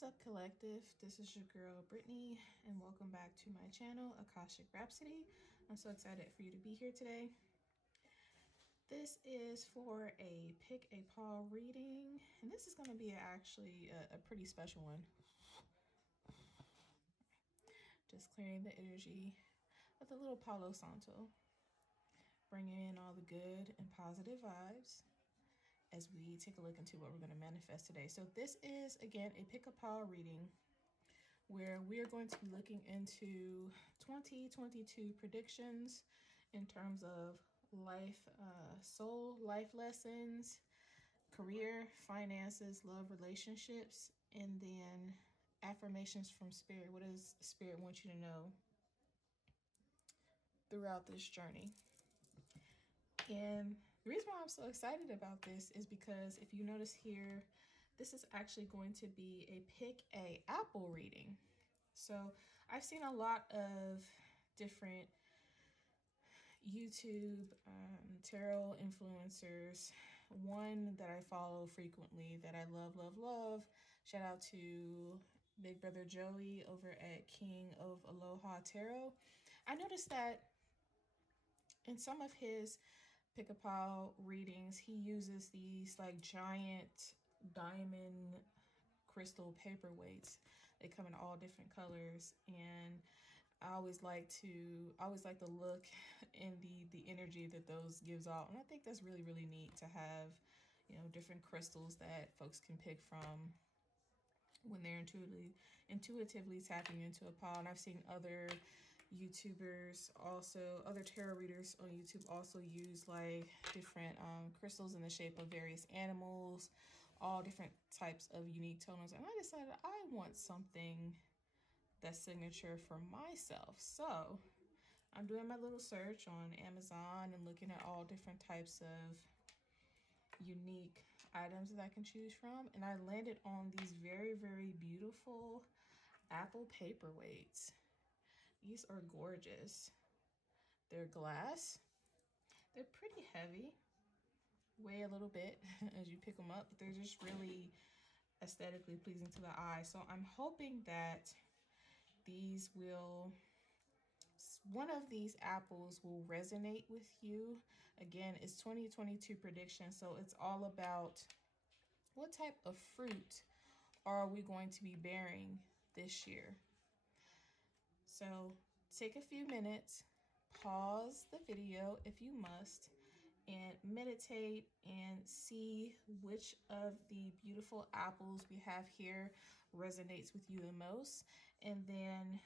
What's up, collective? This is your girl Brittany, and welcome back to my channel, Akashic Rhapsody. I'm so excited for you to be here today. This is for a pick a paw reading, and this is going to be actually a pretty special one. Just clearing the energy with a little Palo Santo, bringing in all the good and positive vibes as we take a look into what we're going to manifest today. So this is, again, a pick a paw reading where we are going to be looking into 2022 predictions in terms of life, soul, life lessons, career, finances, love, relationships, and then affirmations from Spirit. What does Spirit want you to know throughout this journey? And the reason why I'm so excited about this is because if you notice here, this is actually going to be a pick a apple reading. So I've seen a lot of different YouTube tarot influencers. One that I follow frequently that I love. Shout out to Big Brother Joey over at King of Aloha Tarot. I noticed that in some of his pick-a-paw readings, he uses these like giant diamond crystal paperweights. They come in all different colors, and I always like the look and the energy that those gives off. And I think that's really neat to have, you know, different crystals that folks can pick from when they're intuitively tapping into a paw. And I've seen other YouTubers, also other tarot readers on YouTube, also use like different crystals in the shape of various animals, all different types of unique tonals. And I decided I want something that's signature for myself. So I'm doing my little search on Amazon and looking at all different types of unique items that I can choose from, and I landed on these very beautiful apple paperweights. These are gorgeous. They're glass. They're pretty heavy, weigh a little bit as you pick them up, but they're just really aesthetically pleasing to the eye. So I'm hoping that these will, one of these apples will resonate with you. Again, it's 2022 prediction, so it's all about what type of fruit are we going to be bearing this year. So take a few minutes, pause the video if you must, and meditate and see which of the beautiful apples we have here resonates with you the most, and then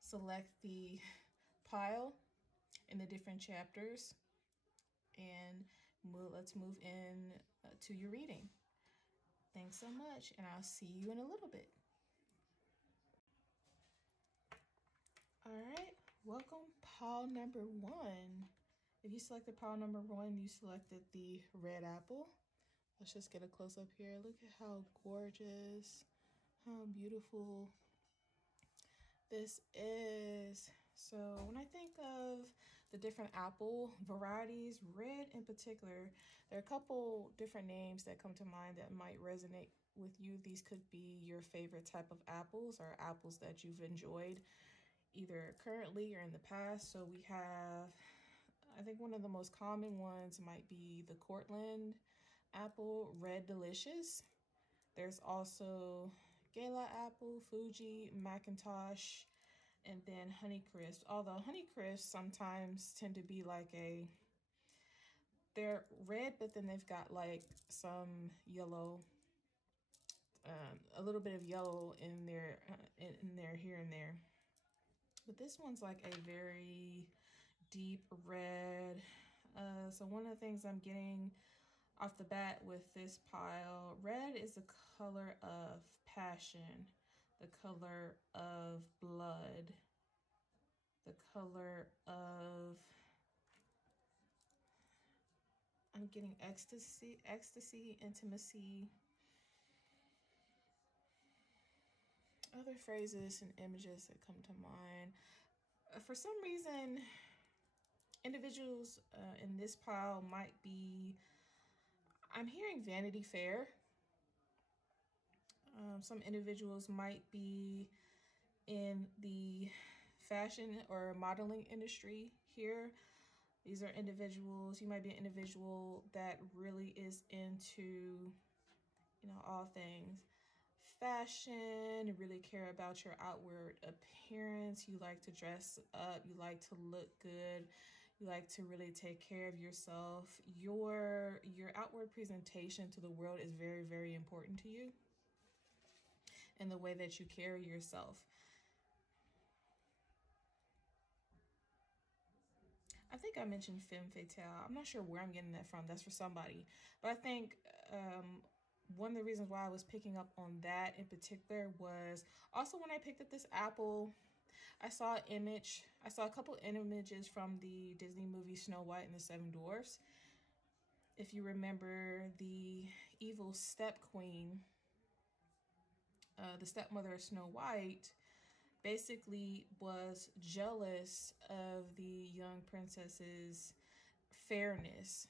select the pile in the different chapters, and let's move in to your reading. Thanks so much, and I'll see you in a little bit. All right, welcome pile number 1. If you selected pile number 1, you selected the red apple. Let's just get a close up here. Look at how gorgeous, how beautiful this is. So when I think of the different apple varieties, red in particular, there are a couple different names that come to mind that might resonate with you. These could be your favorite type of apples or apples that you've enjoyed either currently or in the past. So we have, I think one of the most common ones might be the Cortland apple, Red Delicious. There's also Gala apple, Fuji, McIntosh, and then Honeycrisp. Although Honeycrisp sometimes tend to be like they're red, but then they've got like some yellow, a little bit of yellow in there, here and there. But this one's like a very deep red. So one of the things I'm getting off the bat with this pile, red is the color of passion, the color of blood, the color of, I'm getting ecstasy, intimacy, other phrases and images that come to mind. For some reason, individuals in this pile might be, I'm hearing Vanity Fair. Some individuals might be in the fashion or modeling industry here. These are individuals, you might be an individual that really is into, all things fashion, really care about your outward appearance. You like to dress up, you like to look good, you like to really take care of yourself. Your outward presentation to the world is very, very important to you, and the way that you carry yourself. I think I mentioned femme fatale. I'm not sure where I'm getting that from. That's for somebody. But I think one of the reasons why I was picking up on that in particular was also when I picked up this apple, I saw an image. I saw a couple images from the Disney movie Snow White and the Seven Dwarfs. If you remember, the evil step queen, the stepmother of Snow White, basically was jealous of the young princess's fairness.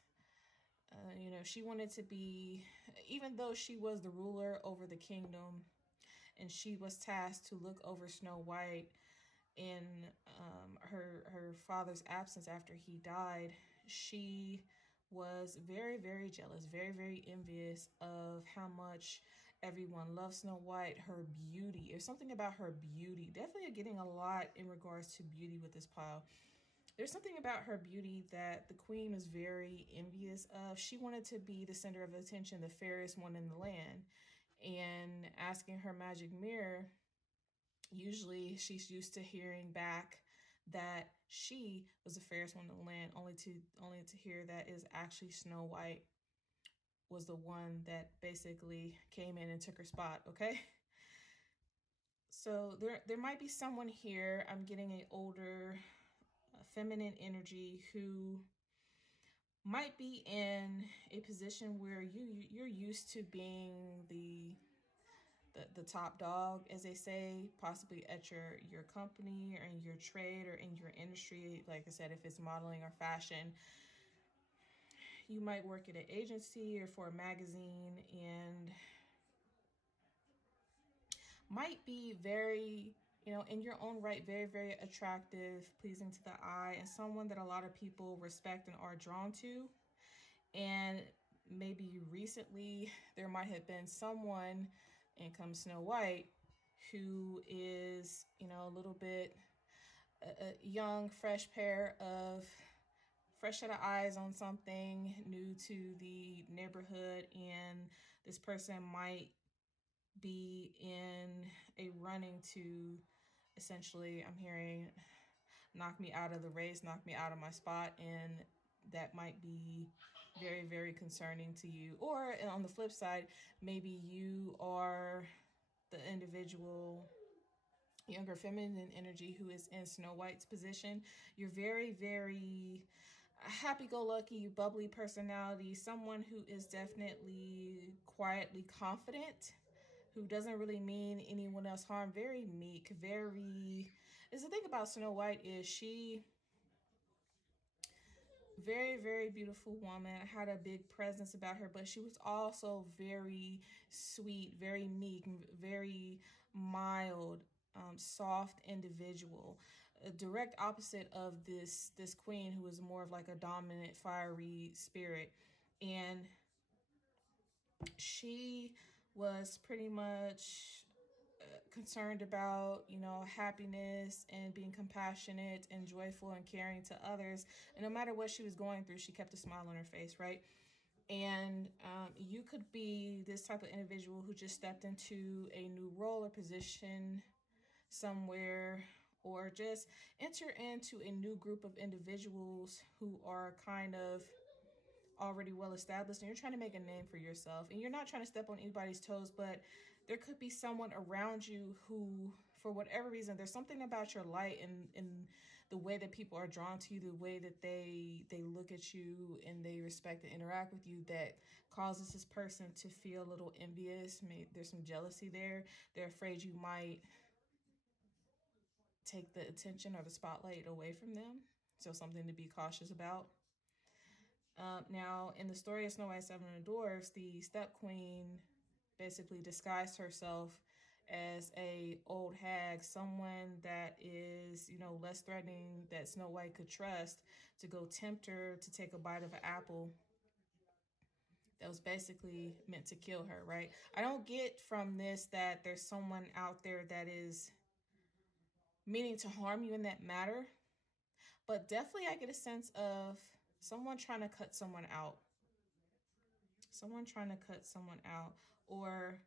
She wanted to be, even though she was the ruler over the kingdom and she was tasked to look over Snow White in her father's absence after he died, she was very, very jealous, very, very envious of how much everyone loved Snow White, her beauty. There's something about her beauty. Definitely getting a lot in regards to beauty with this pile. There's something about her beauty that the queen was very envious of. She wanted to be the center of attention, the fairest one in the land. And asking her magic mirror, usually she's used to hearing back that she was the fairest one in the land, only to hear that is actually Snow White was the one that basically came in and took her spot, okay? So there might be someone here, I'm getting an older feminine energy, who might be in a position where you're used to being the top dog, as they say, possibly at your company or in your trade or in your industry. Like I said, if it's modeling or fashion, you might work at an agency or for a magazine, and might be very, in your own right, very, very attractive, pleasing to the eye, and someone that a lot of people respect and are drawn to. And maybe recently there might have been someone, in comes Snow White, who is, a little bit a young, fresh fresh set of eyes on something, new to the neighborhood, and this person might be in a running to, essentially, I'm hearing, knock me out of the race, knock me out of my spot, and that might be very, very concerning to you. Or on the flip side, maybe you are the individual, younger feminine energy, who is in Snow White's position. You're very, very happy-go-lucky, bubbly personality, someone who is definitely quietly confident, who doesn't really mean anyone else harm, very meek, very... Is the thing about Snow White is she... very, very beautiful woman, had a big presence about her, but she was also very sweet, very meek, very mild, soft individual. A direct opposite of this queen, who was more of like a dominant, fiery spirit. And she was pretty much concerned about, happiness and being compassionate and joyful and caring to others. And no matter what she was going through, she kept a smile on her face, right? And you could be this type of individual who just stepped into a new role or position somewhere, or just enter into a new group of individuals who are kind of already well established, and you're trying to make a name for yourself, and you're not trying to step on anybody's toes, but there could be someone around you who, for whatever reason, there's something about your light and the way that people are drawn to you, the way that they look at you and they respect and interact with you, that causes this person to feel a little envious. Maybe there's some jealousy there. They're afraid you might take the attention or the spotlight away from them. So something to be cautious about. Now, in the story of Snow White, Seven and the Dwarfs, the step queen basically disguised herself as a old hag, someone that is, you know, less threatening, that Snow White could trust, to go tempt her to take a bite of an apple that was basically meant to kill her, right? I don't get from this that there's someone out there that is meaning to harm you in that matter, but definitely I get a sense of someone trying to cut someone out. Someone trying to cut someone out. Or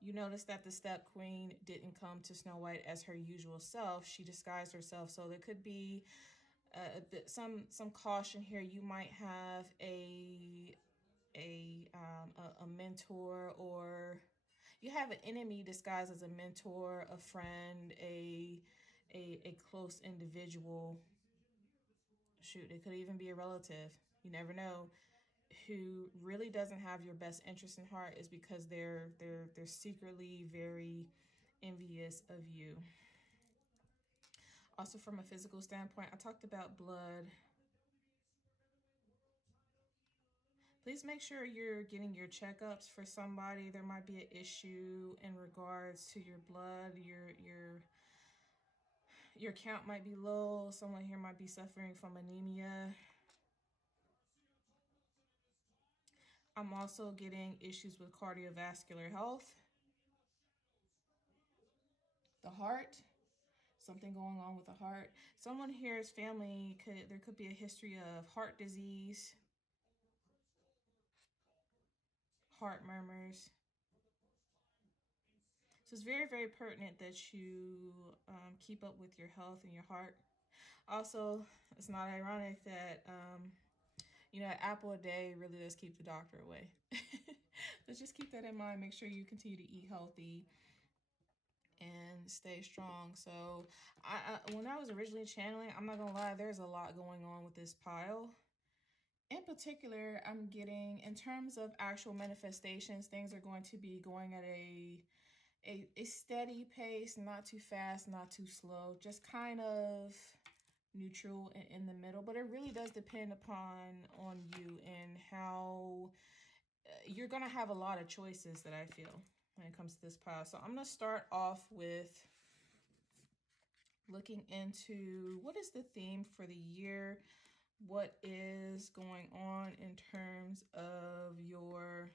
you notice that the step queen didn't come to Snow White as her usual self. She disguised herself. So there could be some caution here. You might have a mentor, or you have an enemy disguised as a mentor, a friend, a close individual. Shoot, it could even be a relative. You never know. Who really doesn't have your best interest in heart, is because they're secretly very envious of you. Also, from a physical standpoint, I talked about blood. Please make sure you're getting your checkups for somebody. There might be an issue in regards to your blood. Your count might be low. Someone here might be suffering from anemia. I'm also getting issues with cardiovascular health. The heart, something going on with the heart. Someone here's family, there could be a history of heart disease, heart murmurs. So it's very, very pertinent that you keep up with your health and your heart. Also, it's not ironic that, you know, an apple a day really does keep the doctor away. So just keep that in mind. Make sure you continue to eat healthy and stay strong. So when I was originally channeling, I'm not gonna lie, there's a lot going on with this pile. In particular, I'm getting, in terms of actual manifestations, things are going to be going at a steady pace, not too fast, not too slow, just kind of neutral in the middle. But it really does depend on you and how you're gonna have a lot of choices, that I feel, when it comes to this pile. So I'm gonna start off with looking into what is the theme for the year, what is going on in terms of your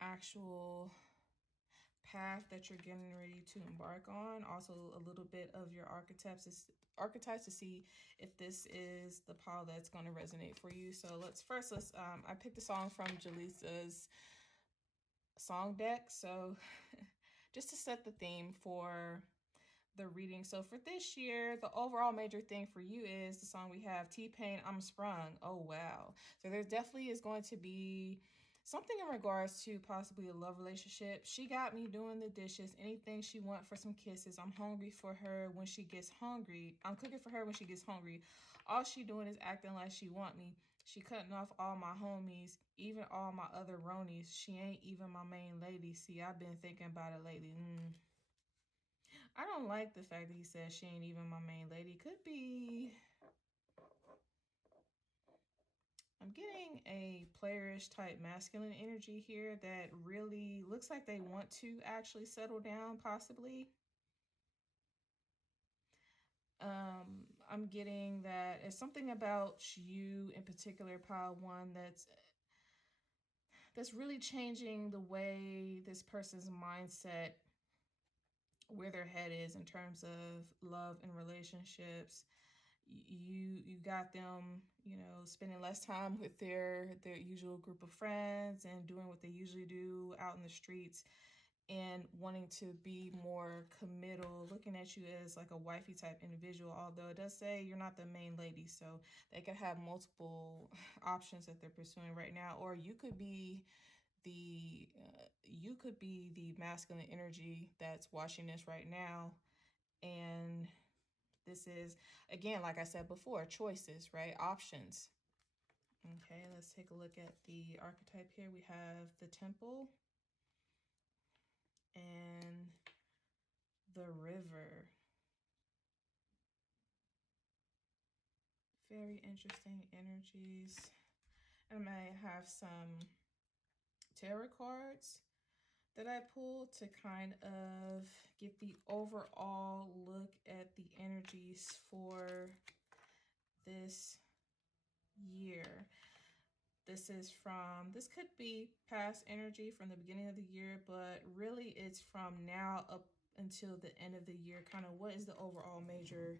actual path that you're getting ready to embark on. Also a little bit of your archetypes to see if this is the pile that's going to resonate for you. So let's I picked a song from Jaleesa's song deck, so just to set the theme for the reading. So for this year, the overall major thing for you is the song we have, T-Pain, I'm Sprung. Oh, wow. So there definitely is going to be something in regards to possibly a love relationship. She got me doing the dishes, anything she want for some kisses. I'm hungry for her when she gets hungry. I'm cooking for her when she gets hungry. All she doing is acting like she want me. She cutting off all my homies, even all my other ronies. She ain't even my main lady. See, I've been thinking about it lately. I don't like the fact that he says she ain't even my main lady. Could be, I'm getting a playerish type masculine energy here that really looks like they want to actually settle down, possibly. I'm getting that it's something about you in particular, pile one, that's really changing the way this person's mindset, where their head is in terms of love and relationships. You got them, you know, spending less time with their usual group of friends and doing what they usually do out in the streets, and wanting to be more committal, looking at you as like a wifey type individual. Although it does say you're not the main lady, so they could have multiple options that they're pursuing right now. Or you could be the masculine energy that's watching this right now, and this is, again, like I said before, choices, right? Options. Okay, let's take a look at the archetype here. We have the Temple and the River. Very interesting energies. I might have some tarot cards that I pulled to kind of get the overall look at the energies for this year. This could be past energy from the beginning of the year, but really it's from now up until the end of the year. Kind of what is the overall major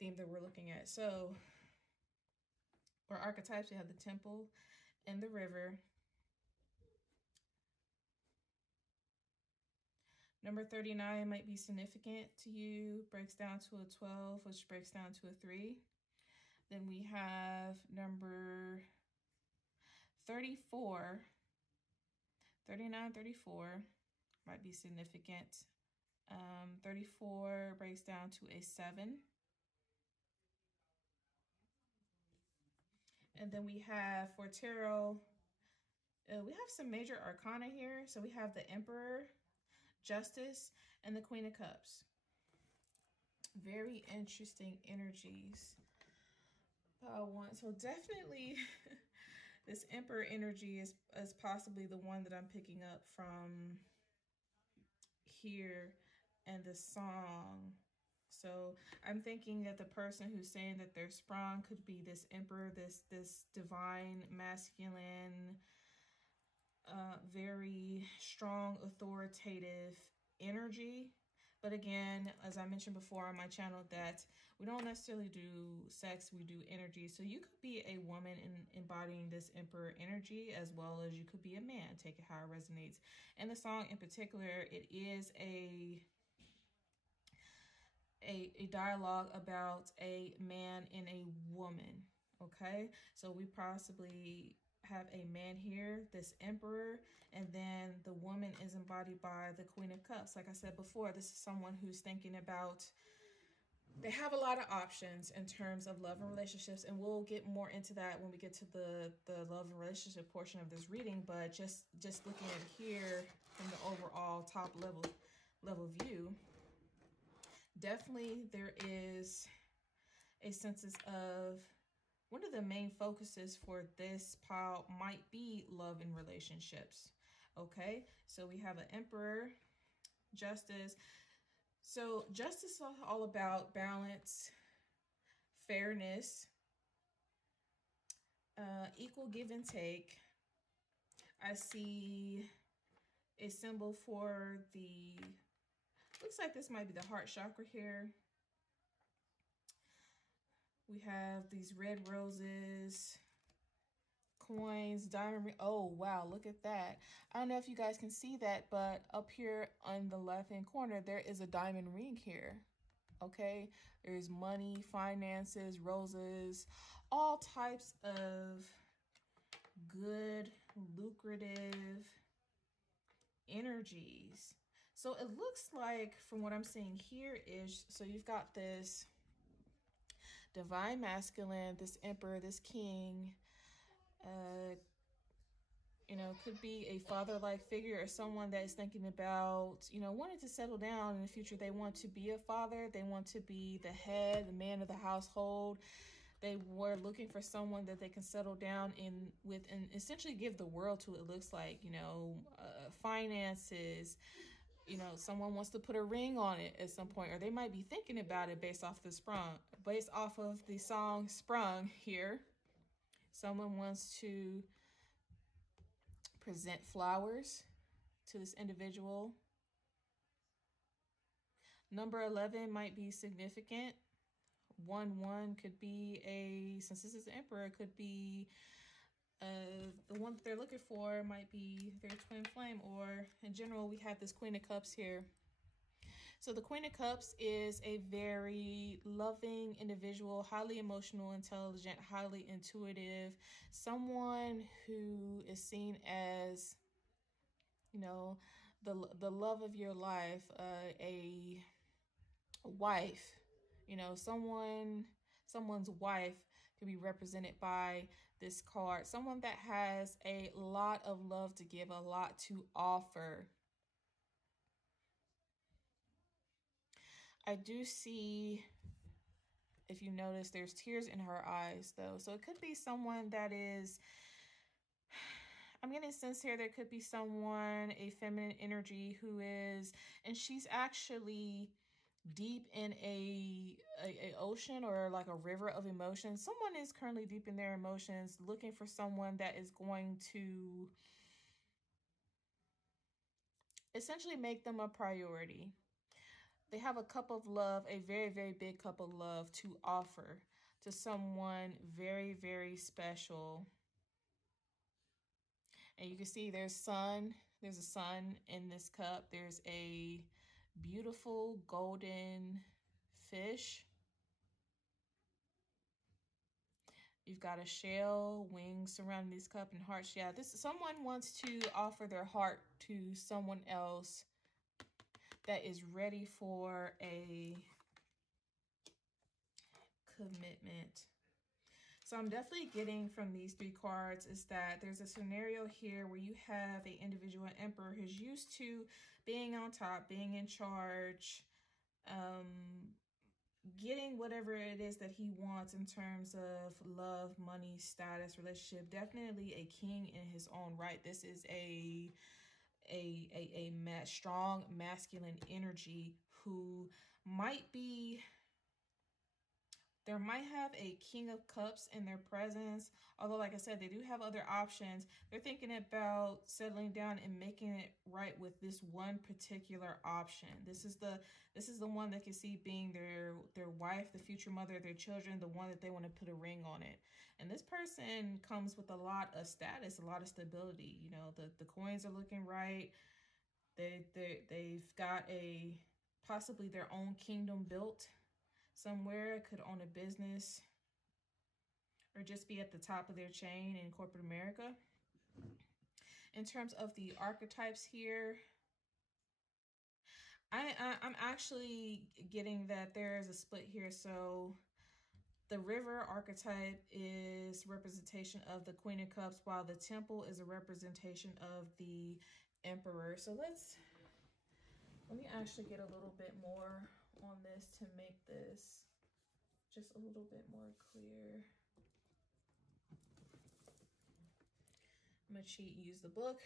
theme that we're looking at. So for archetypes, we have the temple and the river. Number 39 might be significant to you, breaks down to a 12, which breaks down to a 3. Then we have number 34, 39, 34 might be significant. 34 breaks down to a 7. And then we have for tarot, we have some major arcana here. So we have the Emperor, Justice, and the Queen of Cups. Very interesting energies. So definitely this Emperor energy is possibly the one that I'm picking up from here and the song. So I'm thinking that the person who's saying that they're sprung could be this Emperor, this divine masculine, very strong, authoritative energy. But again, as I mentioned before on my channel, that we don't necessarily do sex, we do energy. So you could be a woman embodying this Emperor energy, as well as you could be a man. Take it how it resonates. And the song in particular, it is a dialogue about a man and a woman. Okay, so we possibly have a man here, this Emperor, and then the woman is embodied by the Queen of Cups. Like I said before, this is someone who's thinking about, they have a lot of options in terms of love and relationships, and we'll get more into that when we get to the love and relationship portion of this reading. But just looking at here from the overall top level view, definitely there is a sense of one of the main focuses for this pile might be love and relationships. Okay, so we have an Emperor, Justice. So justice is all about balance, fairness, equal give and take. I see a symbol for the, looks like this might be the heart chakra here. We have these red roses, coins, diamond ring. Oh, wow, look at that. I don't know if you guys can see that, but up here on the left-hand corner, there is a diamond ring here. Okay, there's money, finances, roses, all types of good, lucrative energies. So it looks like, from what I'm seeing here, is, so you've got this divine masculine, this Emperor, this King, you know, could be a father-like figure or someone that is thinking about, you know, wanting to settle down in the future. They want to be a father. They want to be the head, the man of the household. They were looking for someone that they can settle down in with and essentially give the world to. It looks like, you know, finances, you know, someone wants to put a ring on it at some point, or they might be thinking about it based off of the song Sprung here. Someone wants to present flowers to this individual. Number 11 might be significant. 1-1 could be since this is the Emperor, it could be the one that they're looking for might be their twin flame, or in general, we have this Queen of Cups here. So the Queen of Cups is a very loving individual, highly emotional, intelligent, highly intuitive, someone who is seen as, you know, the love of your life, a wife, you know, someone's wife could be represented by this card. Someone that has a lot of love to give, a lot to offer. I do see, if you notice, there's tears in her eyes though. So it could be someone that is getting a sense here there could be someone, a feminine energy who is, and she's actually deep in a ocean or like a river of emotions. Someone is currently deep in their emotions, looking for someone that is going to essentially make them a priority. They have a cup of love, a very, very big cup of love to offer to someone very, very special. And you can see there's a sun in this cup. There's a beautiful golden fish. You've got a shell, wings surrounding this cup, and hearts. Yeah, someone wants to offer their heart to someone else that is ready for a commitment. So I'm definitely getting from these three cards is that there's a scenario here where you have an individual, emperor, who's used to being on top, being in charge, getting whatever it is that he wants in terms of love, money, status, relationship. Definitely a king in his own right. This is a strong masculine energy who might be, there might have a king of cups in their presence. Although, like I said, they do have other options. They're thinking about settling down and making it right with this one particular option. This is the one that can see being their wife, the future mother of their children, the one that they want to put a ring on it. And this person comes with a lot of status, a lot of stability. You know, the coins are looking right. They've got a possibly their own kingdom built somewhere, could own a business or just be at the top of their chain in corporate America. In terms of the archetypes here, I'm actually getting that there is a split here. So the river archetype is representation of the Queen of Cups, while the temple is a representation of the emperor. So let me actually get a little bit more on this to make this just a little bit more clear. I'm going to cheat and use the book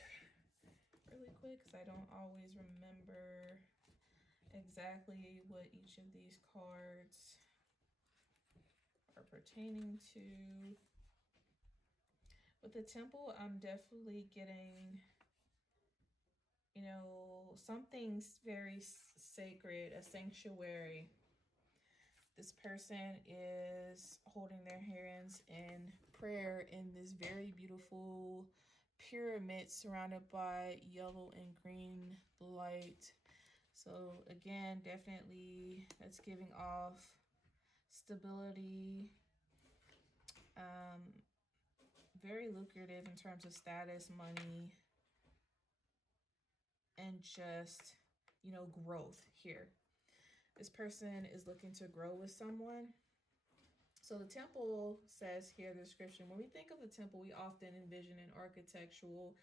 really quick because I don't always remember exactly what each of these cards are pertaining to. With the temple, I'm definitely getting, you know, something's very sacred, a sanctuary. This person is holding their hands in prayer in this very beautiful pyramid surrounded by yellow and green light. So again, definitely that's giving off stability, very lucrative in terms of status, money, and just, you know, growth here. This person is looking to grow with someone. So the temple says here, the description, when we think of the temple, we often envision an architectural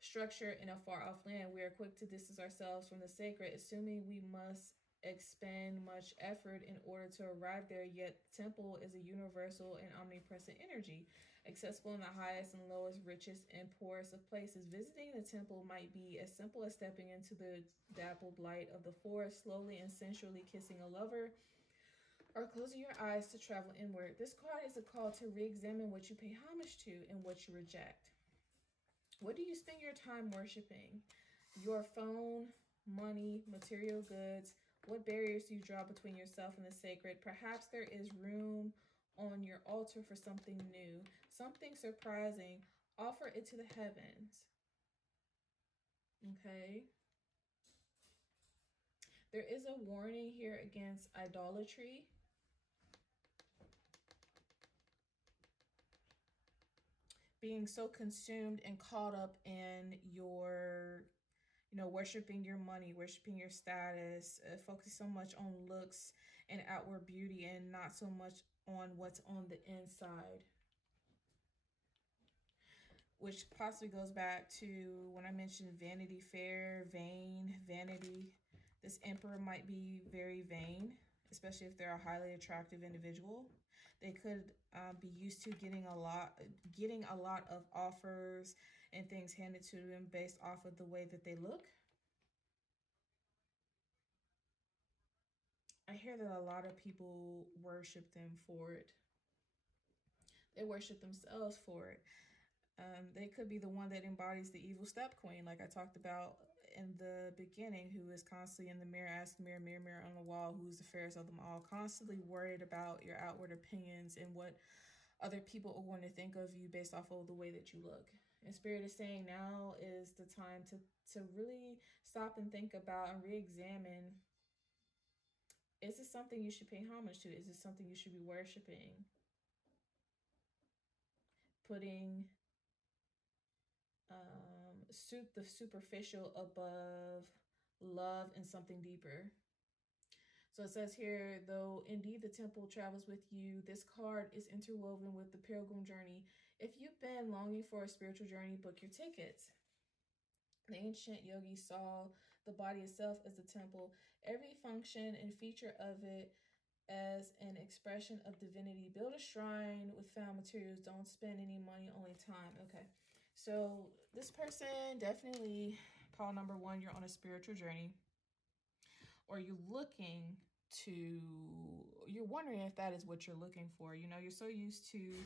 structure in a far-off land. We are quick to distance ourselves from the sacred, assuming we must expend much effort in order to arrive there, yet the temple is a universal and omnipresent energy, accessible in the highest and lowest, richest and poorest of places. Visiting the temple might be as simple as stepping into the dappled light of the forest, slowly and sensually kissing a lover, or closing your eyes to travel inward. This card is a call to re-examine what you pay homage to and what you reject. What do you spend your time worshiping? Your phone, money, material goods? What barriers do you draw between yourself and the sacred? Perhaps there is room on your altar for something new, something surprising. Offer it to the heavens. Okay. There is a warning here against idolatry. Being so consumed and caught up in your, you know, worshiping your money, worshiping your status, focus so much on looks and outward beauty and not so much on what's on the inside. Which possibly goes back to when I mentioned Vanity Fair, vain, vanity. This emperor might be very vain, especially if they're a highly attractive individual. They could be used to getting a lot of offers, and things handed to them based off of the way that they look. I hear that a lot of people worship them for it. They worship themselves for it. They could be the one that embodies the evil step queen, like I talked about in the beginning, who is constantly in the mirror, asking mirror, mirror, mirror on the wall, who's the fairest of them all, constantly worried about your outward opinions and what other people are going to think of you based off of the way that you look. And Spirit is saying now is the time to really stop and think about and re-examine, is this something you should pay homage to? Is this something you should be worshiping? Putting the superficial above love and something deeper. So it says here, though indeed the temple travels with you, this card is interwoven with the pilgrim journey. If you've been longing for a spiritual journey, book your tickets. The ancient yogis saw the body itself as the temple, every function and feature of it as an expression of divinity. Build a shrine with found materials. Don't spend any money, only time. Okay. So this person definitely, Paul, number one, you're on a spiritual journey, or you're wondering if that is what you're looking for. You know, you're so used to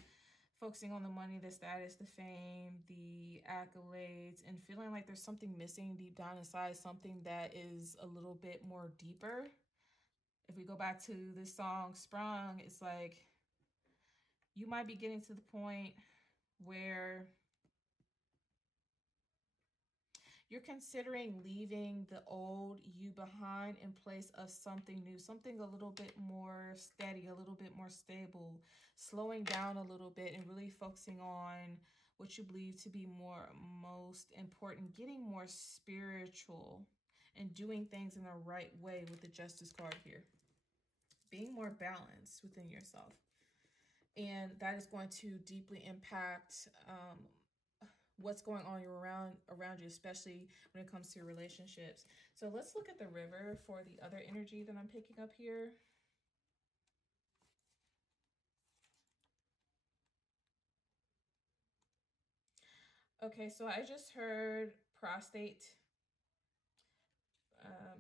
focusing on the money, the status, the fame, the accolades, and feeling like there's something missing deep down inside, something that is a little bit more deeper. If we go back to this song, Sprung, it's like you might be getting to the point where you're considering leaving the old you behind in place of something new, something a little bit more steady, a little bit more stable, slowing down a little bit and really focusing on what you believe to be most important, getting more spiritual and doing things in the right way with the Justice card here. Being more balanced within yourself. And that is going to deeply impact what's going on around you, especially when it comes to your relationships. So let's look at the River for the other energy that I'm picking up here. Okay, so I just heard prostate.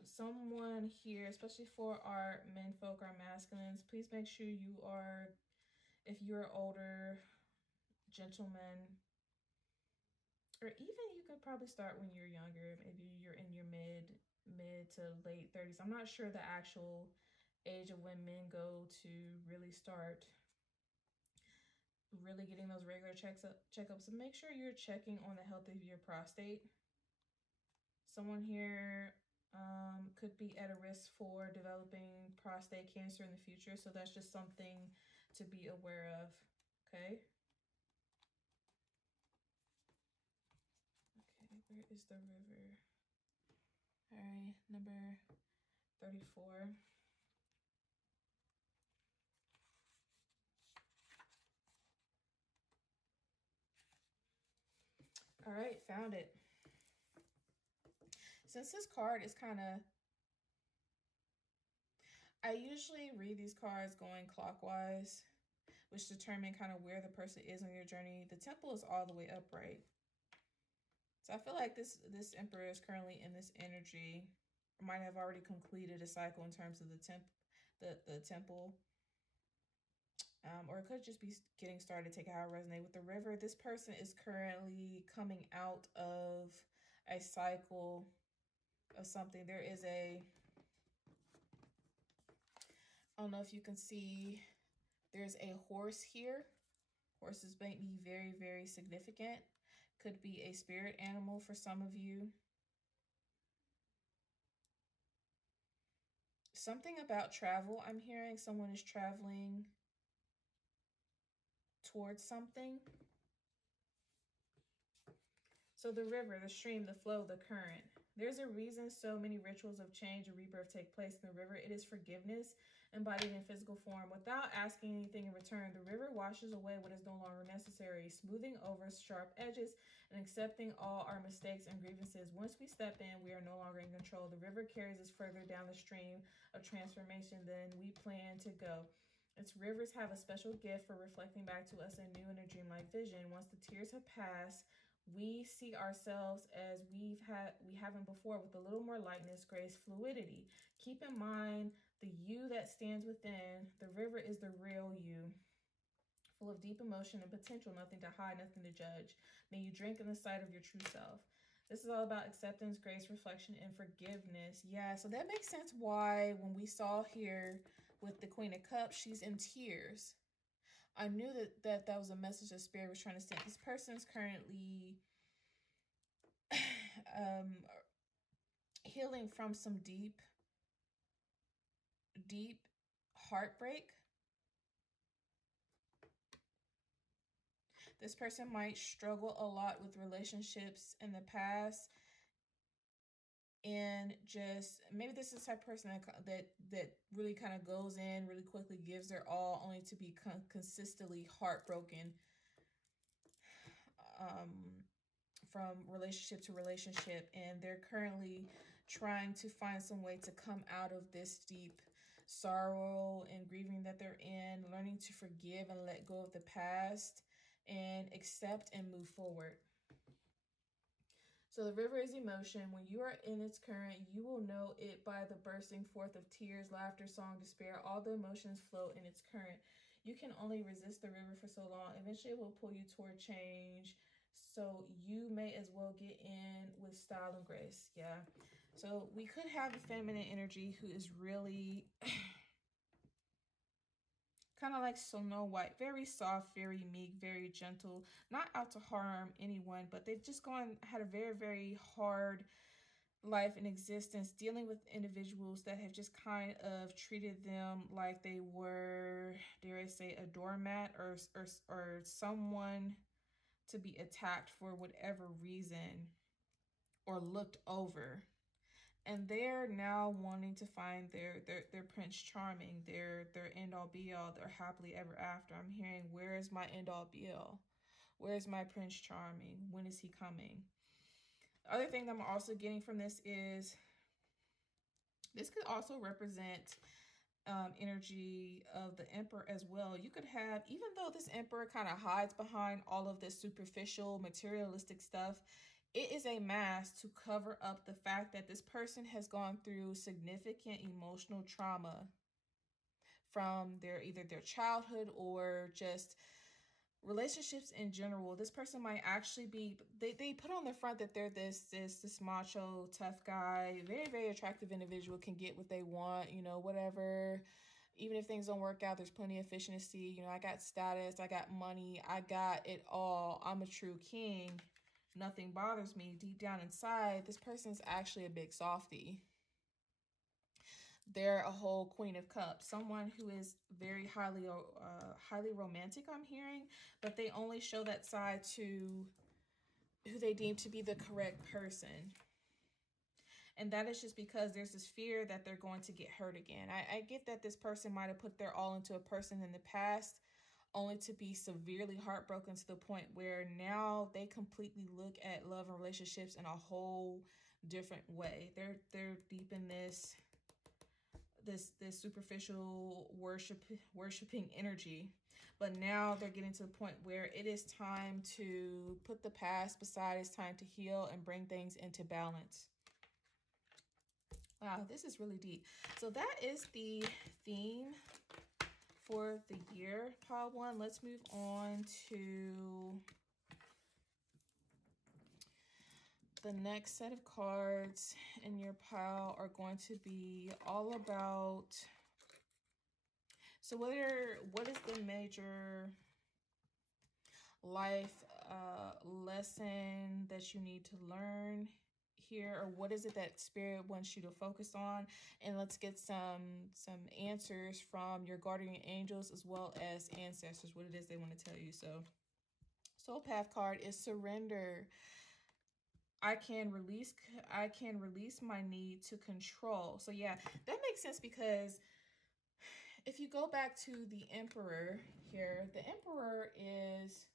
Someone here, especially for our men folk, our masculines, please make sure you are, if you're older, gentleman, or even you could probably start when you're younger. Maybe you're in your mid to late 30s. I'm not sure the actual age of when men go to really start really getting those regular checkups. So make sure you're checking on the health of your prostate. Someone here could be at a risk for developing prostate cancer in the future. So that's just something to be aware of. Okay. Okay, where is the River? All right, number 34. All right, found it. Since this card is kind of, I usually read these cards going clockwise, which determine kind of where the person is on your journey. The Temple is all the way upright. So I feel like this Emperor is currently in this energy, might have already completed a cycle in terms of the Temple. Or it could just be getting started, take how I resonate with the River. This person is currently coming out of a cycle of something. There is I don't know if you can see, there's a horse here. Horses might be very, very significant. Could be a spirit animal for some of you. Something about travel. I'm hearing someone is traveling towards something. So the river, the stream, the flow, the current. There's a reason so many rituals of change or rebirth take place in the river. It is forgiveness embodied in physical form. Without asking anything in return, the river washes away what is no longer necessary, smoothing over sharp edges and accepting all our mistakes and grievances. Once we step in, we are no longer in control. The river carries us further down the stream of transformation than we plan to go. Its rivers have a special gift for reflecting back to us a new and a dreamlike vision. Once the tears have passed, We see ourselves as we haven't before, with a little more lightness, grace, fluidity. Keep in mind the you that stands within. The river is the real you, full of deep emotion and potential, nothing to hide, nothing to judge. May you drink in the sight of your true self. This is all about acceptance, grace, reflection, and forgiveness. Yeah, so that makes sense why when we saw here with the Queen of Cups, she's in tears. I knew that was a message that Spirit was trying to send. This person is currently healing from some deep heartbreak. This person might struggle a lot with relationships in the past, and just maybe this is the type of person that really kind of goes in really quickly, gives their all, only to be consistently heartbroken from relationship to relationship. And they're currently trying to find some way to come out of this deep sorrow and grieving that they're in, learning to forgive and let go of the past and accept and move forward. So the river is emotion. When you are in its current, you will know it by the bursting forth of tears, laughter, song, despair. All the emotions flow in its current. You can only resist the river for so long. Eventually it will pull you toward change. So you may as well get in with style and grace. Yeah. So we could have a feminine energy who is really kind of like Snow White, very soft, very meek, very gentle, not out to harm anyone, but they've just had a very, very hard life and existence, dealing with individuals that have just kind of treated them like they were, dare I say, a doormat, or someone to be attacked for whatever reason, or looked over. And they're now wanting to find their Prince Charming, their end all be all, their happily ever after. I'm hearing, where is my end all be all? Where's my Prince Charming? When is he coming? The other thing that I'm also getting from this is this could also represent energy of the Emperor as well. You could have, even though this Emperor kind of hides behind all of this superficial materialistic stuff, it is a mask to cover up the fact that this person has gone through significant emotional trauma from either their childhood or just relationships in general. This person might actually be, they put on the front that they're this macho tough guy, very, very attractive individual, can get what they want, you know, whatever. Even if things don't work out, there's plenty of efficiency. You know, I got status, I got money, I got it all. I'm a true king. Nothing bothers me. Deep down inside, this person's actually a big softie. They're a whole Queen of Cups, someone who is very highly romantic, I'm hearing, but they only show that side to who they deem to be the correct person. And that is just because there's this fear that they're going to get hurt again. I get that this person might have put their all into a person in the past, only to be severely heartbroken to the point where now they completely look at love and relationships in a whole different way. They're deep in this superficial worshiping energy, but now they're getting to the point where it is time to put the past beside. It's time to heal and bring things into balance. Wow, this is really deep. So that is the theme for the year, pile one. Let's move on to the next set of cards in your pile. Are going to be all about, so what is the major life lesson that you need to learn here, or what is it that Spirit wants you to focus on? And let's get some answers from your guardian angels as well as ancestors, what it is they want to tell you. So Soul Path card is surrender. I can release my need to control. So yeah, that makes sense, because if you go back to the Emperor here, the Emperor is,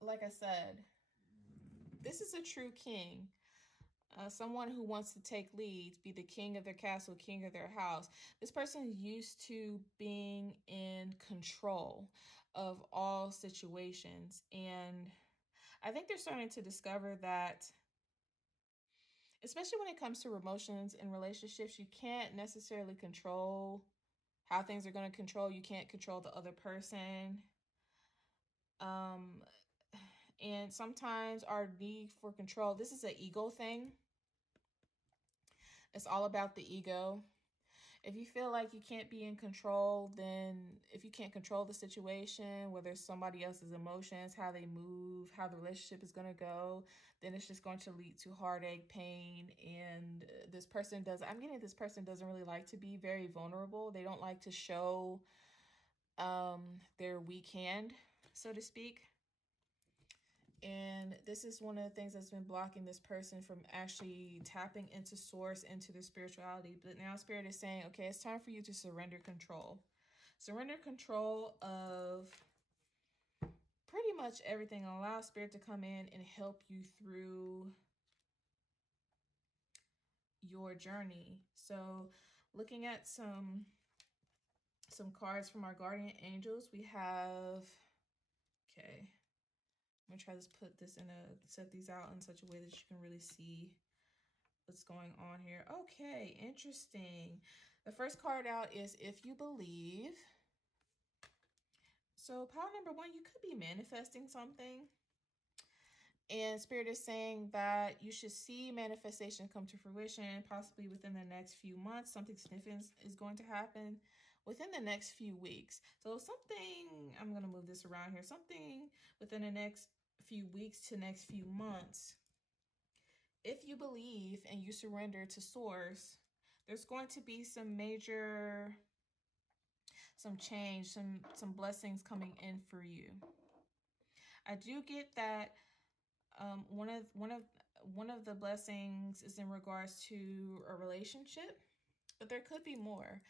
like I said, this is a true king. Someone who wants to take leads, be the king of their castle, king of their house. This person is used to being in control of all situations. And I think they're starting to discover that, especially when it comes to emotions in relationships, you can't necessarily control how things are going to control. You can't control the other person. And sometimes our need for control, this is an ego thing. It's all about the ego. If you feel like you can't be in control, then if you can't control the situation, whether it's somebody else's emotions, how they move, how the relationship is going to go, then it's just going to lead to heartache, pain. And I'm getting this person doesn't really like to be very vulnerable. They don't like to show their weak hand, so to speak. And this is one of the things that's been blocking this person from actually tapping into source, into their spirituality. But now Spirit is saying, okay, it's time for you to surrender control. Surrender control of pretty much everything. Allow Spirit to come in and help you through your journey. So looking at some cards from our guardian angels, we have, okay, I'm going to try to set these out in such a way that you can really see what's going on here. Okay, interesting. The first card out is If You Believe. So pile number one, you could be manifesting something. And Spirit is saying that you should see manifestation come to fruition, possibly within the next few months. Something significant is going to happen within the next few weeks. So something, I'm going to move this around here, something within the next few weeks to next few months. If you believe and you surrender to source, there's going to be some change, some blessings coming in for you. I do get that one of the blessings is in regards to a relationship, but there could be more.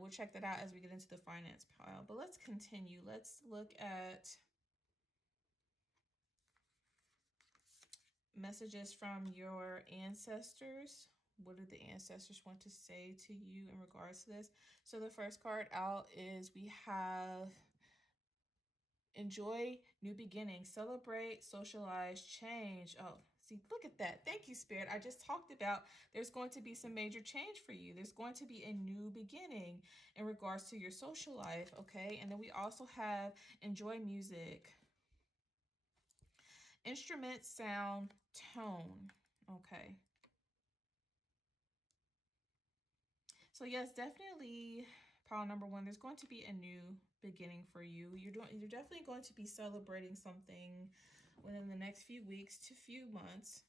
We'll check that out as we get into the finance pile. But let's continue. Let's look at messages from your ancestors. What do the ancestors want to say to you in regards to this? So the first card out is we have enjoy new beginnings, celebrate, socialize, change. Oh, see, look at that. Thank you, Spirit. I just talked about there's going to be some major change for you. There's going to be a new beginning in regards to your social life, okay? And then we also have enjoy music, instrument, sound, tone, okay? So yes, definitely pile number one, there's going to be a new beginning for you. You're definitely going to be celebrating something within the next few weeks to few months.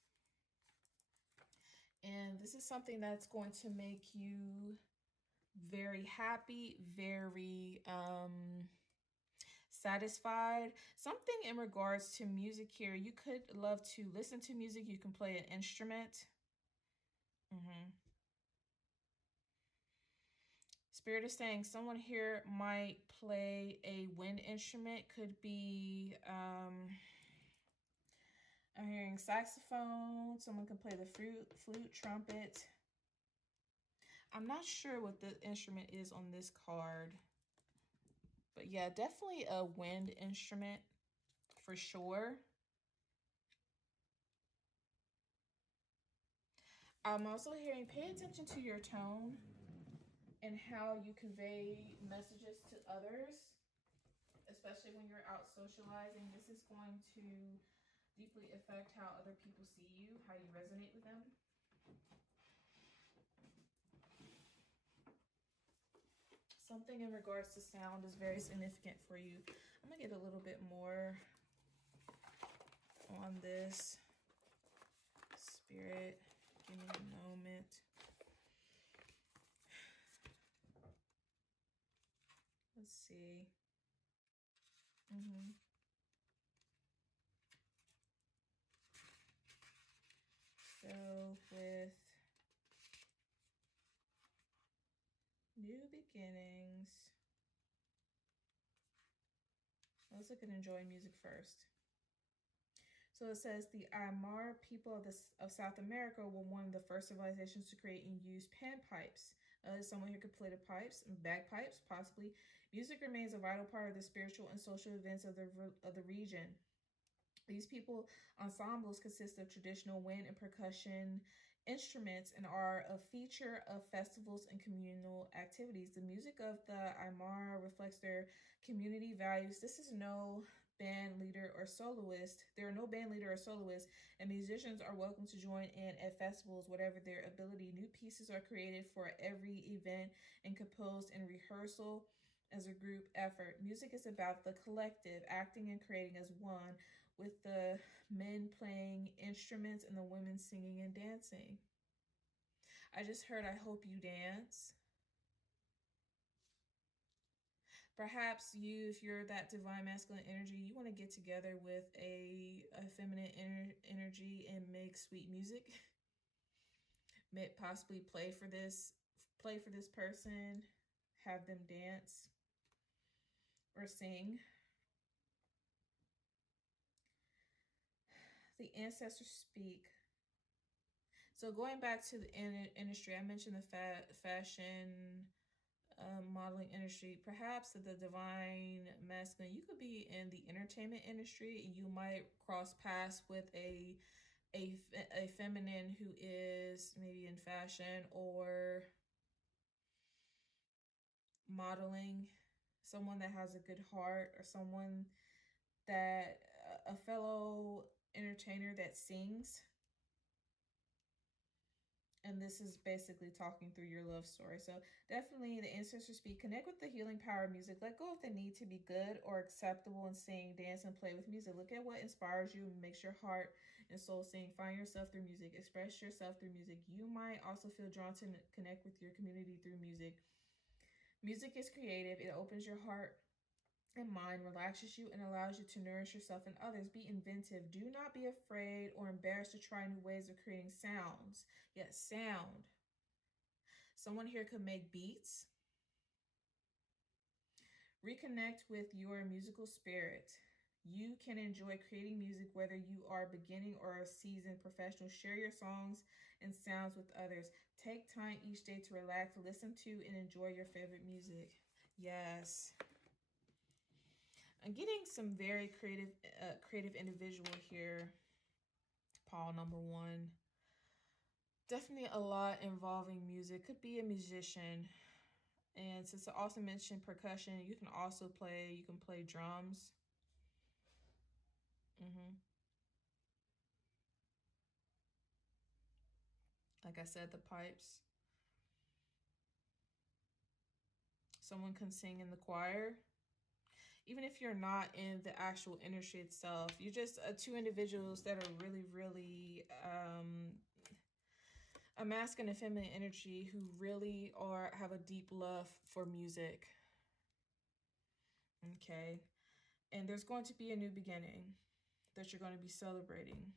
And this is something that's going to make you very happy, very satisfied. Something in regards to music here. You could love to listen to music. You can play an instrument. Spirit is saying someone here might play a wind instrument. Could be, I'm hearing saxophone. Someone can play the flute, trumpet. I'm not sure what the instrument is on this card. But yeah, definitely a wind instrument for sure. I'm also hearing pay attention to your tone and how you convey messages to others, especially when you're out socializing. This is going to deeply affect how other people see you, how you resonate with them. Something in regards to sound is very significant for you. I'm going to get a little bit more on this. Spirit, give me a moment. Let's see. So with new beginnings, let's look at enjoy music first. So it says the Aymara people of South America were one of the first civilizations to create and use panpipes. Someone here could play the pipes and bagpipes, possibly. Music remains a vital part of the spiritual and social events of the region. These people ensembles consist of traditional wind and percussion instruments and are a feature of festivals and communal activities. The music of the Aymara reflects their community values. This is no band leader or soloist. There are no band leader or soloists, and musicians are welcome to join in at festivals, whatever their ability. New pieces are created for every event and composed in rehearsal as a group effort. Music is about the collective, acting and creating as one, with the men playing instruments and the women singing and dancing. I just heard I hope you dance. Perhaps you, if you're that divine masculine energy, you want to get together with a feminine energy and make sweet music. Possibly play for this person, have them dance or sing. The ancestors speak. So going back to the industry, I mentioned the fashion modeling industry. Perhaps the divine masculine, you could be in the entertainment industry and you might cross paths with a feminine who is maybe in fashion or modeling, someone that has a good heart, or someone that a fellow entertainer that sings. And this is basically talking through your love story. So definitely the ancestors speak. Connect with the healing power of music. Let go of the need to be good or acceptable and sing, dance, and play with music. Look at what inspires you and makes your heart and soul sing. Find yourself through music. Express yourself through music. You might also feel drawn to connect with your community through music. Music is creative. It opens your heart and mind, relaxes you, and allows you to nourish yourself and others. Be inventive. Do not be afraid or embarrassed to try new ways of creating sounds. Yes, sound. Someone here could make beats. Reconnect with your musical spirit. You can enjoy creating music whether you are beginning or a seasoned professional. Share your songs and sounds with others. Take time each day to relax, listen to, and enjoy your favorite music. Yes. I'm getting some very creative individual here. Paul number 1. Definitely a lot involving music. Could be a musician. And since I also mentioned percussion, you can play drums. Like I said, the pipes. Someone can sing in the choir. Even if you're not in the actual industry itself, you're just two individuals that are really, really a masculine and feminine energy who really have a deep love for music. Okay. And there's going to be a new beginning that you're going to be celebrating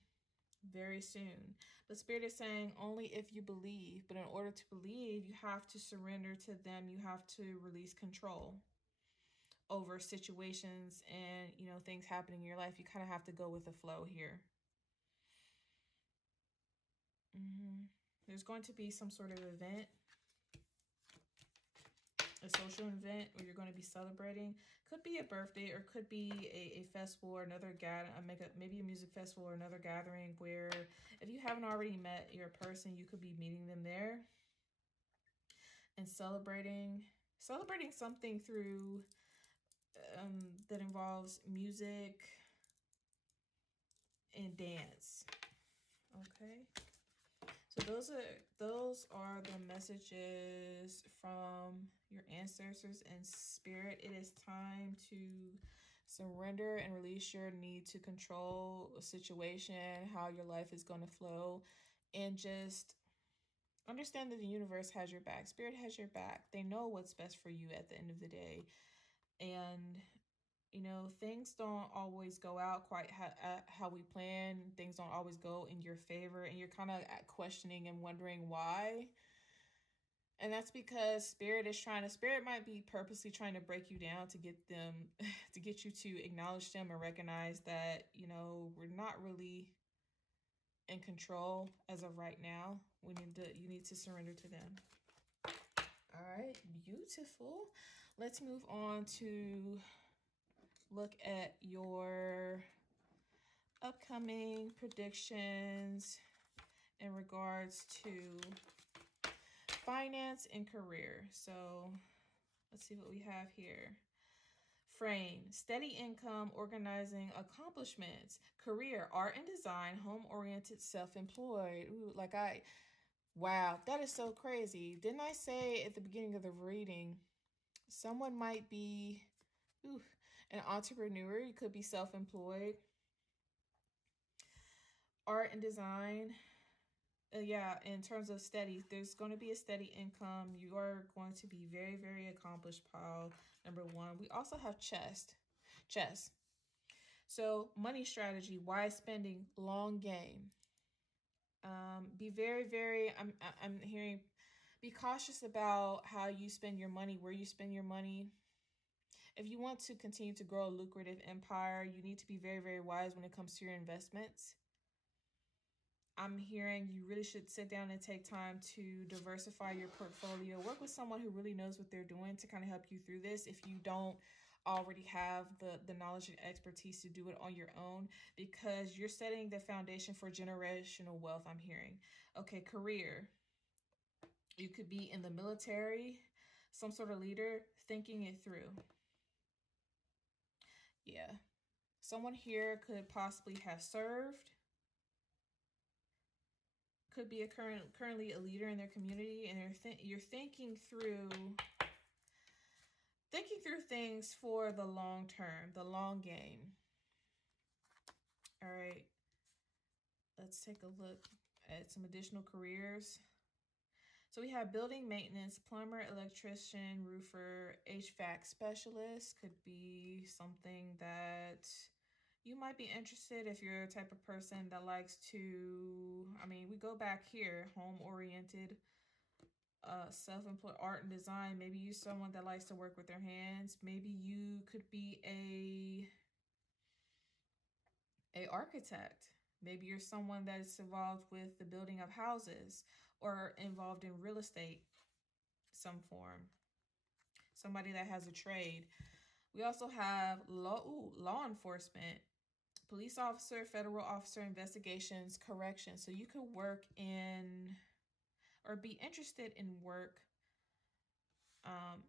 very soon. But Spirit is saying only if you believe. But in order to believe, you have to surrender to them. You have to release control over situations and, things happening in your life. You kind of have to go with the flow here. There's going to be some sort of event, a social event where you're going to be celebrating. Could be a birthday or could be a festival or another maybe a music festival or another gathering where if you haven't already met your person, you could be meeting them there and celebrating something through that involves music and dance. Okay. So those are the messages from your ancestors and spirit. It is time to surrender and release your need to control a situation, how your life is going to flow, and just understand that the universe has your back. Spirit has your back. They know what's best for you at the end of the day. And things don't always go out quite how we plan. Things don't always go in your favor, and you're kind of questioning and wondering why. And that's because Spirit might be purposely trying to break you down to get them, to get you to acknowledge them and recognize that, you know, we're not really in control as of right now. You need to surrender to them. All right, beautiful. Let's move on to look at your upcoming predictions in regards to finance and career. So let's see what we have here. Frame, steady income, organizing accomplishments, career, art and design, home-oriented, self-employed. Ooh, wow, that is so crazy. Didn't I say at the beginning of the reading, someone might be an entrepreneur, you could be self-employed, art and design. Yeah, in terms of steady, there's going to be a steady income. You are going to be very, very accomplished, pile number one. We also have chess. So money strategy, wise spending, long game. Be very, very, I'm hearing, be cautious about how you spend your money, where you spend your money. If you want to continue to grow a lucrative empire, you need to be very, very wise when it comes to your investments. I'm hearing you really should sit down and take time to diversify your portfolio. Work with someone who really knows what they're doing to kind of help you through this if you don't already have the knowledge and expertise to do it on your own, because you're setting the foundation for generational wealth, I'm hearing. Okay, career. You could be in the military, some sort of leader, thinking it through. Yeah. Someone here could possibly have served, could be currently a leader in their community, and you're thinking through things for the long term, the long game. All right, let's take a look at some additional careers. So we have building maintenance, plumber, electrician, roofer, HVAC specialist. Could be something that you might be interested if you're a type of person that likes to, I mean, we go back here, home-oriented, self-employed, art and design. Maybe you're someone that likes to work with their hands. Maybe you could be a architect. Maybe you're someone that is involved with the building of houses or involved in real estate, some form. Somebody that has a trade. We also have law enforcement, police officer, federal officer, investigations, corrections. So you could work in or be interested in work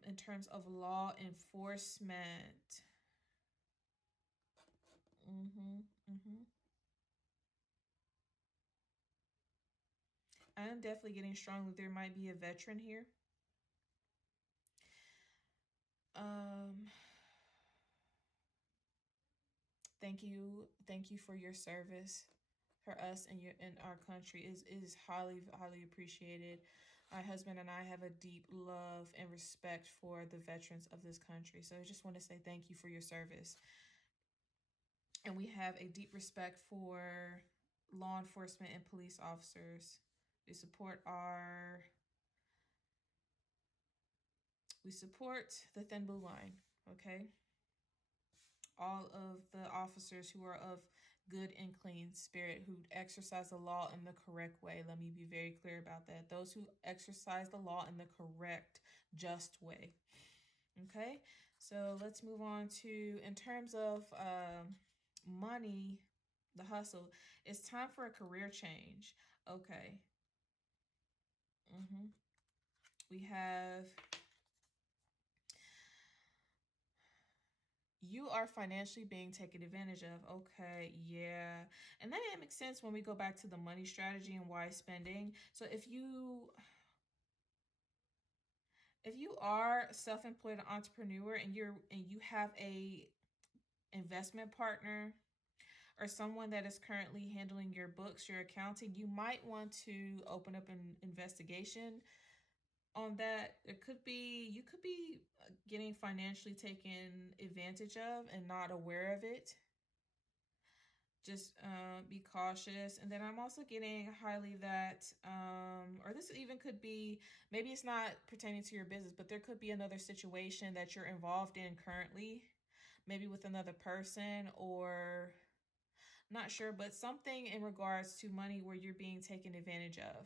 in terms of law enforcement. I'm definitely getting strong that there might be a veteran here. Thank you for your service for us and our country is highly appreciated. My husband and I have a deep love and respect for the veterans of this country. So I just want to say thank you for your service. And we have a deep respect for law enforcement and police officers. We support the Thin Blue Line, okay? All of the officers who are of good and clean spirit, who exercise the law in the correct way. Let me be very clear about that. Those who exercise the law in the correct, just way. Okay, so let's move on to, in terms of money, the hustle. It's time for a career change. Okay. We have, you are financially being taken advantage of. Okay, yeah. And that makes sense when we go back to the money strategy and wise spending. So if you are self-employed entrepreneur and you have a investment partner or someone that is currently handling your books, your accounting, you might want to open up an investigation on that. You could be getting financially taken advantage of and not aware of it. just be cautious. And then I'm also getting highly that, or this even could be, maybe it's not pertaining to your business, but there could be another situation that you're involved in currently, maybe with another person, or not sure, but something in regards to money where you're being taken advantage of.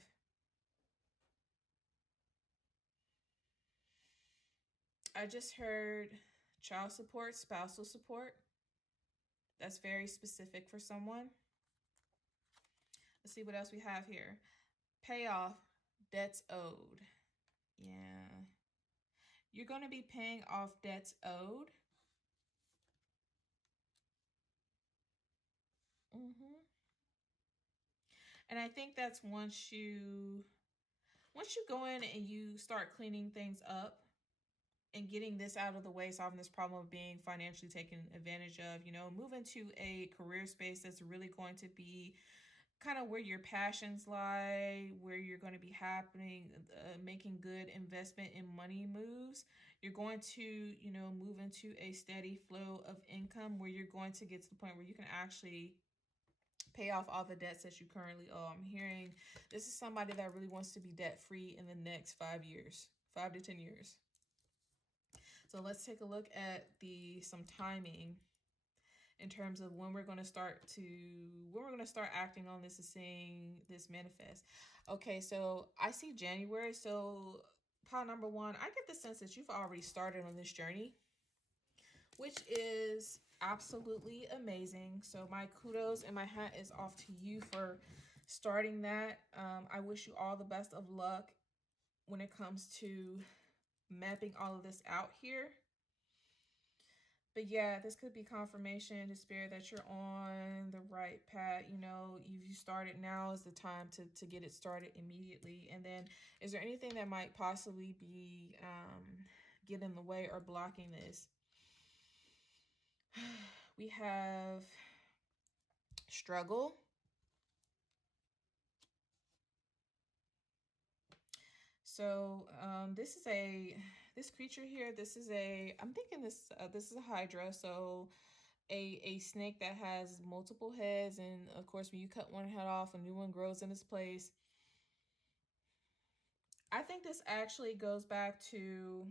I just heard child support, spousal support. That's very specific for someone. Let's see what else we have here. Pay off debts owed. Yeah. You're going to be paying off debts owed. And I think that's once you go in and you start cleaning things up and getting this out of the way, solving this problem of being financially taken advantage of, you know, move into a career space that's really going to be kind of where your passions lie, where you're going to be making good investment in money moves. You're going to, you know, move into a steady flow of income where you're going to get to the point where you can actually pay off all the debts that you currently owe. I'm hearing this is somebody that really wants to be debt free in the next 5 years, 5 to 10 years. So let's take a look at some timing in terms of when we're going to start acting on this and seeing this manifest. Okay, so I see January. So pile number one, I get the sense that you've already started on this journey, which is absolutely amazing. So my kudos and my hat is off to you for starting that. I wish you all the best of luck when it comes to mapping all of this out here. But yeah, this could be confirmation to spirit that you're on the right path. You know, you started, now is the time to get it started immediately. And then is there anything that might possibly be getting in the way or blocking this? We have struggle. So this creature here, I'm thinking this is a hydra. So a snake that has multiple heads, and of course when you cut one head off, a new one grows in its place. I think this actually goes back to,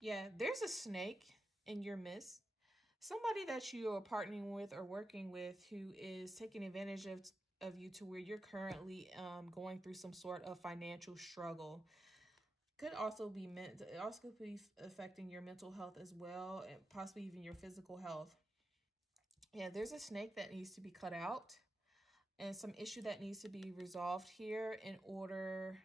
yeah, there's a snake in your midst. Somebody that you are partnering with or working with who is taking advantage of you to where you're currently going through some sort of financial struggle. Could also be it also could be affecting your mental health as well, and possibly even your physical health. Yeah, there's a snake that needs to be cut out and some issue that needs to be resolved here in order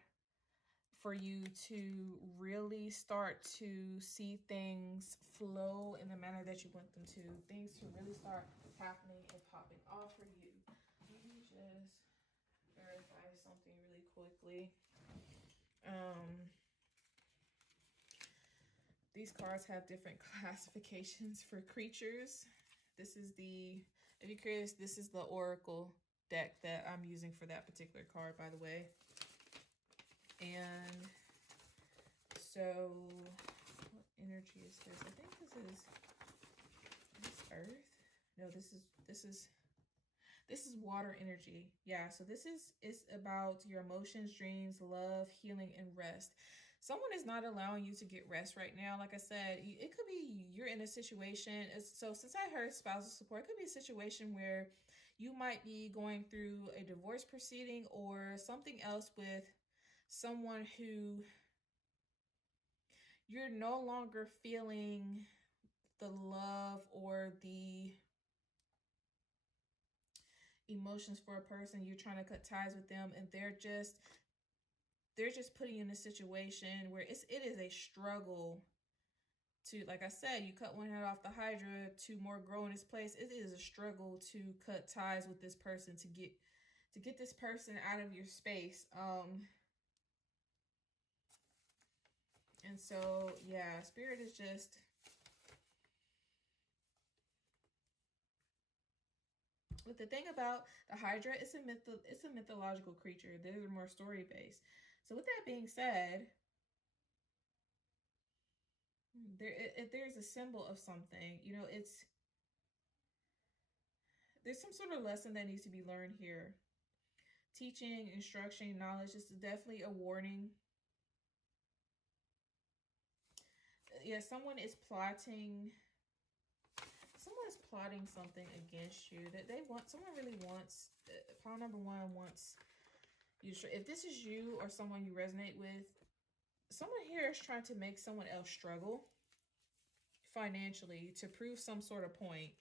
for you to really start to see things flow in the manner that you want them to. Things to really start happening and popping off for you. Let me just verify something really quickly. These cards have different classifications for creatures. This is if you're curious, this is the Oracle deck that I'm using for that particular card, by the way. And so, what energy is this? I think this is Earth. No, this is water energy. Yeah, so this is about your emotions, dreams, love, healing, and rest. Someone is not allowing you to get rest right now. Like I said, it could be you're in a situation. So since I heard spousal support, it could be a situation where you might be going through a divorce proceeding or something else with someone who you're no longer feeling the love or the emotions for a person. You're trying to cut ties with them, and they're just putting you in a situation where it is a struggle to, like I said, you cut one head off the hydra, two more grow in its place. It is a struggle to cut ties with this person, to get this person out of your space. And so, yeah, spirit is just, but the thing about the hydra, it's a mythological creature. They're more story based. So with that being said, There's a symbol of something, you know, there's some sort of lesson that needs to be learned here. Teaching, instruction, knowledge. This is definitely a warning. Yeah, someone is plotting something against you that they want. Someone really wants, pile number one wants you. If this is you or someone you resonate with, someone here is trying to make someone else struggle financially to prove some sort of point.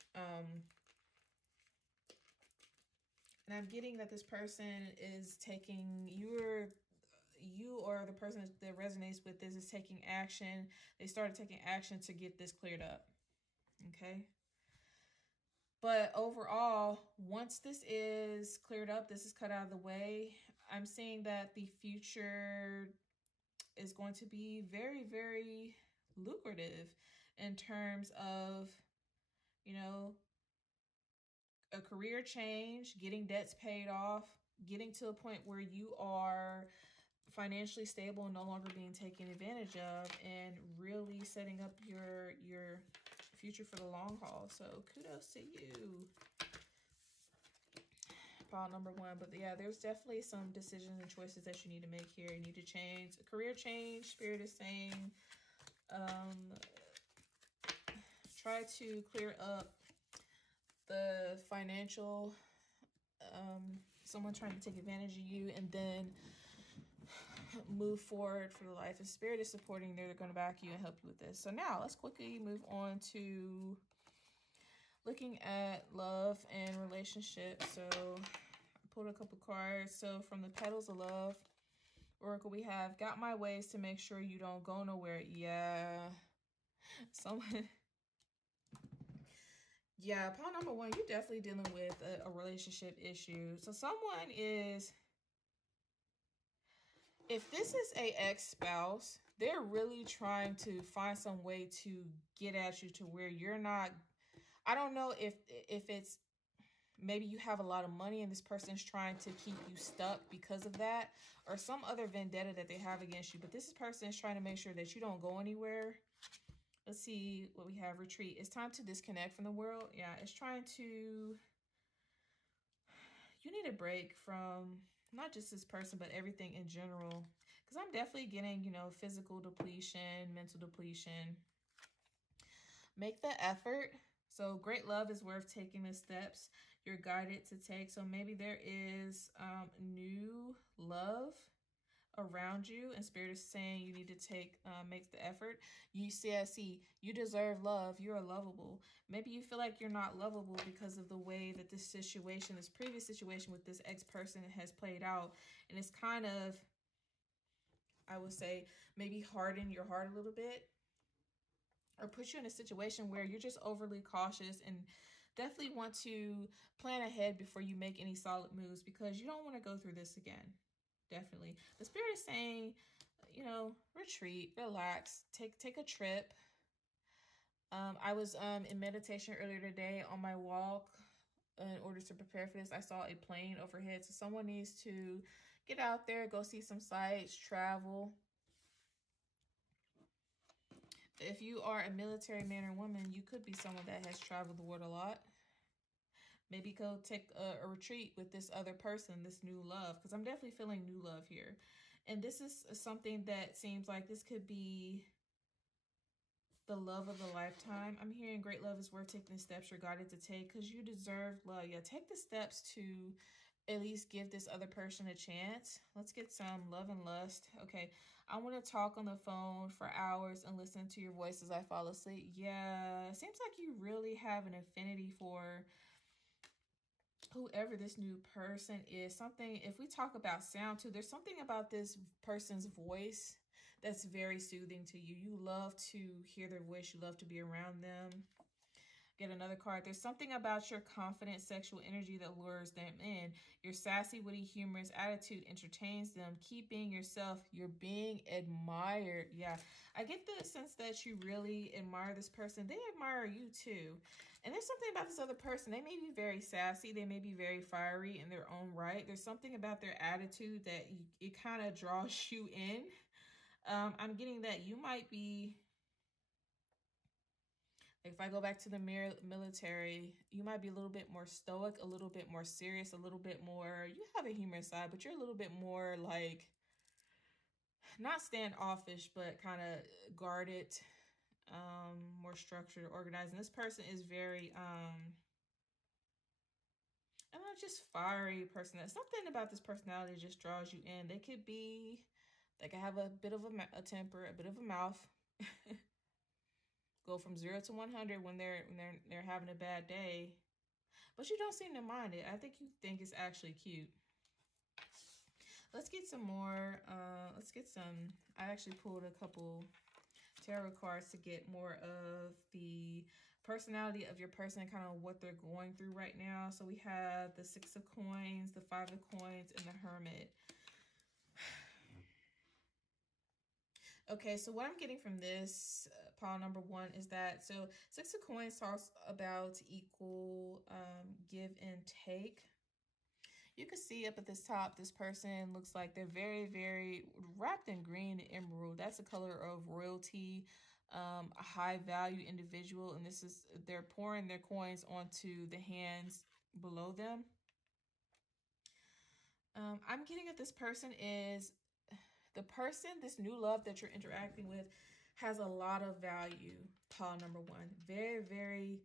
And I'm getting that this person is taking you or the person that resonates with this is taking action. They started taking action to get this cleared up. Okay. But overall, once this is cleared up, this is cut out of the way, I'm seeing that the future is going to be very, very lucrative in terms of, you know, a career change, getting debts paid off, getting to a point where you are financially stable and no longer being taken advantage of, and really setting up your future for the long haul. So kudos to you, pile number one. But yeah, there's definitely some decisions and choices that you need to make here. You need to change, a career change. Spirit is saying try to clear up the financial, someone trying to take advantage of you, and then move forward for the life. If Spirit is supporting, they're going to back you and help you with this. So now let's quickly move on to looking at love and relationships. So I pulled a couple cards. So from the Petals of Love Oracle, we have got my ways to make sure you don't go nowhere. Yeah. Someone... Yeah, pile number one, you're definitely dealing with a relationship issue. So someone is... If this is a ex-spouse, they're really trying to find some way to get at you to where you're not... I don't know if it's... Maybe you have a lot of money and this person is trying to keep you stuck because of that, or some other vendetta that they have against you. But this person is trying to make sure that you don't go anywhere. Let's see what we have. Retreat. It's time to disconnect from the world. Yeah, it's trying to... You need a break from not just this person, but everything in general. Because I'm definitely getting, you know, physical depletion, mental depletion. Make the effort. So great love is worth taking the steps you're guided to take. So maybe there is new love around you, and Spirit is saying you need to take make the effort. You see, I see you deserve love. You're lovable. Maybe you feel like you're not lovable because of the way that this situation, this previous situation with this ex-person has played out, and it's kind of, I would say, maybe harden your heart a little bit, or put you in a situation where you're just overly cautious, and definitely want to plan ahead before you make any solid moves, because you don't want to go through this again. Definitely. The Spirit is saying, you know, retreat, relax, take a trip. I was in meditation earlier today on my walk. In order to prepare for this, I saw a plane overhead. So someone needs to get out there, go see some sights, travel. If you are a military man or woman, you could be someone that has traveled the world a lot. Maybe go take a retreat with this other person, this new love, because I'm definitely feeling new love here. And this is something that seems like this could be the love of a lifetime. I'm hearing great love is worth taking the steps you're guided to take, because you deserve love. Yeah, take the steps to at least give this other person a chance. Let's get some love and lust. Okay, I want to talk on the phone for hours and listen to your voice as I fall asleep. Yeah, it seems like you really have an affinity for whoever this new person is. Something, if we talk about sound too, there's something about this person's voice that's very soothing to you. You love to hear their voice. You love to be around them. Get another card. There's something about your confident sexual energy that lures them in. Your sassy, witty, humorous attitude entertains them. Keep being yourself. You're being admired. Yeah, I get the sense that you really admire this person. They admire you too. And there's something about this other person. They may be very sassy. They may be very fiery in their own right. There's something about their attitude that it kind of draws you in. I'm getting that you might be If I go back to the military, you might be a little bit more stoic, a little bit more serious, a little bit more, you have a humorous side, but you're a little bit more like, not standoffish, but kind of guarded, more structured, organized. And this person is very, and not just fiery person. Something about this personality just draws you in. They can have a bit of a temper, a bit of a mouth. Go from 0 to 100 when they're having a bad day, but you don't seem to mind it. I think you think it's actually cute. Let's get some more. I actually pulled a couple tarot cards to get more of the personality of your person, kind of what they're going through right now. So we have the 6 of Coins, the 5 of Coins, and the Hermit. Okay, so what I'm getting from this pile number 1 is that, so 6 of Coins talks about equal give and take. You can see up at this top, this person looks like they're very, very wrapped in green and emerald. That's the color of royalty, a high value individual. And this is, they're pouring their coins onto the hands below them. I'm getting that this person is, this new love that you're interacting with has a lot of value. Pile number 1, very, very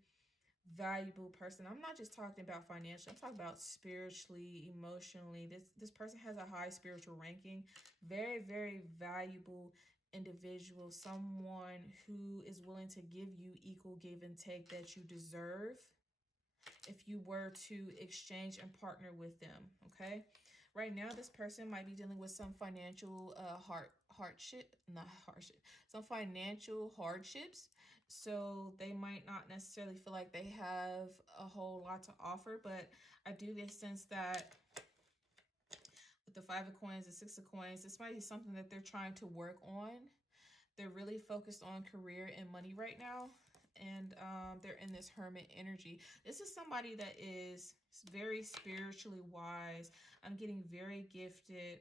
valuable person. I'm not just talking about financially, I'm talking about spiritually, emotionally. This person has a high spiritual ranking, very, very valuable individual, someone who is willing to give you equal give and take that you deserve if you were to exchange and partner with them. Okay, right now this person might be dealing with some financial some financial hardships. So they might not necessarily feel like they have a whole lot to offer, but I do get a sense that with the 5 of Coins, the 6 of Coins, this might be something that they're trying to work on. They're really focused on career and money right now. And they're in this Hermit energy. This is somebody that is very spiritually wise. I'm getting very gifted.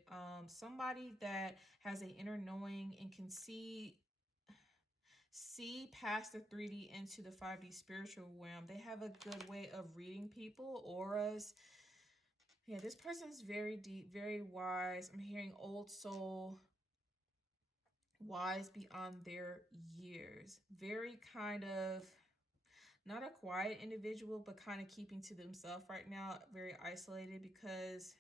Somebody that has an inner knowing and can see past the 3D into the 5D spiritual realm. They have a good way of reading people, auras. Yeah, this person's very deep, very wise. I'm hearing old soul, wise beyond their years. Very kind of, not a quiet individual, but kind of keeping to themselves right now. Very isolated, because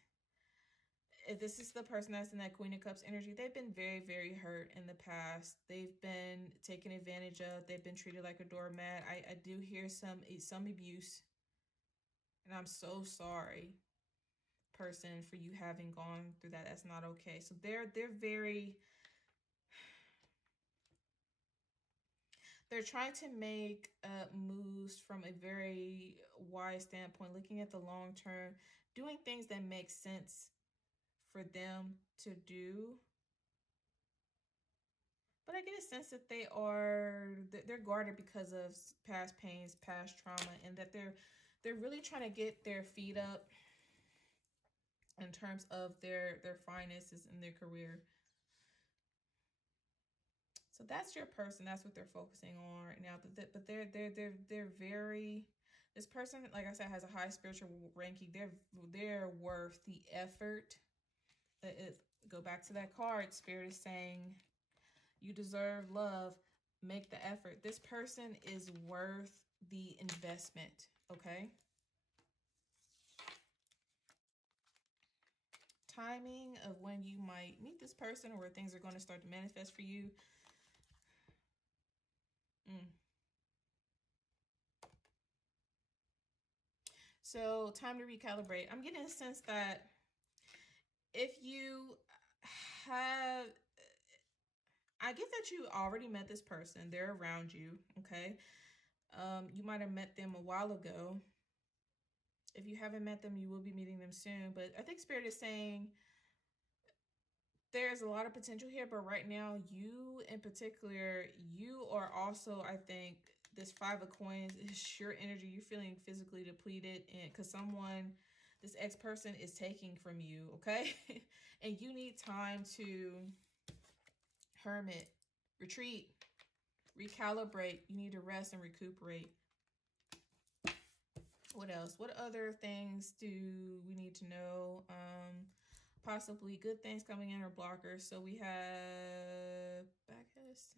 if this is the person that's in that Queen of Cups energy, they've been very, very hurt in the past. They've been taken advantage of. They've been treated like a doormat. I do hear some abuse. And I'm so sorry, person, for you having gone through that. That's not okay. So they're trying to make moves from a very wise standpoint, looking at the long term, doing things that make sense for them to do. But I get a sense that they're guarded because of past pains, past trauma, and that they're really trying to get their feet up in terms of their finances and their career. So that's your person. That's what they're focusing on right now. But they're very, this person, like I said, has a high spiritual ranking. They're worth the effort. Go back to that card. Spirit is saying you deserve love. Make the effort. This person is worth the investment. Okay. Timing of when you might meet this person, or where things are going to start to manifest for you. So time to recalibrate. I'm getting a sense that if you have, I get that you already met this person. They're around you, okay? You might have met them a while ago. If you haven't met them, you will be meeting them soon. But I think Spirit is saying there's a lot of potential here, but right now, you in particular, you are also, I think, this 5 of Coins is your energy. You're feeling physically depleted, and because this ex-person is taking from you, okay? And you need time to hermit, retreat, recalibrate. You need to rest and recuperate. What else? What other things do we need to know? Possibly good things coming in or blockers. So we have Bacchus.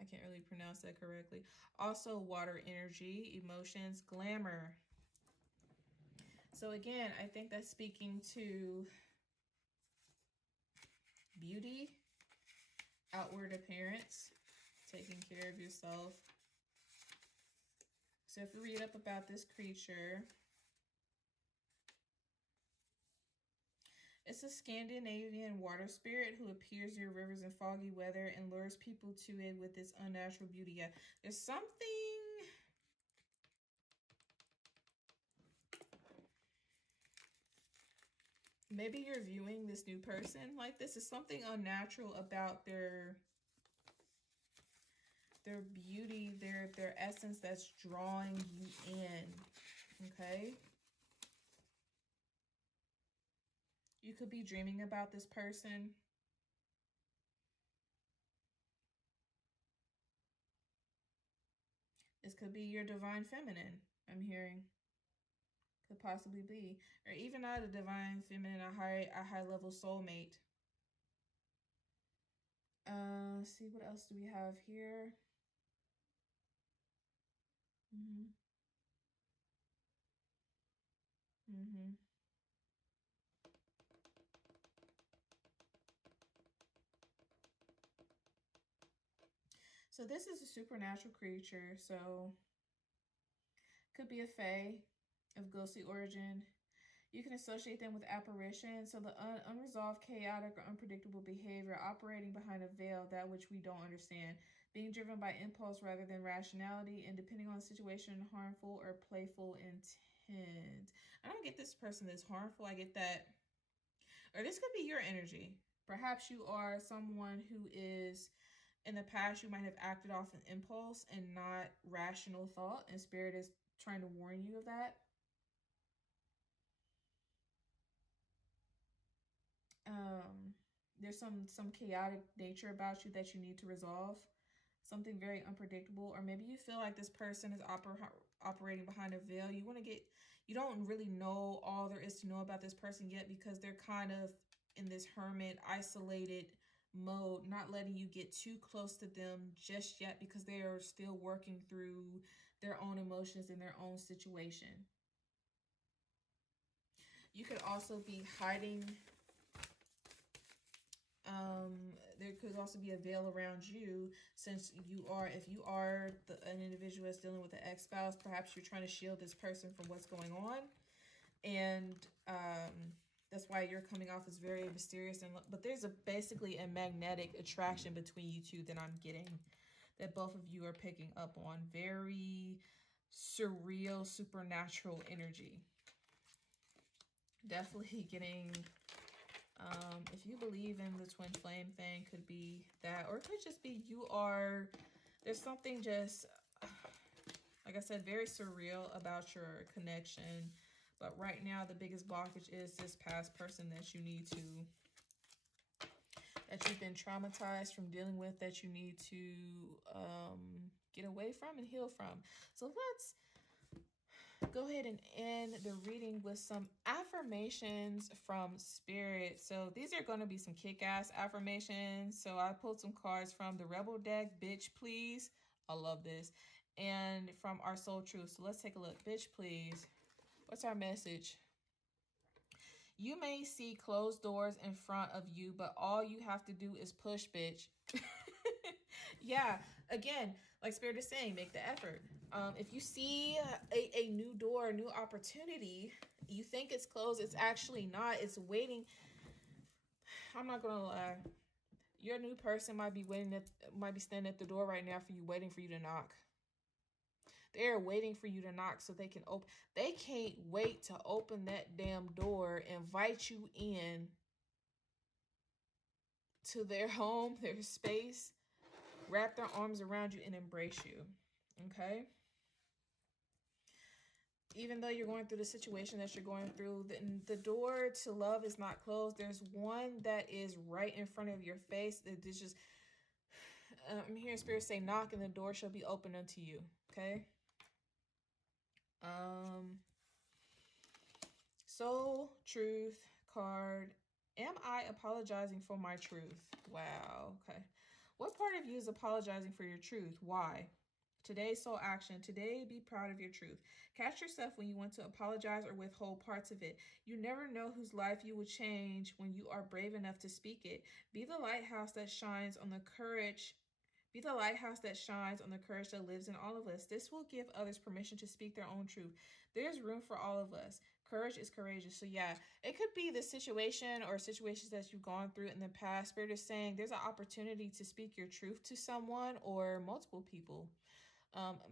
I can't really pronounce that correctly. Also water energy, emotions, glamour. So again, I think that's speaking to beauty, outward appearance, taking care of yourself. So if you read up about this creature, it's a Scandinavian water spirit who appears near rivers in foggy weather and lures people to it with its unnatural beauty. Yeah, there's something. Maybe you're viewing this new person like this. Is something unnatural about their beauty, their essence that's drawing you in. Okay. You could be dreaming about this person. This could be your divine feminine, I'm hearing. Could possibly be. Or even not a divine feminine, a high level soulmate. See what else do we have here? So this is a supernatural creature. So could be a fae of ghostly origin. You can associate them with apparitions. So the unresolved, chaotic, or unpredictable behavior operating behind a veil, that which we don't understand. Being driven by impulse rather than rationality, and depending on the situation, harmful or playful intent. I don't get this person that's harmful. I get that, or this could be your energy. Perhaps you are someone who is, in the past, you might have acted off an impulse and not rational thought, and Spirit is trying to warn you of that. There's some chaotic nature about you that you need to resolve. Something very unpredictable. Or maybe you feel like this person is operating behind a veil. You don't really know all there is to know about this person yet, because they're kind of in this hermit, isolated mode, not letting you get too close to them just yet, because they are still working through their own emotions and their own situation. You could also be hiding. There could also be a veil around you, since you are, if you are an individual that's dealing with an ex-spouse, perhaps you're trying to shield this person from what's going on, and that's why you're coming off as very mysterious. But there's basically a magnetic attraction between you two that I'm getting, that both of you are picking up on. Very surreal, supernatural energy. Definitely getting. If you believe in the twin flame thing, could be that, or it could just be there's something just, like I said, very surreal about your connection. But right now, the biggest blockage is this past person that you've been traumatized from dealing with, that you need to get away from and heal from. So let's go ahead and end the reading with some affirmations from Spirit. So these are going to be some kick-ass affirmations. So I pulled some cards from the Rebel deck. Bitch, please. I love this. And from our Soul Truth. So let's take a look. Bitch, please. What's our message? You may see closed doors in front of you, but all you have to do is push, bitch. Yeah, again, like Spirit is saying, make the effort. If you see a new door, a new opportunity, you think it's closed, it's actually not. It's waiting. I'm not gonna lie. Your new person might be standing at the door right now for you, waiting for you to knock. They're waiting for you to knock so they can open. They can't wait to open that damn door, invite you in to their home, their space, wrap their arms around you and embrace you. Okay? Even though you're going through the situation that you're going through, the door to love is not closed. There's one that is right in front of your face. It's just, I'm hearing Spirit say, knock and the door shall be open unto you. Okay. Soul Truth card. Am I apologizing for my truth? Wow. Okay. What part of you is apologizing for your truth? Why? Today's soul action. Today, be proud of your truth. Catch yourself when you want to apologize or withhold parts of it. You never know whose life you will change when you are brave enough to speak it. Be the lighthouse that shines on the courage. Be the lighthouse that shines on the courage that lives in all of us. This will give others permission to speak their own truth. There's room for all of us. Courage is courageous. So yeah, it could be the situation or situations that you've gone through in the past. Spirit is saying there's an opportunity to speak your truth to someone or multiple people.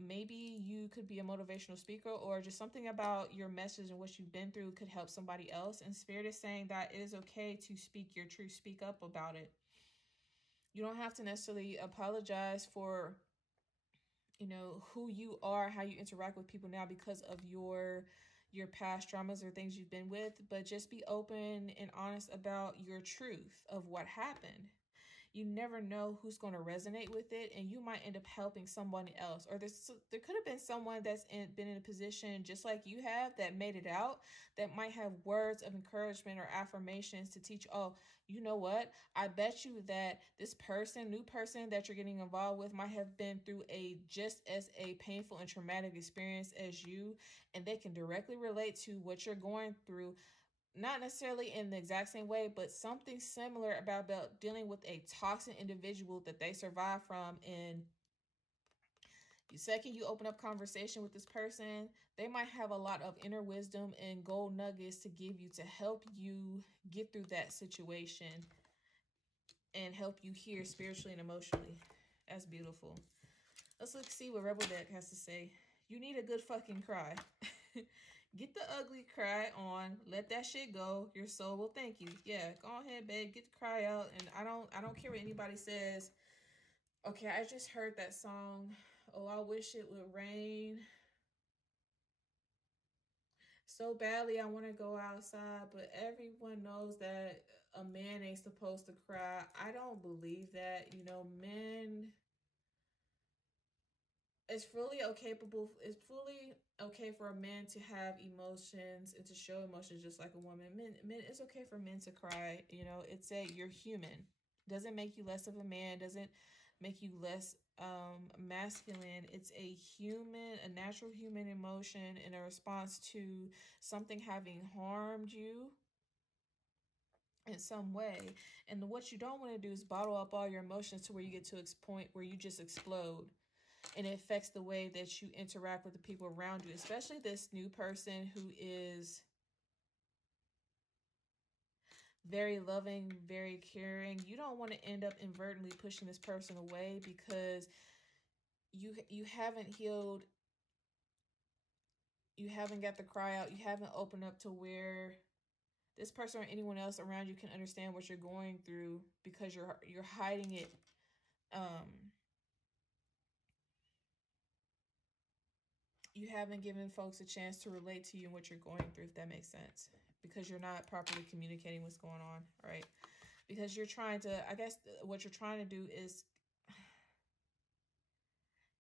Maybe you could be a motivational speaker, or just something about your message and what you've been through could help somebody else. And Spirit is saying that it is okay to speak your truth, speak up about it. You don't have to necessarily apologize for, who you are, how you interact with people now because of your past traumas or things you've been with, but just be open and honest about your truth of what happened. You never know who's going to resonate with it, and you might end up helping someone else. Or there could have been someone that's been in a position just like you have that made it out, that might have words of encouragement or affirmations to teach. Oh, you know what? I bet you that this new person that you're getting involved with might have been through a just as a painful and traumatic experience as you, and they can directly relate to what you're going through, not necessarily in the exact same way, but something similar about dealing with a toxic individual that they survive from. And the second you open up conversation with this person, they might have a lot of inner wisdom and gold nuggets to give you to help you get through that situation and help you heal spiritually and emotionally. That's beautiful. Let's see what Rebel Deck has to say. You need a good fucking cry. Get the ugly cry on. Let that shit go. Your soul will thank you. Yeah, go ahead, babe. Get the cry out. And I don't care what anybody says. Okay, I just heard that song. Oh, I wish it would rain so badly. I want to go outside, but everyone knows that a man ain't supposed to cry. I don't believe that. Men, it's fully okay for a man to have emotions and to show emotions just like a woman. Men, it's okay for men to cry. You're human. Doesn't make you less of a man, doesn't make you less masculine. It's a natural human emotion in a response to something having harmed you in some way. And what you don't want to do is bottle up all your emotions to where you get to a point where you just explode, and it affects the way that you interact with the people around you, especially this new person who is very loving, very caring. You don't want to end up inadvertently pushing this person away because you haven't healed. You haven't got the cry out. You haven't opened up to where this person or anyone else around you can understand what you're going through, because you're hiding it. You haven't given folks a chance to relate to you and what you're going through, if that makes sense, because you're not properly communicating what's going on, right? Because you're trying to, I guess what you're trying to do is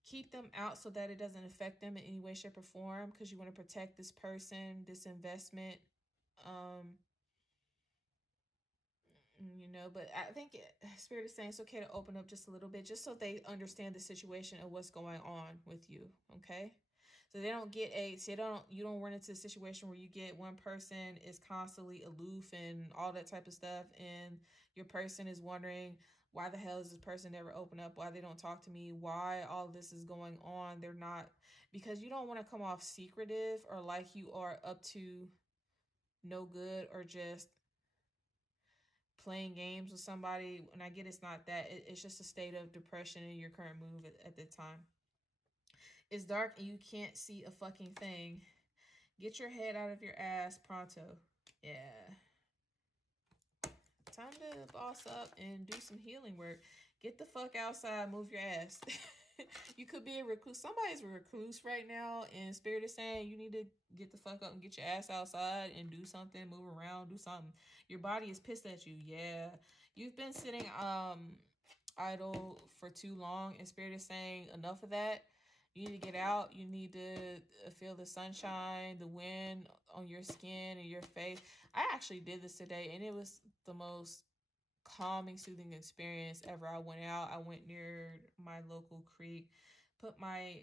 keep them out so that it doesn't affect them in any way, shape, or form, because you want to protect this person, this investment. But I think Spirit is saying it's okay to open up just a little bit, just so they understand the situation and what's going on with you, okay? So they don't get you don't run into a situation where you get one person is constantly aloof and all that type of stuff, and your person is wondering, why the hell is this person never open up? Why they don't talk to me? Why all this is going on? They're not, because you don't want to come off secretive or like you are up to no good or just playing games with somebody. And I get it's not that. It's just a state of depression in your current move at the time. It's dark and you can't see a fucking thing. Get your head out of your ass pronto. Yeah. Time to boss up and do some healing work. Get the fuck outside, move your ass. You could be a recluse. Somebody's a recluse right now, and Spirit is saying you need to get the fuck up and get your ass outside and do something, move around, do something. Your body is pissed at you. Yeah. You've been sitting idle for too long, and Spirit is saying enough of that. You need to get out. You need to feel the sunshine, the wind on your skin and your face. I actually did this today, and it was the most calming, soothing experience ever. I went out. I went near my local creek, dipped my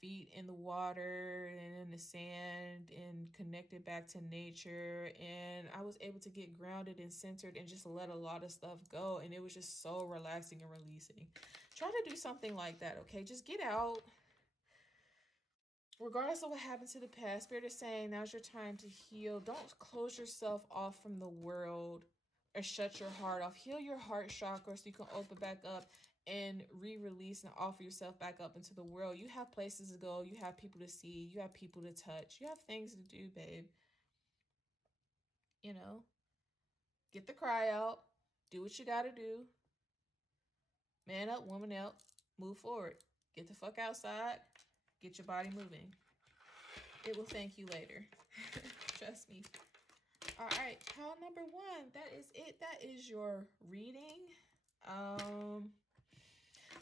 feet in the water and in the sand, and connected back to nature. And I was able to get grounded and centered and just let a lot of stuff go. And it was just so relaxing and releasing. Try to do something like that, okay? Just get out. Regardless of what happened to the past, Spirit is saying now's your time to heal. Don't close yourself off from the world or shut your heart off. Heal your heart chakra so you can open back up and re-release and offer yourself back up into the world. You have places to go. You have people to see. You have people to touch. You have things to do, babe. You know, get the cry out. Do what you got to do. Man up, woman up. Move forward. Get the fuck outside. Get your body moving. It will thank you later. Trust me. All right, pile number 1. That is it. That is your reading.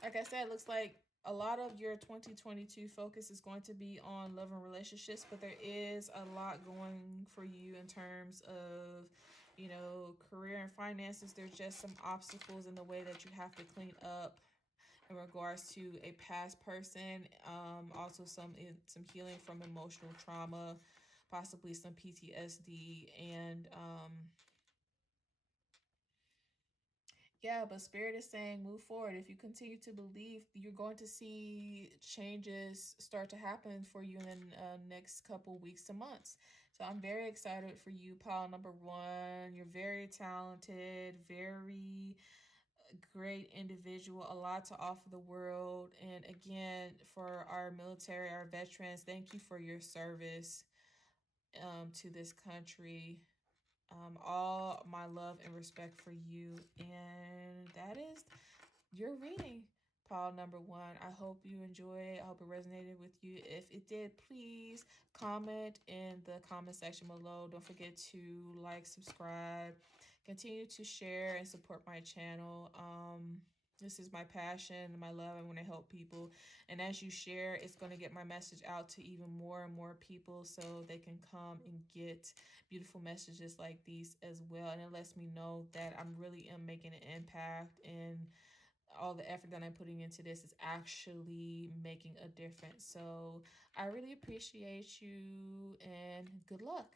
Like I said, it looks like a lot of your 2022 focus is going to be on love and relationships, but there is a lot going for you in terms of, you know, career and finances. There's just some obstacles in the way that you have to clean up in regards to a past person. Also some healing from emotional trauma, possibly some PTSD, and yeah, but Spirit is saying move forward. If you continue to believe, you're going to see changes start to happen for you in the next couple weeks to months. So I'm very excited for you, pile number 1. You're very talented, very great individual, a lot to offer the world. And again, for our military, our veterans, thank you for your service to this country. All my love and respect for you. And that is your reading, pile number 1. I hope you enjoy it. I hope it resonated with you. If it did, please comment in the comment section below. Don't forget to like, subscribe, continue to share and support my channel. This is my passion, my love. I want to help people. And as you share, it's going to get my message out to even more and more people so they can come and get beautiful messages like these as well. And it lets me know that I'm really making an impact, and all the effort that I'm putting into this is actually making a difference. So I really appreciate you, and good luck.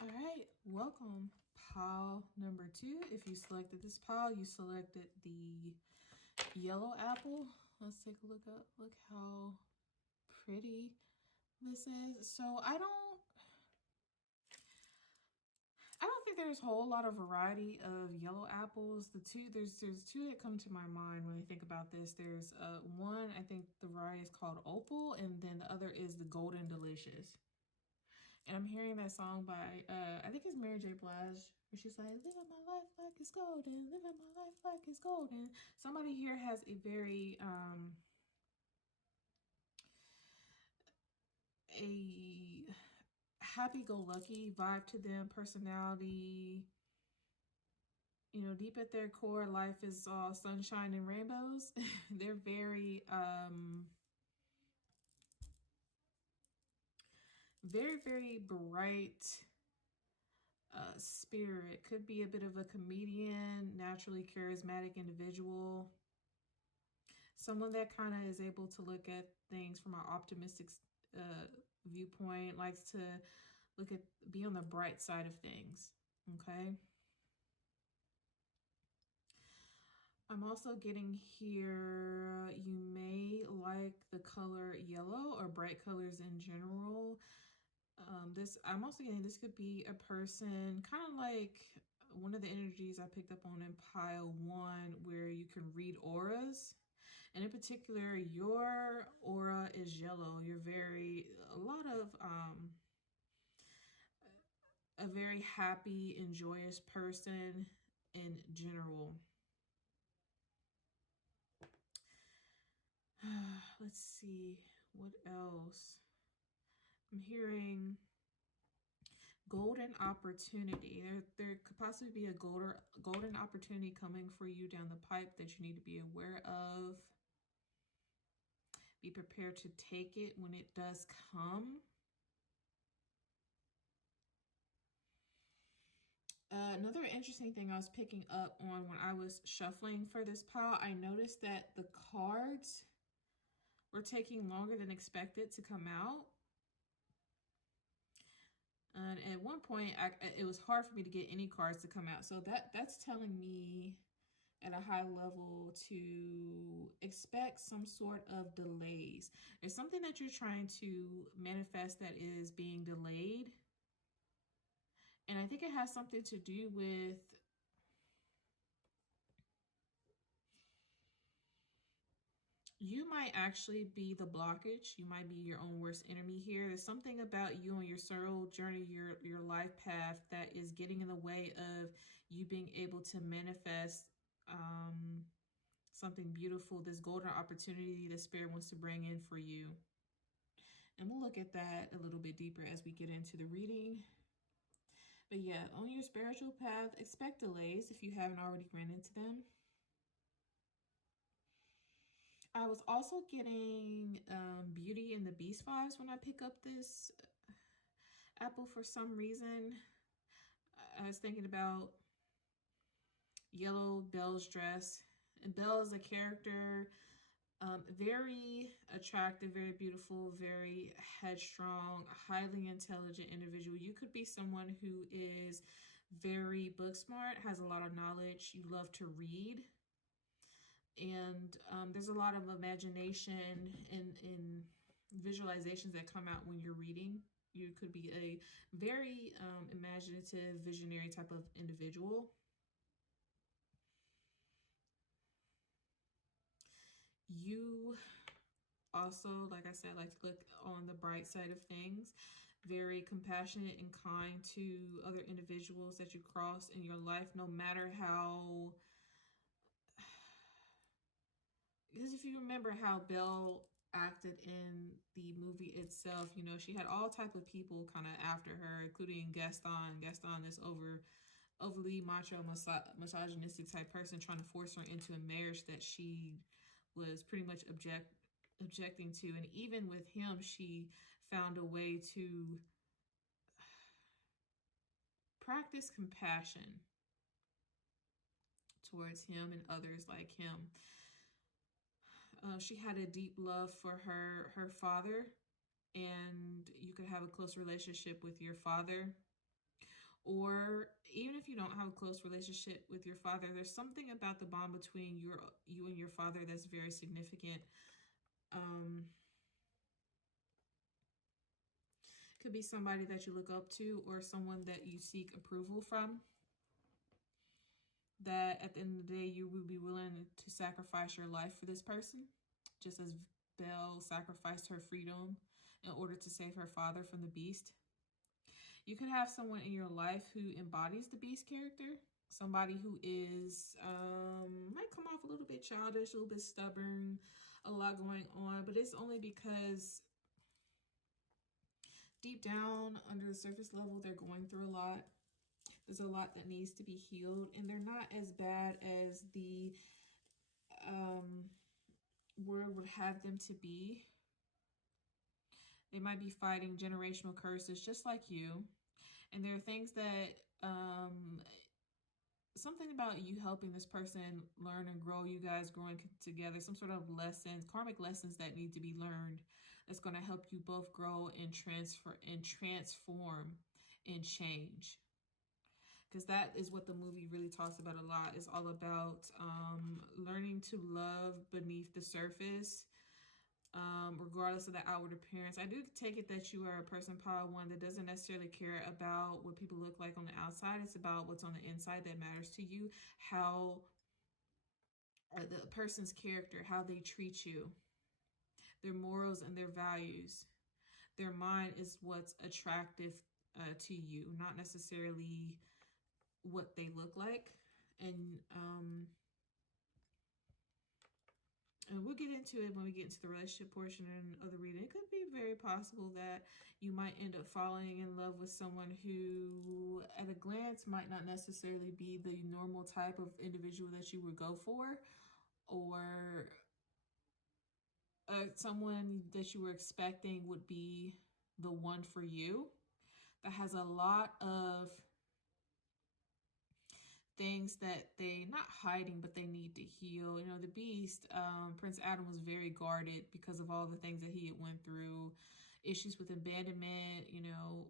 All right, welcome, pile number 2. If you selected this pile, you selected the yellow apple. Let's take a look up. Look how pretty this is. So I don't think there's a whole lot of variety of yellow apples. There's two that come to my mind when I think about this. There's one, I think the variety is called Opal, and then the other is the Golden Delicious. And I'm hearing that song by I think it's Mary J. Blige, where she's like, living my life like it's golden, living my life like it's golden. Somebody here has a very a happy-go-lucky vibe to them, personality. You know, deep at their core, life is all sunshine and rainbows. They're very very bright spirit. Could be a bit of a comedian, naturally charismatic individual. Someone that kind of is able to look at things from an optimistic viewpoint, likes to be on the bright side of things, okay? I'm also getting here, you may like the color yellow or bright colors in general. I'm also getting this could be a person, kind of like one of the energies I picked up on in pile 1, where you can read auras. And in particular, your aura is yellow. You're a very happy and joyous person in general. Let's see, what else? I'm hearing Golden opportunity. There could possibly be a golden opportunity coming for you down the pipe that you need to be aware of. Be prepared to take it when it does come. Another interesting thing I was picking up on when I was shuffling for this pile, I noticed that the cards were taking longer than expected to come out. And at one point, it was hard for me to get any cards to come out. So that's telling me at a high level to expect some sort of delays. There's something that you're trying to manifest that is being delayed. And I think it has something to do with you might actually be the blockage. You might be your own worst enemy here. There's something about you on your soul journey, your life path that is getting in the way of you being able to manifest something beautiful, this golden opportunity that Spirit wants to bring in for you. And we'll look at that a little bit deeper as we get into the reading. But yeah, on your spiritual path, expect delays if you haven't already ran into them. I was also getting Beauty and the Beast vibes when I pick up this apple for some reason. I was thinking about yellow Belle's dress. And Belle is a character, very attractive, very beautiful, very headstrong, highly intelligent individual. You could be someone who is very book smart, has a lot of knowledge, you love to read. And there's a lot of imagination and visualizations that come out when you're reading. You could be a very imaginative, visionary type of individual. You also, like I said, like to look on the bright side of things. Very compassionate and kind to other individuals that you cross in your life, no matter how... Because if you remember how Belle acted in the movie itself, you know, she had all type of people kind of after her, including Gaston. Gaston, this overly macho, misogynistic type person trying to force her into a marriage that she was pretty much objecting to. And even with him, she found a way to practice compassion towards him and others like him. She had a deep love for her father, and you could have a close relationship with your father. Or even if you don't have a close relationship with your father, there's something about the bond between you and your father that's very significant. Could be somebody that you look up to or someone that you seek approval from. That at the end of the day, you would be willing to sacrifice your life for this person, just as Belle sacrificed her freedom in order to save her father from the beast. You could have someone in your life who embodies the beast character. Somebody who is, might come off a little bit childish, a little bit stubborn, a lot going on, but it's only because deep down under the surface level, they're going through a lot. There's a lot that needs to be healed, and they're not as bad as the word would have them to be. They might be fighting generational curses just like you. And there are things that, something about you helping this person learn and grow, you guys growing together, some sort of lessons, karmic lessons that need to be learned that's going to help you both grow and transform and change. Because that is what the movie really talks about a lot. It's all about learning to love beneath the surface, regardless of the outward appearance. I do take it that you are a person, pile one, that doesn't necessarily care about what people look like on the outside. It's about what's on the inside that matters to you. How the person's character, how they treat you, their morals and their values. Their mind is what's attractive to you, not necessarily what they look like. And And we'll get into it when we get into the relationship portion of the reading. It could be very possible that you might end up falling in love with someone who, at a glance, might not necessarily be the normal type of individual that you would go for, or someone that you were expecting would be the one for you, that has a lot of things that they not hiding, but they need to heal. You know, the beast, Prince Adam, was very guarded because of all the things that he had went through, issues with abandonment, you know,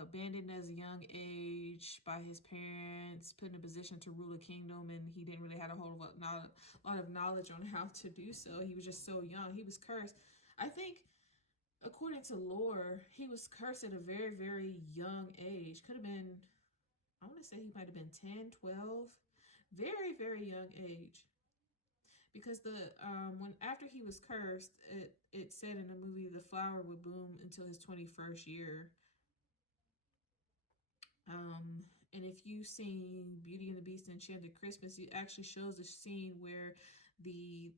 abandoned as a young age by his parents, put in a position to rule a kingdom, and he didn't really have a whole lot of knowledge on how to do so. He was just so young. He was cursed. I think, according to lore, he was cursed at a very, very young age. Could have been, I want to say he might have been 10, 12, very, very young age. Because the when after he was cursed, it said in the movie the flower would bloom until his 21st year. And if you've seen Beauty and the Beast Enchanted Christmas, it actually shows a scene where the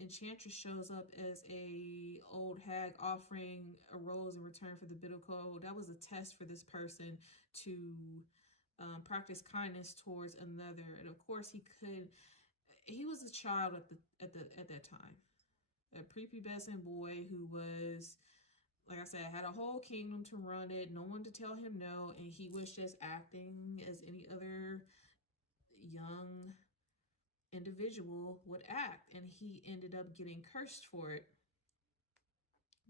enchantress shows up as a old hag offering a rose in return for the bitter cold. That was a test for this person to practice kindness towards another. And of course, he was a child at that time, a prepubescent boy who was, like I said, had a whole kingdom to run it, no one to tell him no, and he was just acting as any other young individual would act, and he ended up getting cursed for it.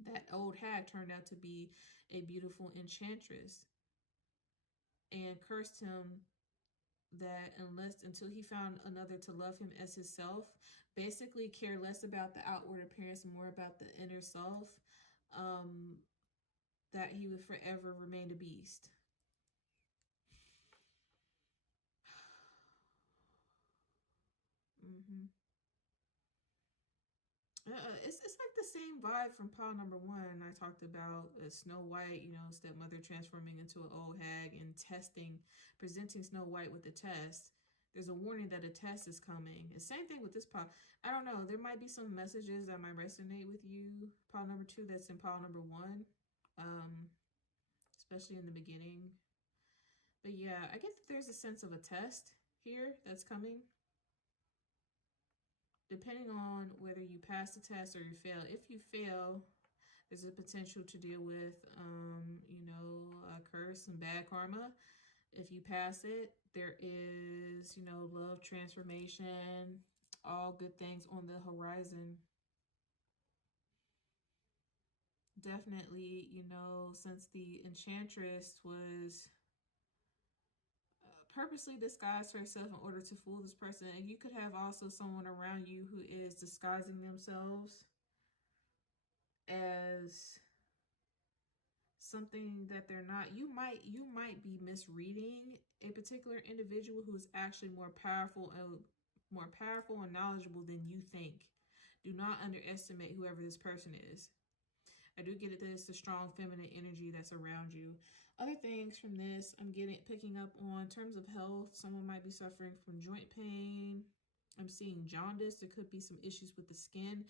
That old hag turned out to be a beautiful enchantress and cursed him that until he found another to love him as himself, basically care less about the outward appearance and more about the inner self, that he would forever remain a beast. It's like the same vibe from Paul number 1. I talked about Snow White, you know, stepmother transforming into an old hag and presenting Snow White with a test. There's a warning that a test is coming. The same thing with this Paul. I don't know. There might be some messages that might resonate with you, Paul number 2, that's in Paul number 1, especially in the beginning. But yeah, I get that there's a sense of a test here that's coming. Depending on whether you pass the test or you fail. If you fail, there's a potential to deal with, you know, a curse and bad karma. If you pass it, there is, you know, love, transformation, all good things on the horizon. Definitely, you know, since the enchantress was purposely disguised herself in order to fool this person, and you could have also someone around you who is disguising themselves as something that they're not. You might be misreading a particular individual who is actually more powerful and knowledgeable than you think. Do not underestimate whoever this person is. I do get it that it's the strong feminine energy that's around you. Other things from this, I'm picking up on terms of health. Someone might be suffering from joint pain. I'm seeing jaundice. There could be some issues with the skin.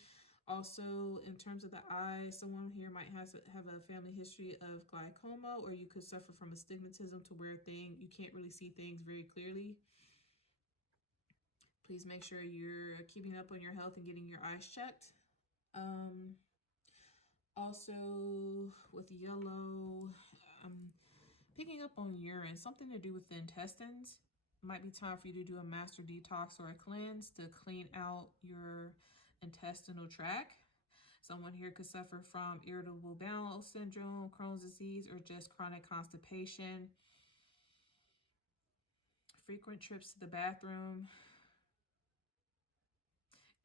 Also, in terms of the eyes, someone here might have a family history of glaucoma, or you could suffer from astigmatism to where you can't really see things very clearly. Please make sure you're keeping up on your health and getting your eyes checked. Also, with yellow, I'm picking up on urine, something to do with the intestines. It might be time for you to do a master detox or a cleanse to clean out your intestinal tract. Someone here could suffer from irritable bowel syndrome, Crohn's disease, or just chronic constipation. Frequent trips to the bathroom.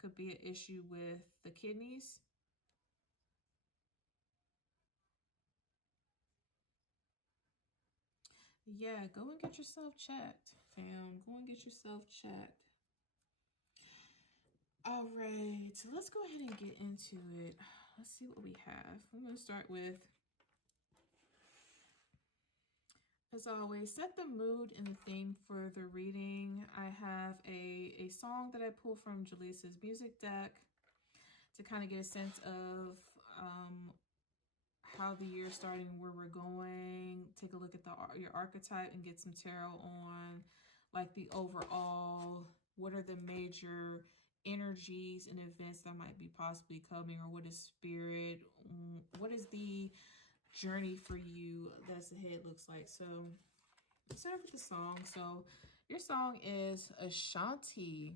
Could be an issue with the kidneys. Yeah, go and get yourself checked, fam. Go and get yourself checked. All right, so let's go ahead and get into it. Let's see what we have. I'm going to start with, as always, set the mood and the theme for the reading. I have a song that I pulled from Jaleesa's music deck. to kind of get a sense of how the year is starting, where we're going. Take a look at your archetype and get some tarot on like the overall, what are the major energies and events that might be possibly coming, or what is spirit, what is the journey for you that's ahead looks like. So let's start with the song. So your song is Ashanti.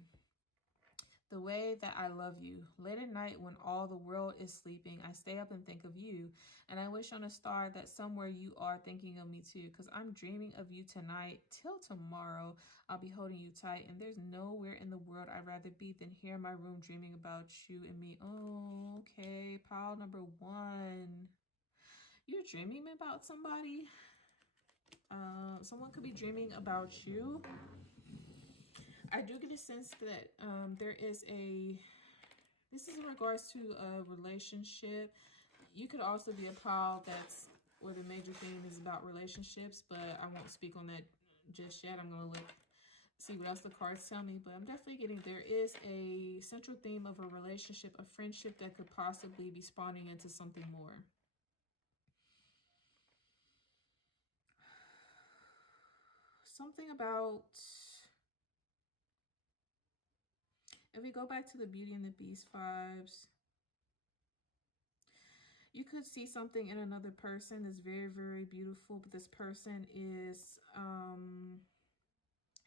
The way that I love you. Late at night when all the world is sleeping, I stay up and think of you. And I wish on a star that somewhere you are thinking of me too. Because I'm dreaming of you tonight. Till tomorrow, I'll be holding you tight. And there's nowhere in the world I'd rather be than here in my room dreaming about you and me. Oh, okay. Pile number 1. You're dreaming about somebody. Someone could be dreaming about you. I do get a sense that there is this is in regards to a relationship. You could also be a pile that's where the major theme is about relationships, but I won't speak on that just yet. I'm going to see what else the cards tell me, but I'm definitely getting there is a central theme of a relationship, a friendship that could possibly be spawning into something more. Something about, if we go back to the Beauty and the Beast vibes, you could see something in another person that's very, very beautiful, but this person is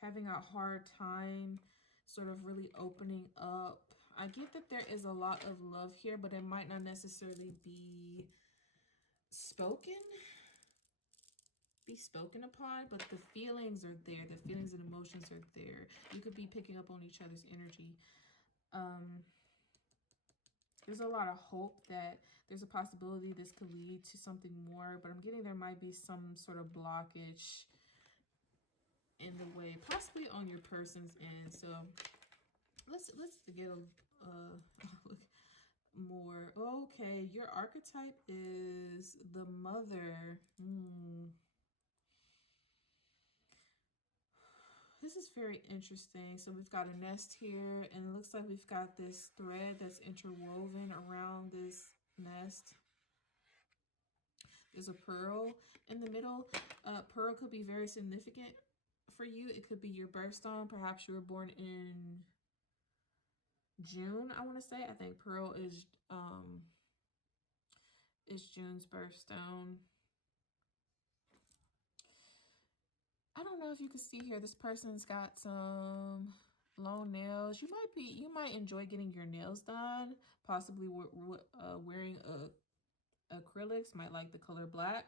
having a hard time sort of really opening up. I get that there is a lot of love here, but it might not necessarily be spoken upon, but the feelings are there. The feelings and emotions are there. You could be picking up on each other's energy. There's a lot of hope that there's a possibility this could lead to something more, but I'm getting there might be some sort of blockage in the way, possibly on your person's end. So let's get a more. Okay, your archetype is the mother. This is very interesting. So we've got a nest here, and it looks like we've got this thread that's interwoven around this nest. There's a pearl in the middle. Pearl could be very significant for you. It could be your birthstone. Perhaps you were born in June, I want to say. I think pearl is June's birthstone. I don't know if you can see here, this person's got some long nails. You might enjoy getting your nails done, possibly wearing acrylics, might like the color black.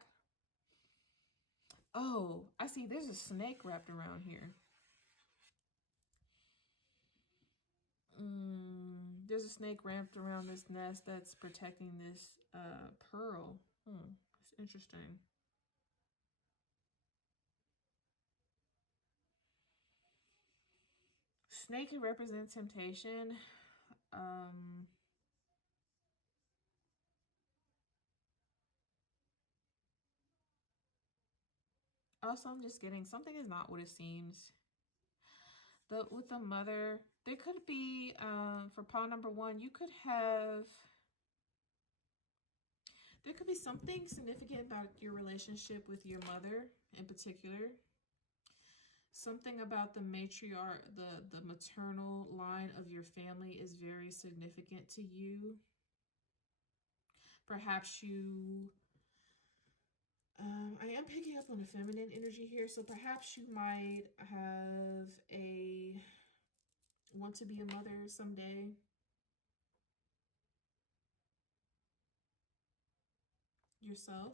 Oh, I see there's a snake wrapped around here. There's a snake wrapped around this nest that's protecting this pearl. It's interesting. Snake can represent temptation. Also, I'm just getting something is not what it seems. With the mother, there could be, for pile number 1, there could be something significant about your relationship with your mother in particular. Something about the matriarch, the maternal line of your family is very significant to you. Perhaps you, I am picking up on a feminine energy here, so perhaps you might want to be a mother someday. Yourself.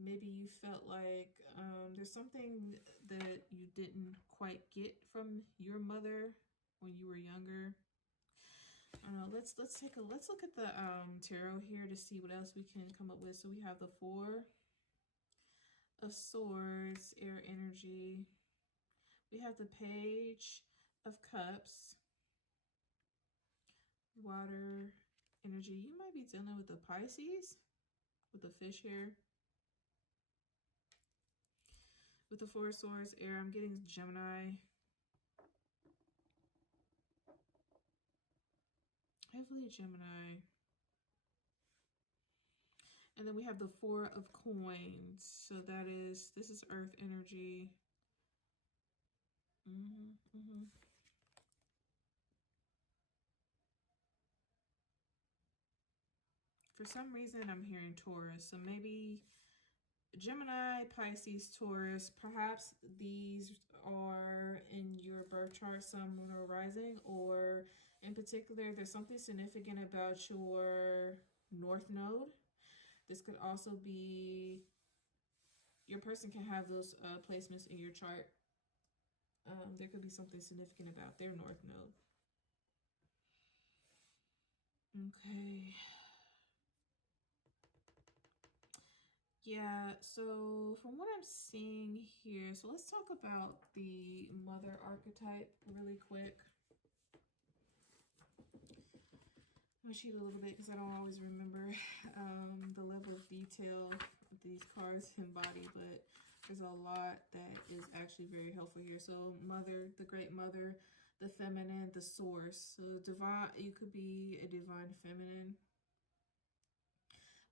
Maybe you felt like there's something that you didn't quite get from your mother when you were younger. I don't know. Let's look at the tarot here to see what else we can come up with. So we have the 4 of Swords, air energy. We have the Page of Cups, water energy. You might be dealing with the Pisces with the fish here. With the 4 of Swords, air, I'm getting Gemini. definitely a Gemini. And then we have the Four of Coins. So this is Earth energy. For some reason, I'm hearing Taurus. So maybe Gemini, Pisces, Taurus. Perhaps these are in your birth chart, sun, moon, or rising. Or in particular, there's something significant about your North Node. This could also be, your person can have those placements in your chart. There could be something significant about their North Node. Okay. Yeah, so from what I'm seeing here, so let's talk about the mother archetype really quick. I'm gonna cheat a little bit because I don't always remember the level of detail these cards embody, but there's a lot that is actually very helpful here. So mother, the great mother, the feminine, the source. So divine, you could be a divine feminine.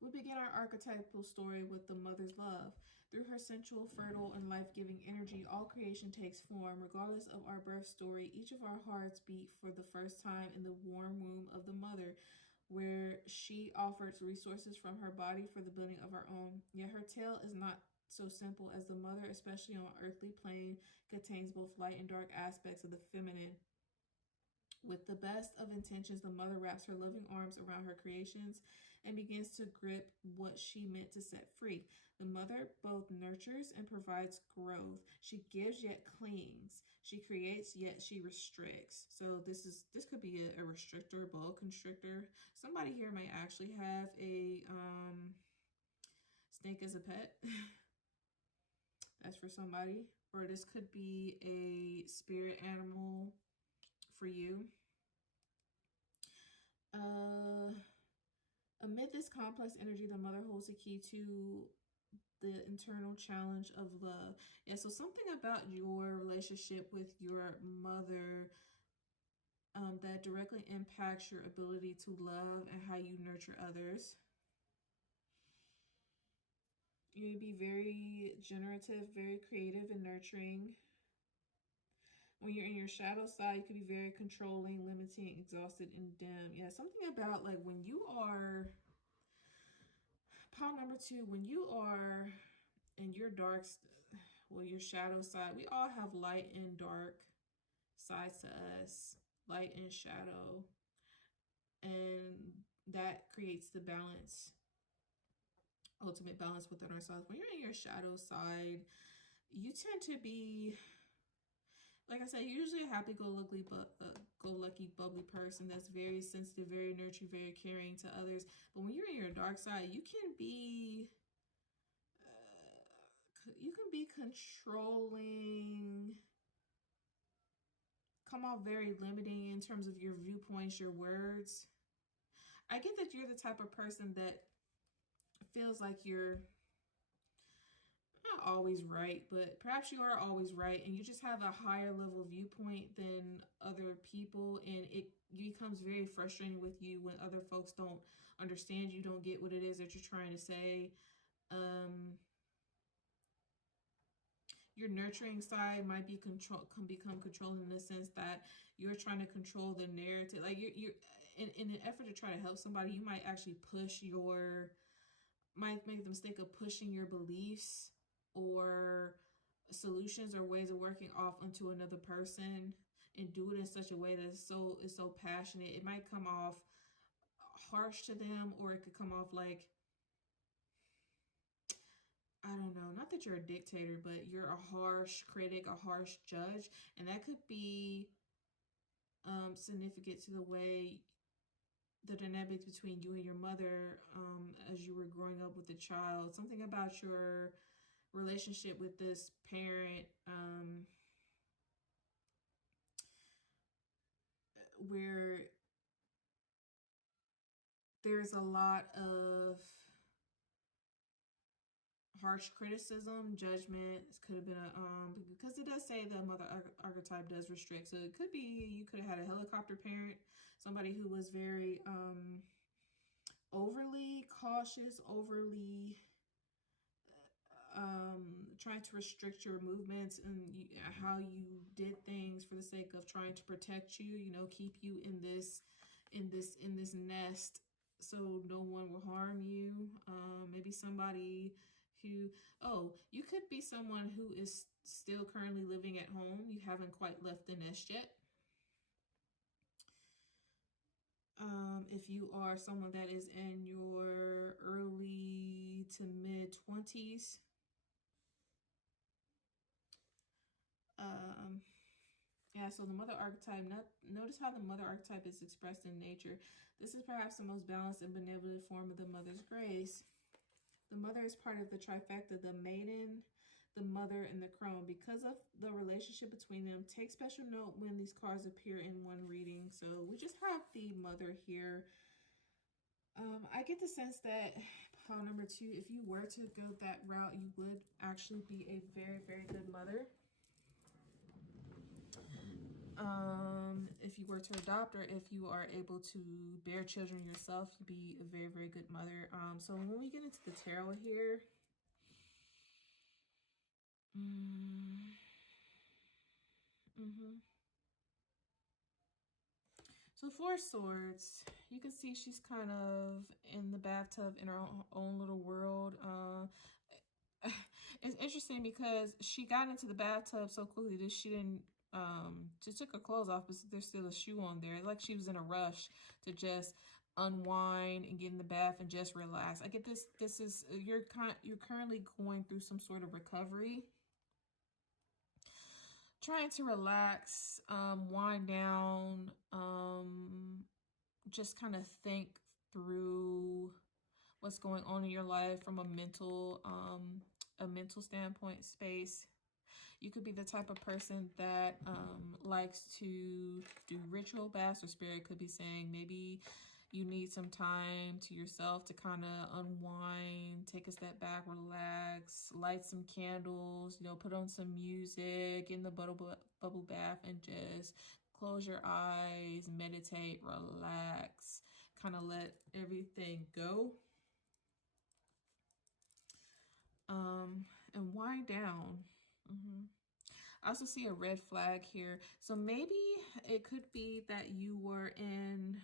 We begin our archetypal story with the mother's love. Through her sensual, fertile, and life-giving energy, all creation takes form. Regardless of our birth story, each of our hearts beat for the first time in the warm womb of the mother, where she offers resources from her body for the building of our own. Yet her tale is not so simple, as the mother, especially on earthly plane, contains both light and dark aspects of the feminine. With the best of intentions, the mother wraps her loving arms around her creations and begins to grip what she meant to set free. The mother both nurtures and provides growth. She gives yet clings. She creates yet she restricts. So this could be a restrictor, boa constrictor. Somebody here might actually have a snake as a pet. That's for somebody. Or this could be a spirit animal for you. Amid this complex energy, the mother holds the key to the internal challenge of love. Yeah, so something about your relationship with your mother that directly impacts your ability to love and how you nurture others. You'd be very generative, very creative and nurturing. When you're in your shadow side, you could be very controlling, limiting, exhausted, and dim. Yeah, something about like when you are, pile number 2, when you are in your dark, well, your shadow side, we all have light and dark sides to us, light and shadow, and that creates the balance, ultimate balance within ourselves. When you're in your shadow side, you tend to be, like I said, usually a happy-go-lucky, bubbly person that's very sensitive, very nurturing, very caring to others. But when you're in your dark side, you can be controlling, come off very limiting in terms of your viewpoints, your words. I get that you're the type of person that feels like you're not always right, but perhaps you are always right, and you just have a higher level viewpoint than other people, and it becomes very frustrating with you when other folks don't understand you, don't get what it is that you're trying to say. Your nurturing side might be become controlling in the sense that you're trying to control the narrative. Like you're in an effort to try to help somebody, you might actually might make the mistake of pushing your beliefs or solutions or ways of working off onto another person, and do it in such a way that is so passionate. It might come off harsh to them, or it could come off like, I don't know, not that you're a dictator, but you're a harsh critic, a harsh judge. And that could be significant to the way, the dynamics between you and your mother as you were growing up with the child. Something about your relationship with this parent where there's a lot of, harsh criticism, judgment. It could have been because it does say the mother archetype does restrict. So it could be you could have had a helicopter parent, somebody who was very overly cautious, overly trying to restrict your movements and how you did things for the sake of trying to protect you, you know, keep you in this nest so no one will harm you. Maybe somebody who, oh, you could be someone who is still currently living at home. You haven't quite left the nest yet. If you are someone that is in your early to mid 20s, yeah, so the mother archetype, notice how the mother archetype is expressed in nature. This is perhaps the most balanced and benevolent form of the mother's grace. The mother is part of the trifecta, the maiden, the mother, and the crone. Because of the relationship between them, take special note when these cards appear in one reading. So we just have the mother here. I get the sense that pile number 2, if you were to go that route, you would actually be a very, very good mother. If you were to adopt, or if you are able to bear children yourself, you'd be a very, very good mother. So when we get into the tarot here, so 4 swords, you can see she's kind of in the bathtub in her own little world. It's interesting because she got into the bathtub so quickly that she didn't, she took her clothes off, but there's still a shoe on there. Like she was in a rush to just unwind and get in the bath and just relax. I get this is, you're currently going through some sort of recovery, trying to relax, wind down, just kind of think through what's going on in your life from a mental standpoint space. You could be the type of person that likes to do ritual baths, or spirit could be saying maybe you need some time to yourself to kind of unwind, take a step back, relax, light some candles, you know, put on some music, get in the bubble bath and just close your eyes, meditate, relax, kind of let everything go. And wind down. I also see a red flag here. So maybe it could be that you were in...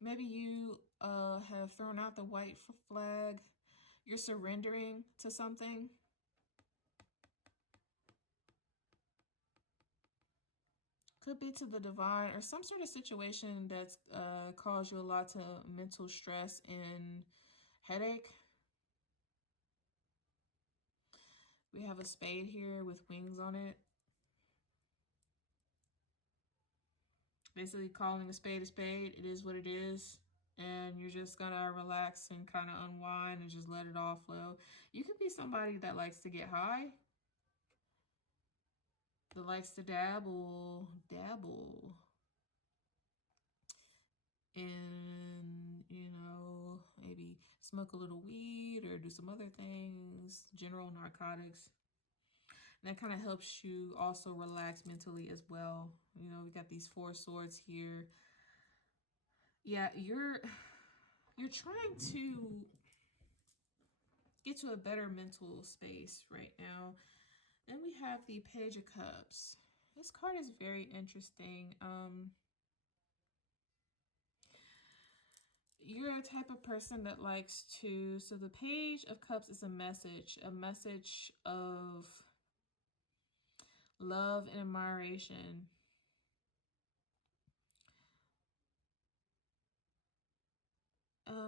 Maybe you have thrown out the white flag. You're surrendering to something. Could be to the divine, or some sort of situation that's caused you a lot of mental stress and headache. We have a spade here with wings on it. Basically calling a spade. It is what it is. And you're just gonna relax and kind of unwind and just let it all flow. You could be somebody that likes to get high, that likes to dabble, and, you know, maybe smoke a little weed or do some other things, general narcotics. And that kind of helps you also relax mentally as well. You know, we got these 4 swords here. Yeah, you're trying to get to a better mental space right now. Then we have the Page of Cups. This card is very interesting. You're a type of person that likes to, so the Page of Cups is a message of love and admiration.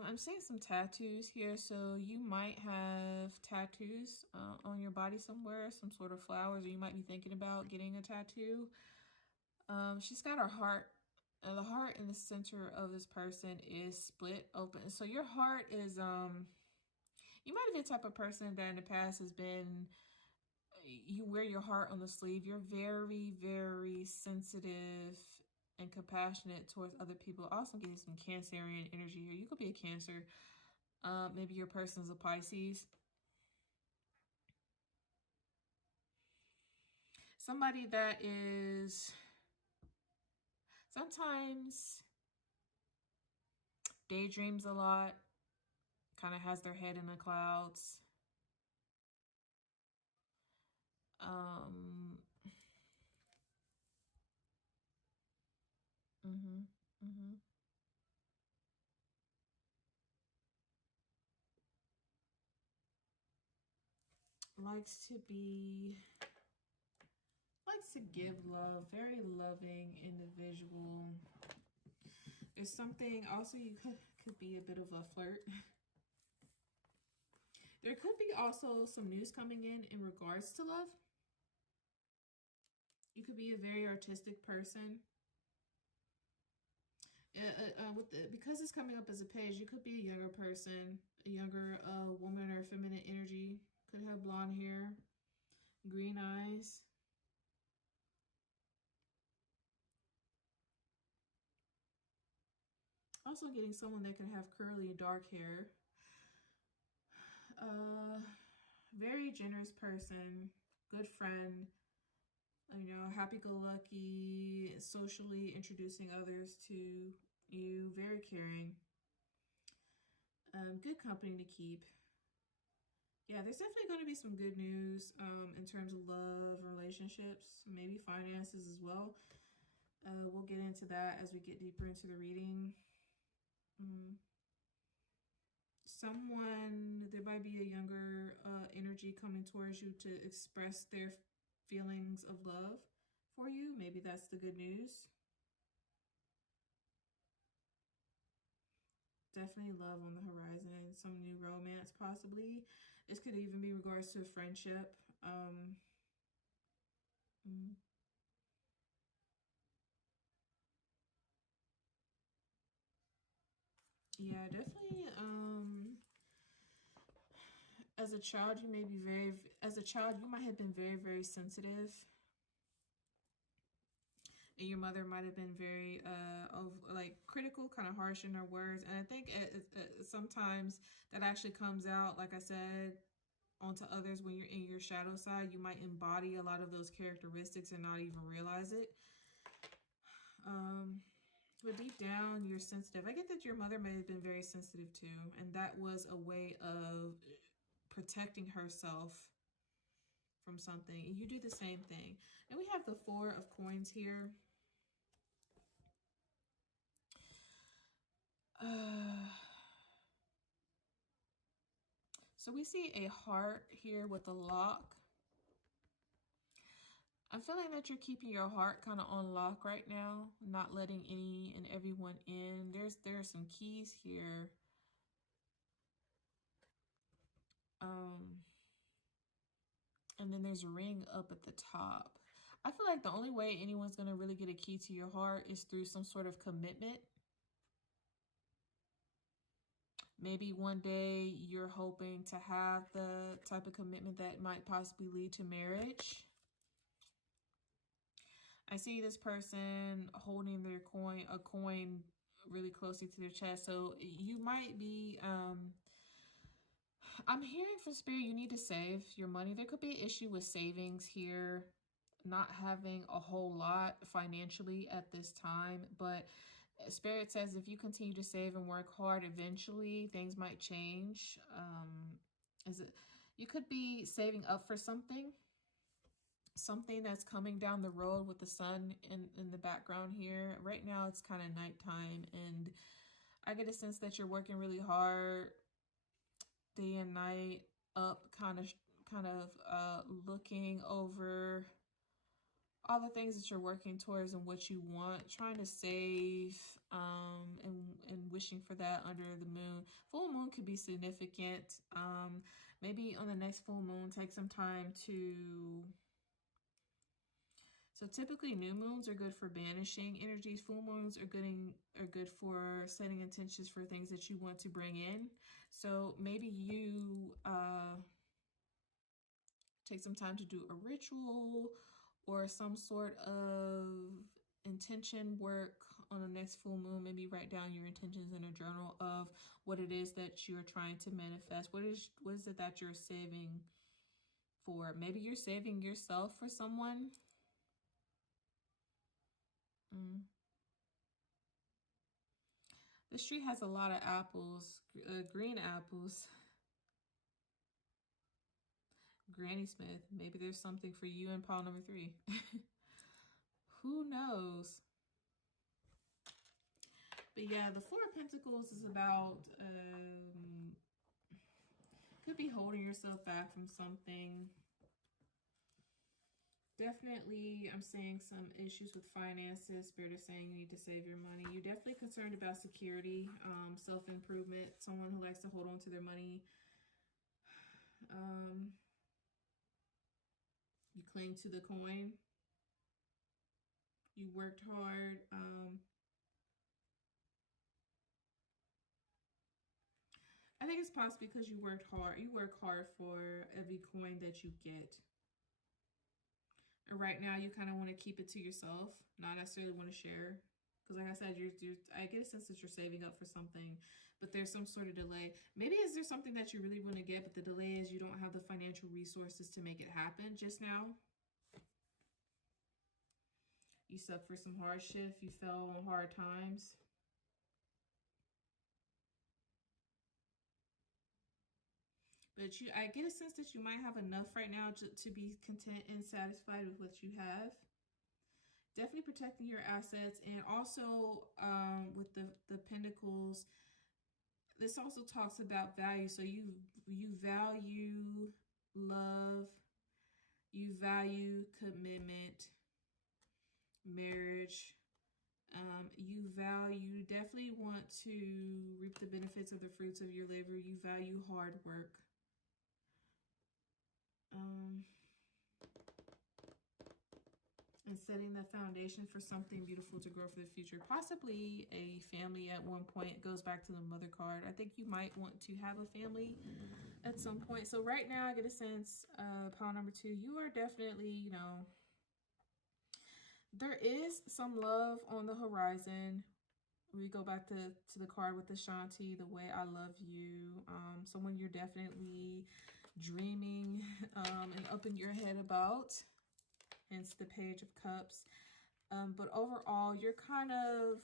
I'm seeing some tattoos here, so you might have tattoos on your body somewhere, some sort of flowers, or you might be thinking about getting a tattoo. She's got her heart, and the heart in the center of this person is split open. So your heart is, you might have been the type of person that in the past has been, you wear your heart on the sleeve. You're very, very sensitive and compassionate towards other people. Also getting some Cancerian energy here. You could be a Cancer. Maybe your person's a Pisces. Somebody that is sometimes daydreams a lot, kind of has their head in the clouds. Likes to give love, very loving individual. There's something also, you could be a bit of a flirt. There could be also some news coming in regards to love. You could be a very artistic person. Because it's coming up as a page, you could be a younger person, a younger woman or feminine energy. Could have blonde hair, green eyes. Also getting someone that can have curly dark hair. Very generous person, good friend, you know, happy-go-lucky, socially introducing others to you, very caring. Good company to keep. Yeah, there's definitely going to be some good news in terms of love, relationships, maybe finances as well. We'll get into that as we get deeper into the reading. There might be a younger energy coming towards you to express their feelings of love for you. Maybe that's the good news. Definitely love on the horizon. Some new romance possibly. This could even be regards to a friendship. Yeah, definitely. As a child, you might have been very, very sensitive. And your mother might have been very critical, kind of harsh in her words. And I think sometimes that actually comes out, like I said, onto others when you're in your shadow side. You might embody a lot of those characteristics and not even realize it. But deep down, you're sensitive. I get that your mother may have been very sensitive too, and that was a way of protecting herself from something. And you do the same thing. And we have the 4 of Coins here. So we see a heart here with a lock. I'm feeling that you're keeping your heart kind of on lock right now, not letting any and everyone in. There are some keys here. And then there's a ring up at the top. I feel like the only way anyone's going to really get a key to your heart is through some sort of commitment. Maybe one day you're hoping to have the type of commitment that might possibly lead to marriage. I see this person holding a coin really closely to their chest. So you might be, I'm hearing from Spirit, you need to save your money. There could be an issue with savings here, not having a whole lot financially at this time, but Spirit says if you continue to save and work hard, eventually things might change. You could be saving up for something that's coming down the road with the sun in the background here. Right now it's kind of nighttime, and I get a sense that you're working really hard day and night, up kind of looking over all the things that you're working towards and what you want, trying to save, and wishing for that under the moon. Full moon could be significant. Maybe on the next full moon, take some time to... So typically new moons are good for banishing energies. Full moons are good for setting intentions for things that you want to bring in. So maybe you take some time to do a ritual or some sort of intention work on the next full moon. Maybe write down your intentions in a journal of what it is that you're trying to manifest. What is it that you're saving for? Maybe you're saving yourself for someone. This tree has a lot of apples, green apples. Granny Smith. Maybe there's something for you in pile number 3. Who knows? But yeah, the Four of Pentacles is about, could be holding yourself back from something. Definitely, I'm seeing some issues with finances. Spirit is saying you need to save your money. You're definitely concerned about security, self-improvement, someone who likes to hold on to their money. You cling to the coin. You worked hard. I think it's possibly because you worked hard. You work hard for every coin that you get. And right now, you kind of want to keep it to yourself, not necessarily want to share. Because like I said, I get a sense that you're saving up for something, but there's some sort of delay. Maybe is there something that you really want to get, but the delay is you don't have the financial resources to make it happen just now. You suffered some hardship. You fell on hard times. But I get a sense that you might have enough right now to be content and satisfied with what you have. Definitely protecting your assets. And also with the Pentacles, this also talks about value. So you value love. You value commitment, marriage. You definitely want to reap the benefits of the fruits of your labor. You value hard work. And setting the foundation for something beautiful to grow for the future. Possibly a family at one point. It goes back to the Mother card. I think you might want to have a family at some point. So right now I get a sense, pile number 2, you are definitely, you know, there is some love on the horizon. We go back to the card with the Shanti, the way I love you. Someone you're definitely dreaming and up in your head about. Hence the Page of Cups. But overall, you're kind of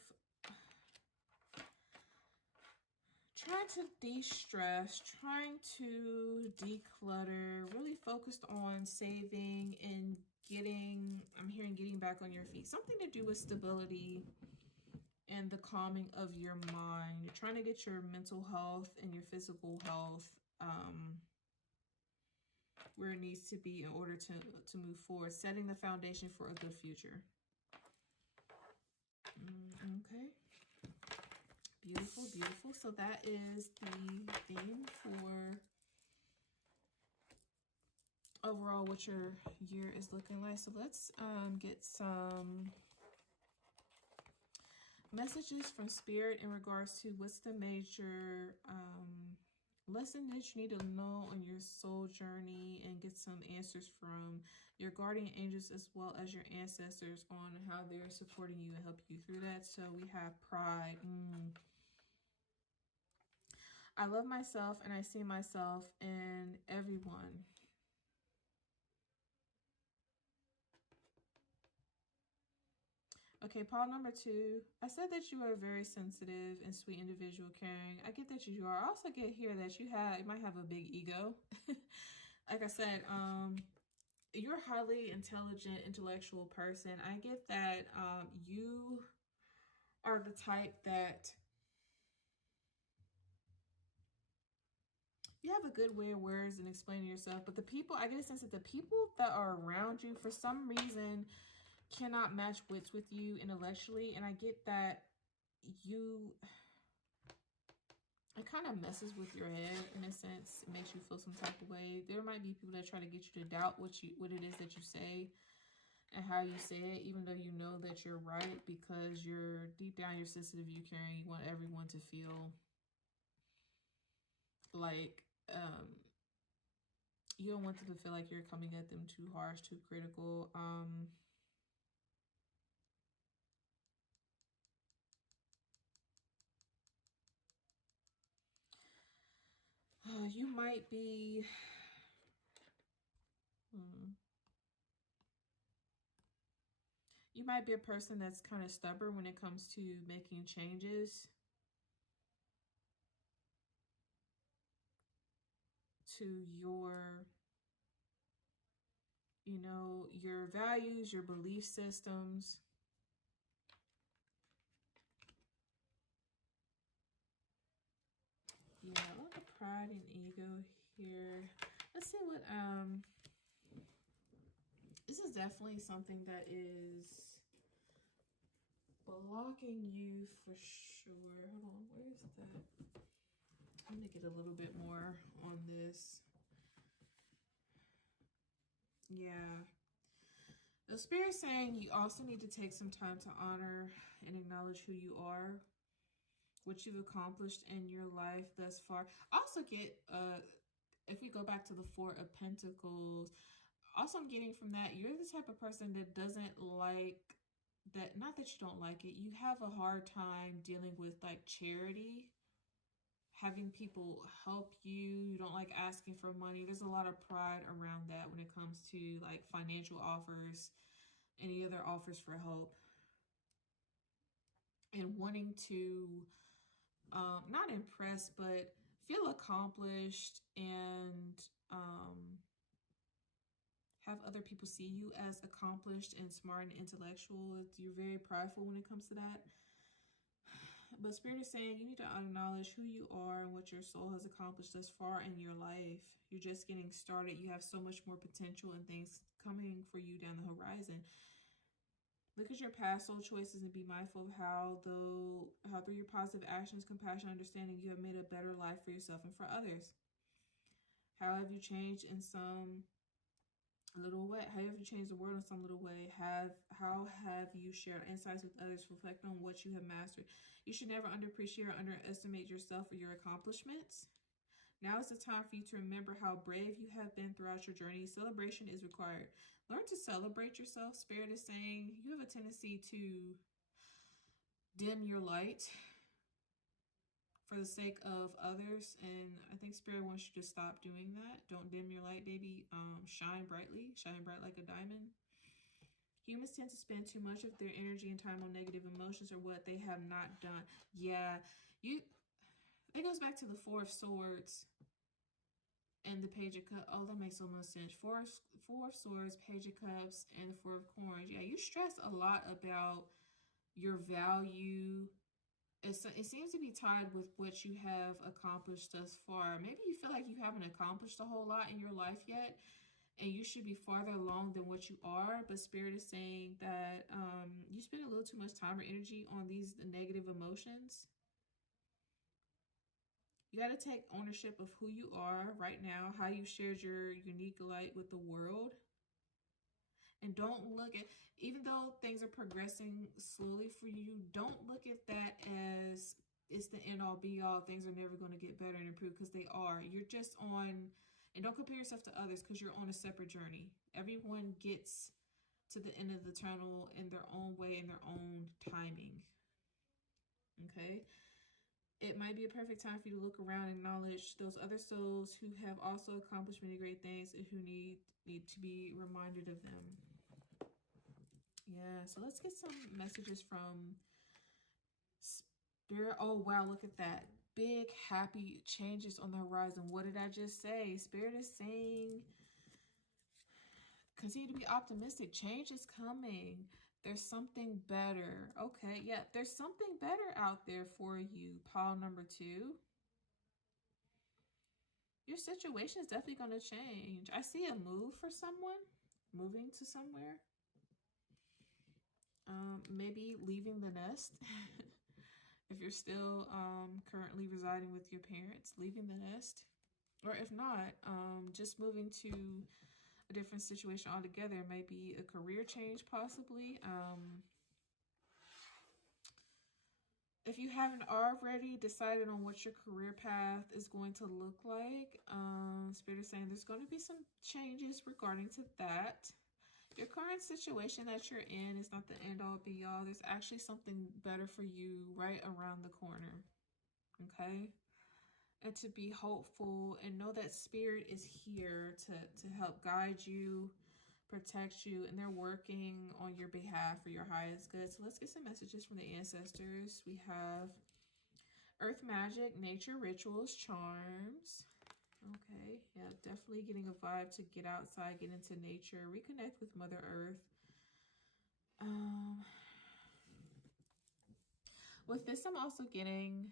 trying to de-stress, trying to declutter, really focused on saving and getting, I'm hearing getting back on your feet. Something to do with stability and the calming of your mind. You're trying to get your mental health and your physical health where it needs to be in order to move forward, setting the foundation for a good future. Okay. Beautiful, beautiful. So that is the theme for overall what your year is looking like. So let's get some messages from Spirit in regards to what's the major lesson that you need to know on your soul journey, and get some answers from your guardian angels as well as your ancestors on how they're supporting you and helping you through that. So we have pride. I love myself and I see myself in everyone. Okay, pile number 2. I said that you are a very sensitive and sweet individual, caring. I get that you are. I also get here that you might have a big ego. Like I said, you're a highly intelligent, intellectual person. I get that you are the type that you have a good way of words and explaining yourself. But the people, I get a sense that the people that are around you, for some reason, cannot match wits with you intellectually. And I get that it kind of messes with your head in a sense. It makes you feel some type of way. There might be people that try to get you to doubt what it is that you say and how you say it, even though you know that you're right, because you're deep down, you're sensitive, you caring, you want everyone to feel like you don't want them to feel like you're coming at them too harsh, too critical. You might be... You might be a person that's kind of stubborn when it comes to making changes to your, you know, your values, your belief systems. Yeah, a lot of pride and ego here. Let's see what, this is definitely something that is blocking you for sure. Hold on, where is that? I'm gonna get a little bit more on this. Yeah. The Spirit's saying you also need to take some time to honor and acknowledge who you are, what you've accomplished in your life thus far. Also get, if we go back to the Four of Pentacles, also I'm getting from that, you're the type of person that doesn't like that, not that you don't like it, you have a hard time dealing with like charity, having people help you. You don't like asking for money. There's a lot of pride around that when it comes to like financial offers, any other offers for help, and wanting to not impress, but feel accomplished and have other people see you as accomplished and smart and intellectual. You're very prideful when it comes to that. But Spirit is saying you need to acknowledge who you are and what your soul has accomplished thus far in your life. You're just getting started. You have so much more potential and things coming for you down the horizon. Look at your past soul choices and be mindful of how through your positive actions, compassion, understanding, you have made a better life for yourself and for others. How have you changed in some little way? How have you changed the world in some little way? How have you shared insights with others? Reflect on what you have mastered. You should never underappreciate or underestimate yourself or your accomplishments. Now is the time for you to remember how brave you have been throughout your journey. Celebration is required. Learn to celebrate yourself. Spirit is saying you have a tendency to dim your light for the sake of others, and I think Spirit wants you to stop doing that. Don't dim your light, baby. Shine brightly. Shine bright like a diamond. Humans tend to spend too much of their energy and time on negative emotions or what they have not done. Yeah, it goes back to the Four of Swords and the Page of Cups. Oh, that makes so much sense. Four of Swords, Page of Cups, and the Four of Coins. Yeah, you stress a lot about your value. It seems to be tied with what you have accomplished thus far. Maybe you feel like you haven't accomplished a whole lot in your life yet, and you should be farther along than what you are. But Spirit is saying that you spend a little too much time or energy on these negative emotions. You got to take ownership of who you are right now, how you shared your unique light with the world. And don't look at, even though things are progressing slowly for you, don't look at that as it's the end all be all. Things are never going to get better and improve, because they are. You're just on, and don't compare yourself to others, because you're on a separate journey. Everyone gets to the end of the tunnel in their own way, in their own timing. Okay? It might be a perfect time for you to look around and acknowledge those other souls who have also accomplished many great things and who need to be reminded of them. Yeah, so let's get some messages from Spirit. Oh, wow, look at that. Big, happy changes on the horizon. What did I just say? Spirit is saying, continue to be optimistic. Change is coming. There's something better. Okay, yeah, there's something better out there for you. Pile number 2. Your situation is definitely going to change. I see a move for someone, moving to somewhere. Maybe leaving the nest. If you're still currently residing with your parents, leaving the nest. Or if not, just moving to a different situation altogether. It might be a career change, possibly. If you haven't already decided on what your career path is going to look like, Spirit is saying there's going to be some changes regarding to that. Your current situation that you're in is not the end all be all. There's actually something better for you right around the corner. Okay? and to be hopeful, and know that spirit is here to help guide you, protect you, and they're working on your behalf for your highest good. So let's get some messages from the ancestors. We have earth magic, nature rituals, charms. Okay, yeah, definitely getting a vibe to get outside, get into nature, reconnect with Mother Earth. With this, I'm also getting,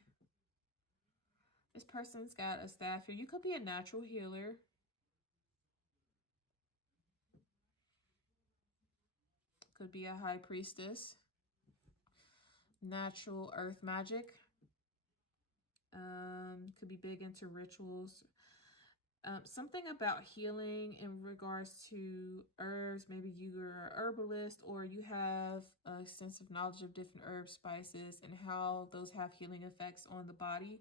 this person's got a staff here. You could be a natural healer. Could be a high priestess. Natural earth magic. Could be big into rituals. Something about healing in regards to herbs. Maybe you're an herbalist, or you have a extensive knowledge of different herbs, spices, and how those have healing effects on the body.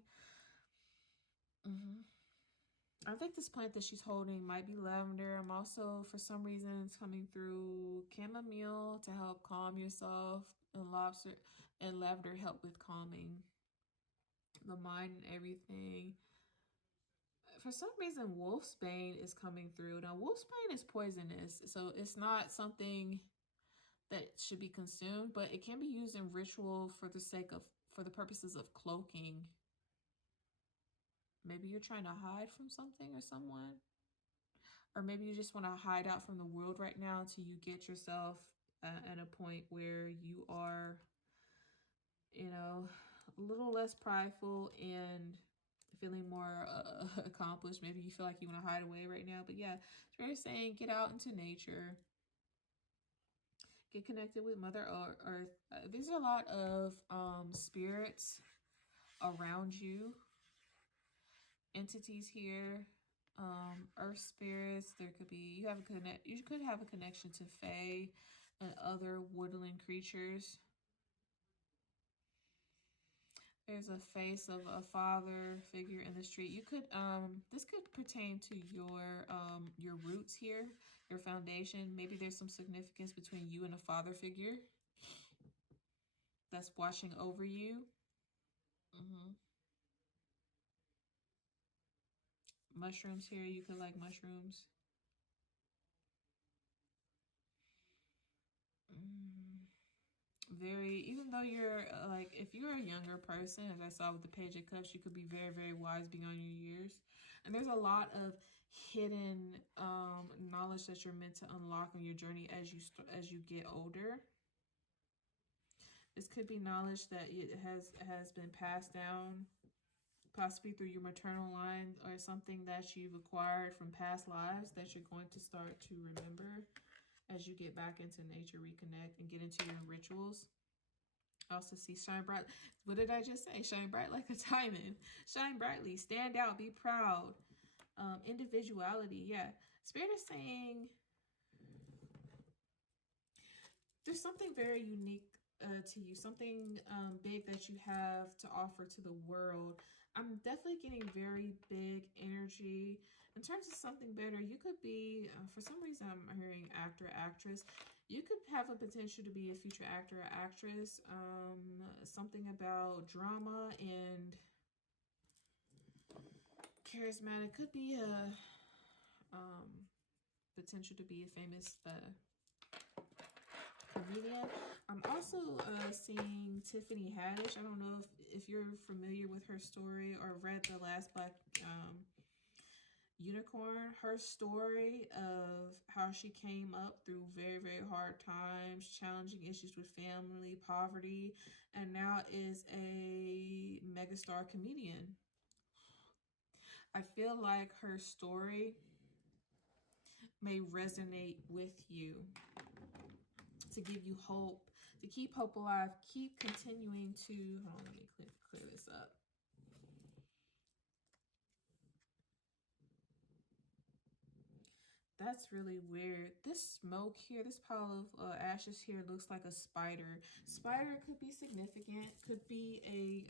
I think this plant that she's holding might be lavender. I'm also, for some reason, it's coming through chamomile to help calm yourself, and lobster and lavender help with calming the mind and everything. For some reason, wolfsbane is coming through. Now, wolfsbane is poisonous, so it's not something that should be consumed, but it can be used in ritual for the purposes of cloaking. Maybe you're trying to hide from something or someone, or maybe you just want to hide out from the world right now until you get yourself at a point where you are, you know, a little less prideful and feeling more accomplished. Maybe you feel like you want to hide away right now. But yeah, it's very saying get out into nature. Get connected with Mother Earth. There's a lot of spirits around you. Entities here. Earth spirits. There could be, you could have a connection to fae and other woodland creatures. There's a face of a father figure in the street. You could, this could pertain to your roots here, your foundation. Maybe there's some significance between you and a father figure that's watching over you. Mushrooms here. You could like mushrooms. Even though you're like, if you're a younger person, as I saw with the Page of Cups, you could be very, very wise beyond your years. And there's a lot of hidden knowledge that you're meant to unlock on your journey as you get older. This could be knowledge that it has been passed down, possibly through your maternal line, or something that you've acquired from past lives that you're going to start to remember as you get back into nature, reconnect, and get into your rituals. I also see shine bright. What did I just say? Shine bright like a diamond. Shine brightly. Stand out. Be proud. Individuality. Yeah. Spirit is saying there's something very unique to you. Something big that you have to offer to the world. I'm definitely getting very big energy. In terms of something better, you could be, for some reason I'm hearing actor, actress. You could have a potential to be a future actor or actress. Something about drama and charismatic. Could be a potential to be a famous comedian. I'm also seeing Tiffany Haddish. I don't know if you're familiar with her story or read The Last Black Unicorn. Her story of how she came up through very, very hard times, challenging issues with family, poverty, and now is a megastar comedian. I feel like her story may resonate with you, to give you hope, to keep hope alive, keep continuing to, hold on, let me clear this up. That's really weird. This smoke here, this pile of ashes here looks like a spider. Spider could be significant, could be a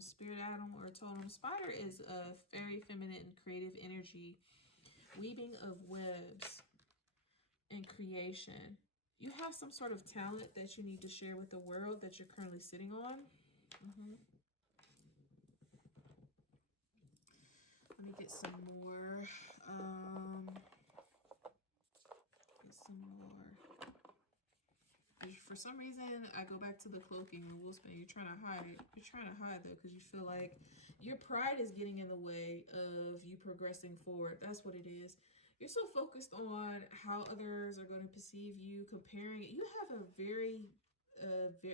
spirit animal or a totem. Spider is a very feminine and creative energy, weaving of webs and creation. You have some sort of talent that you need to share with the world that you're currently sitting on. Let me get some more. Get some more. For some reason, I go back to the cloaking and wolfsbane. You're trying to hide. You're trying to hide though, because you feel like your pride is getting in the way of you progressing forward. That's what it is. You're so focused on how others are going to perceive you, comparing. You have a very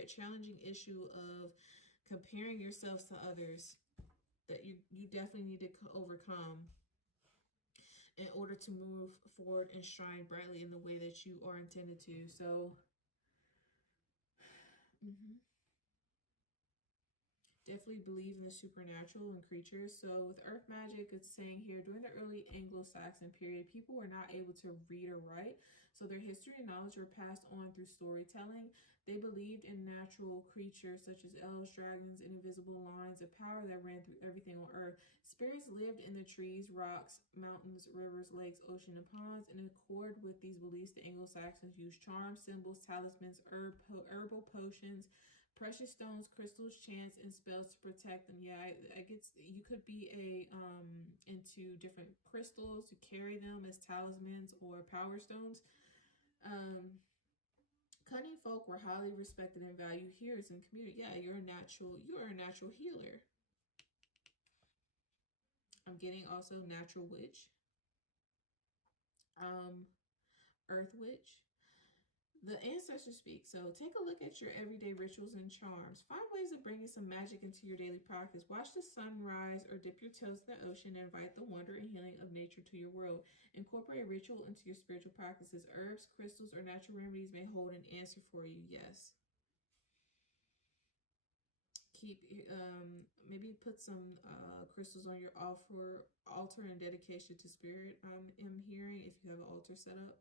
challenging issue of comparing yourselves to others that you definitely need to overcome in order to move forward and shine brightly in the way that you are intended to. So definitely believe in the supernatural and creatures. So with earth magic, it's saying here, during the early Anglo-Saxon period, people were not able to read or write, so their history and knowledge were passed on through storytelling. They believed in natural creatures such as elves, dragons, and invisible lines of power that ran through everything on earth. Spirits lived in the trees, rocks, mountains, rivers, lakes, ocean, and ponds. In accord with these beliefs, the Anglo-Saxons used charms, symbols, talismans, herbal potions, precious stones, crystals, chants, and spells to protect them. Yeah, I guess you could be into different crystals to carry them as talismans or power stones. Cunning folk were highly respected and valued healers in the community. Yeah, you are a natural healer. I'm getting also natural witch, earth witch. The ancestors speak. So take a look at your everyday rituals and charms. Find ways of bringing some magic into your daily practice. Watch the sun rise or dip your toes in the ocean and invite the wonder and healing of nature to your world. Incorporate ritual into your spiritual practices. Herbs, crystals, or natural remedies may hold an answer for you. Yes. Keep maybe put some crystals on your altar and dedication to spirit. I'm hearing if you have an altar set up.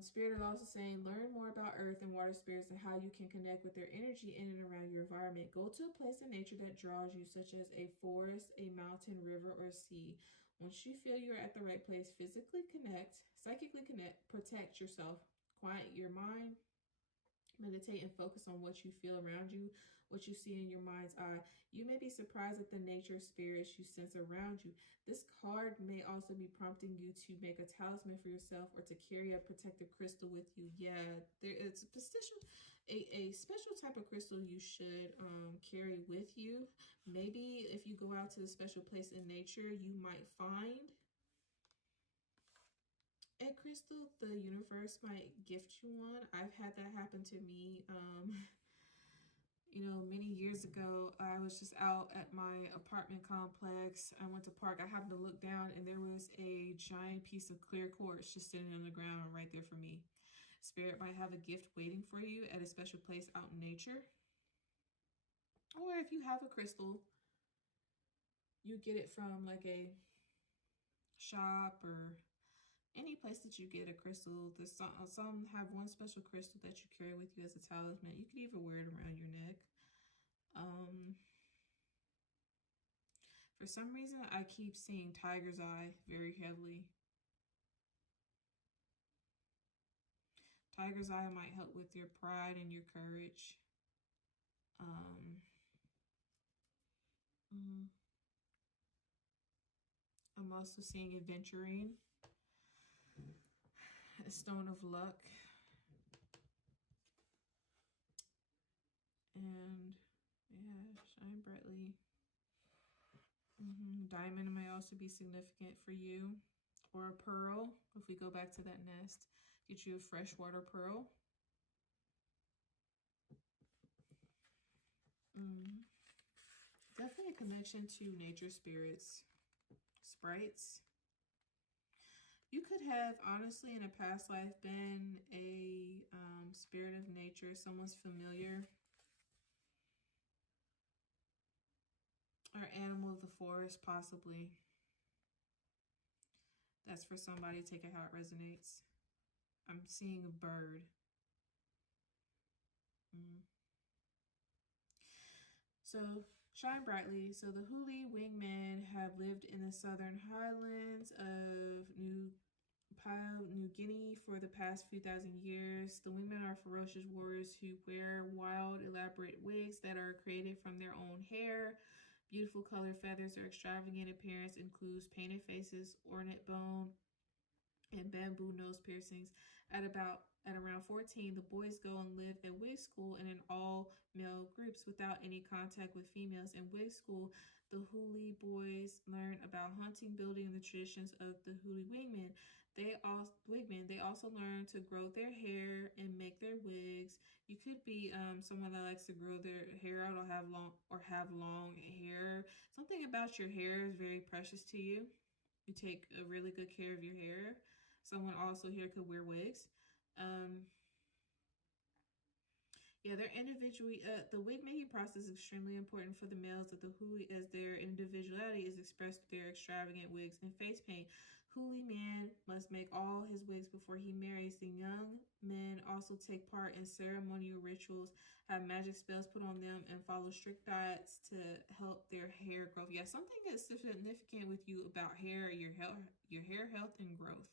Spirit is also saying, learn more about earth and water spirits and how you can connect with their energy in and around your environment. Go to a place in nature that draws you, such as a forest, a mountain, river, or sea. Once you feel you're at the right place, physically connect, psychically connect, protect yourself, quiet your mind, meditate, and focus on what you feel around you, what you see in your mind's eye. You may be surprised at the nature of spirits you sense around you. This card may also be prompting you to make a talisman for yourself or to carry a protective crystal with you. Yeah, it's a special type of crystal you should carry with you. Maybe if you go out to a special place in nature, you might find a crystal the universe might gift you one. I've had that happen to me. You know, many years ago, I was just out at my apartment complex. I went to park. I happened to look down and there was a giant piece of clear quartz just sitting on the ground right there for me. Spirit might have a gift waiting for you at a special place out in nature. Or if you have a crystal, you get it from like a shop or any place that you get a crystal. There's some have one special crystal that you carry with you as a talisman. You could even wear it around your neck. For some reason, I keep seeing tiger's eye very heavily. Tiger's eye might help with your pride and your courage. I'm also seeing adventuring. A stone of luck. And yeah, shine brightly. Diamond may also be significant for you. Or a pearl, if we go back to that nest. Get you a freshwater pearl. Definitely a connection to nature spirits. Sprites. You could have, honestly, in a past life, been a spirit of nature, someone's familiar. Or animal of the forest, possibly. That's for somebody. Take it how it resonates. I'm seeing a bird. So, shine brightly. So the Huli wingmen have lived in the southern highlands of New Guinea for the past few thousand years. The wingmen are ferocious warriors who wear wild, elaborate wigs that are created from their own hair. Beautiful color, feathers, or extravagant appearance includes painted faces, ornate bone, and bamboo nose piercings. At around 14, the boys go and live at wig school and in all male groups without any contact with females. In wig school, the Huli boys learn about hunting, building, and the traditions of the Huli wigmen. They also learn to grow their hair and make their wigs. You could be someone that likes to grow their hair out or have long hair. Something about your hair is very precious to you. You take a really good care of your hair. Someone also here could wear wigs. Yeah, their individually, the wig making process is extremely important for the males of the Huli, as their individuality is expressed through their extravagant wigs and face paint. Huli man must make all his wigs before he marries. The young men also take part in ceremonial rituals, have magic spells put on them, and follow strict diets to help their hair growth. Yeah, something that's significant with you about hair, your hair health and growth.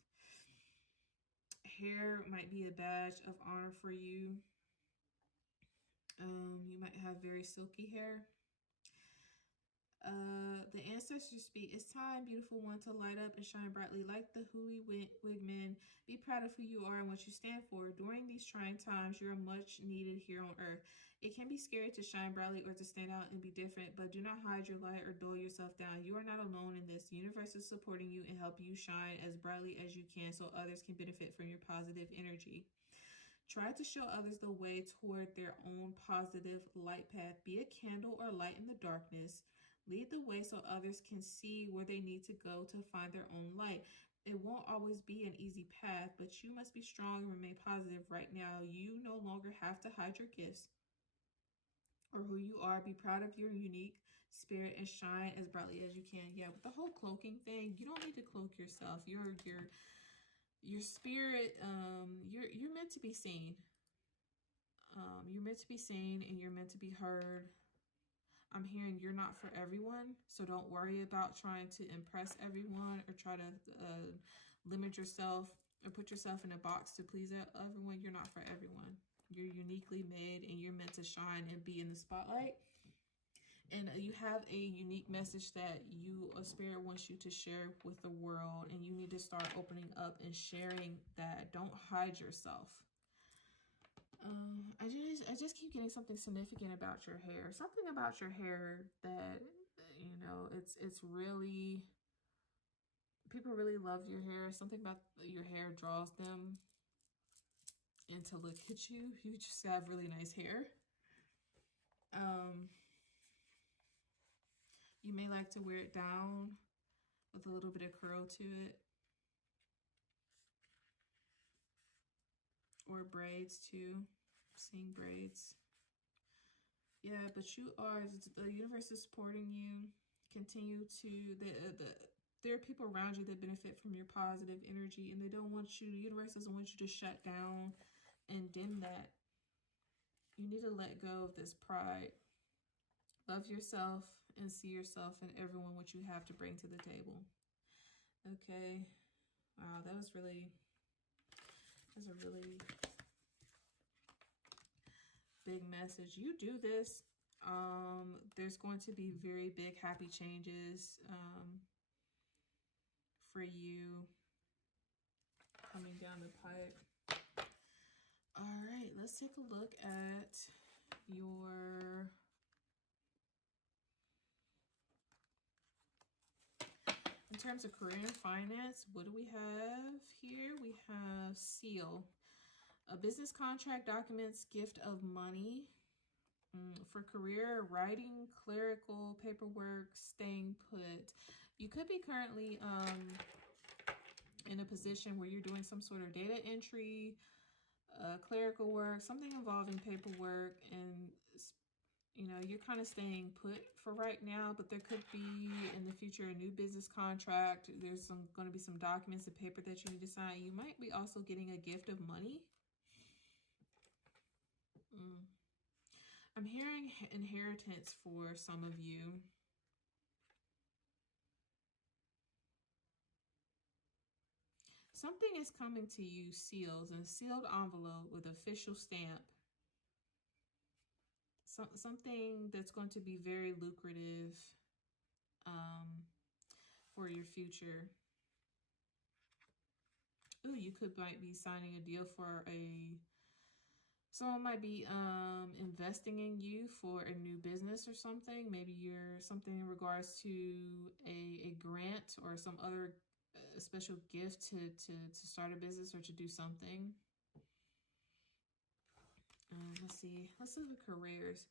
Hair might be a badge of honor for you. You might have very silky hair. The ancestors speak. It's time, beautiful one, to light up and shine brightly like the Huli wigmen. Be proud of who you are and what you stand for. During these trying times, you are much needed here on earth. It can be scary to shine brightly or to stand out and be different, but do not hide your light or dull yourself down. You are not alone in this. The universe is supporting you and help you shine as brightly as you can so others can benefit from your positive energy. Try to show others the way toward their own positive light path. Be a candle or light in the darkness. Lead the way so others can see where they need to go to find their own light. It won't always be an easy path, but you must be strong and remain positive right now. You no longer have to hide your gifts or who you are. Be proud of your unique spirit and shine as brightly as you can. Yeah, with the whole cloaking thing, you don't need to cloak yourself. Your spirit, you're meant to be seen. You're meant to be seen and you're meant to be heard. I'm hearing you're not for everyone, so don't worry about trying to impress everyone or try to limit yourself or put yourself in a box to please everyone. You're not for everyone. You're uniquely made and you're meant to shine and be in the spotlight. And you have a unique message that a spirit wants you to share with the world, and you need to start opening up and sharing that. Don't hide yourself. I just keep getting something significant about your hair. Something about your hair that, you know, it's really, people really love your hair. Something about your hair draws them in to look at you. You just have really nice hair. You may like to wear it down with a little bit of curl to it. Or braids too. Seeing braids. Yeah, but you are, the universe is supporting you. Continue to, there are people around you that benefit from your positive energy, and they don't want you, the universe doesn't want you to shut down and dim that. You need to let go of this pride. Love yourself and see yourself and everyone what you have to bring to the table. Okay. Wow, that was a really big message. You do this. There's going to be very big happy changes for you coming down the pipe. All right, let's take a look at your in terms of career and finance. What do we have here? We have seal. A business contract, documents, gift of money. For career, writing, clerical, paperwork, staying put. You could be currently in a position where you're doing some sort of data entry, clerical work, something involving paperwork, and you know, you're kind of staying put for right now, but there could be in the future a new business contract. There's going to be some documents and paper that you need to sign. You might be also getting a gift of money. I'm hearing inheritance for some of you. Something is coming to you, seals, and sealed envelope with official stamp. Something that's going to be very lucrative for your future. Ooh, you might be signing a deal for someone might be investing in you for a new business or something. Maybe you're something in regards to a grant or some other special gift to start a business or to do something. Let's see. Let's look at careers.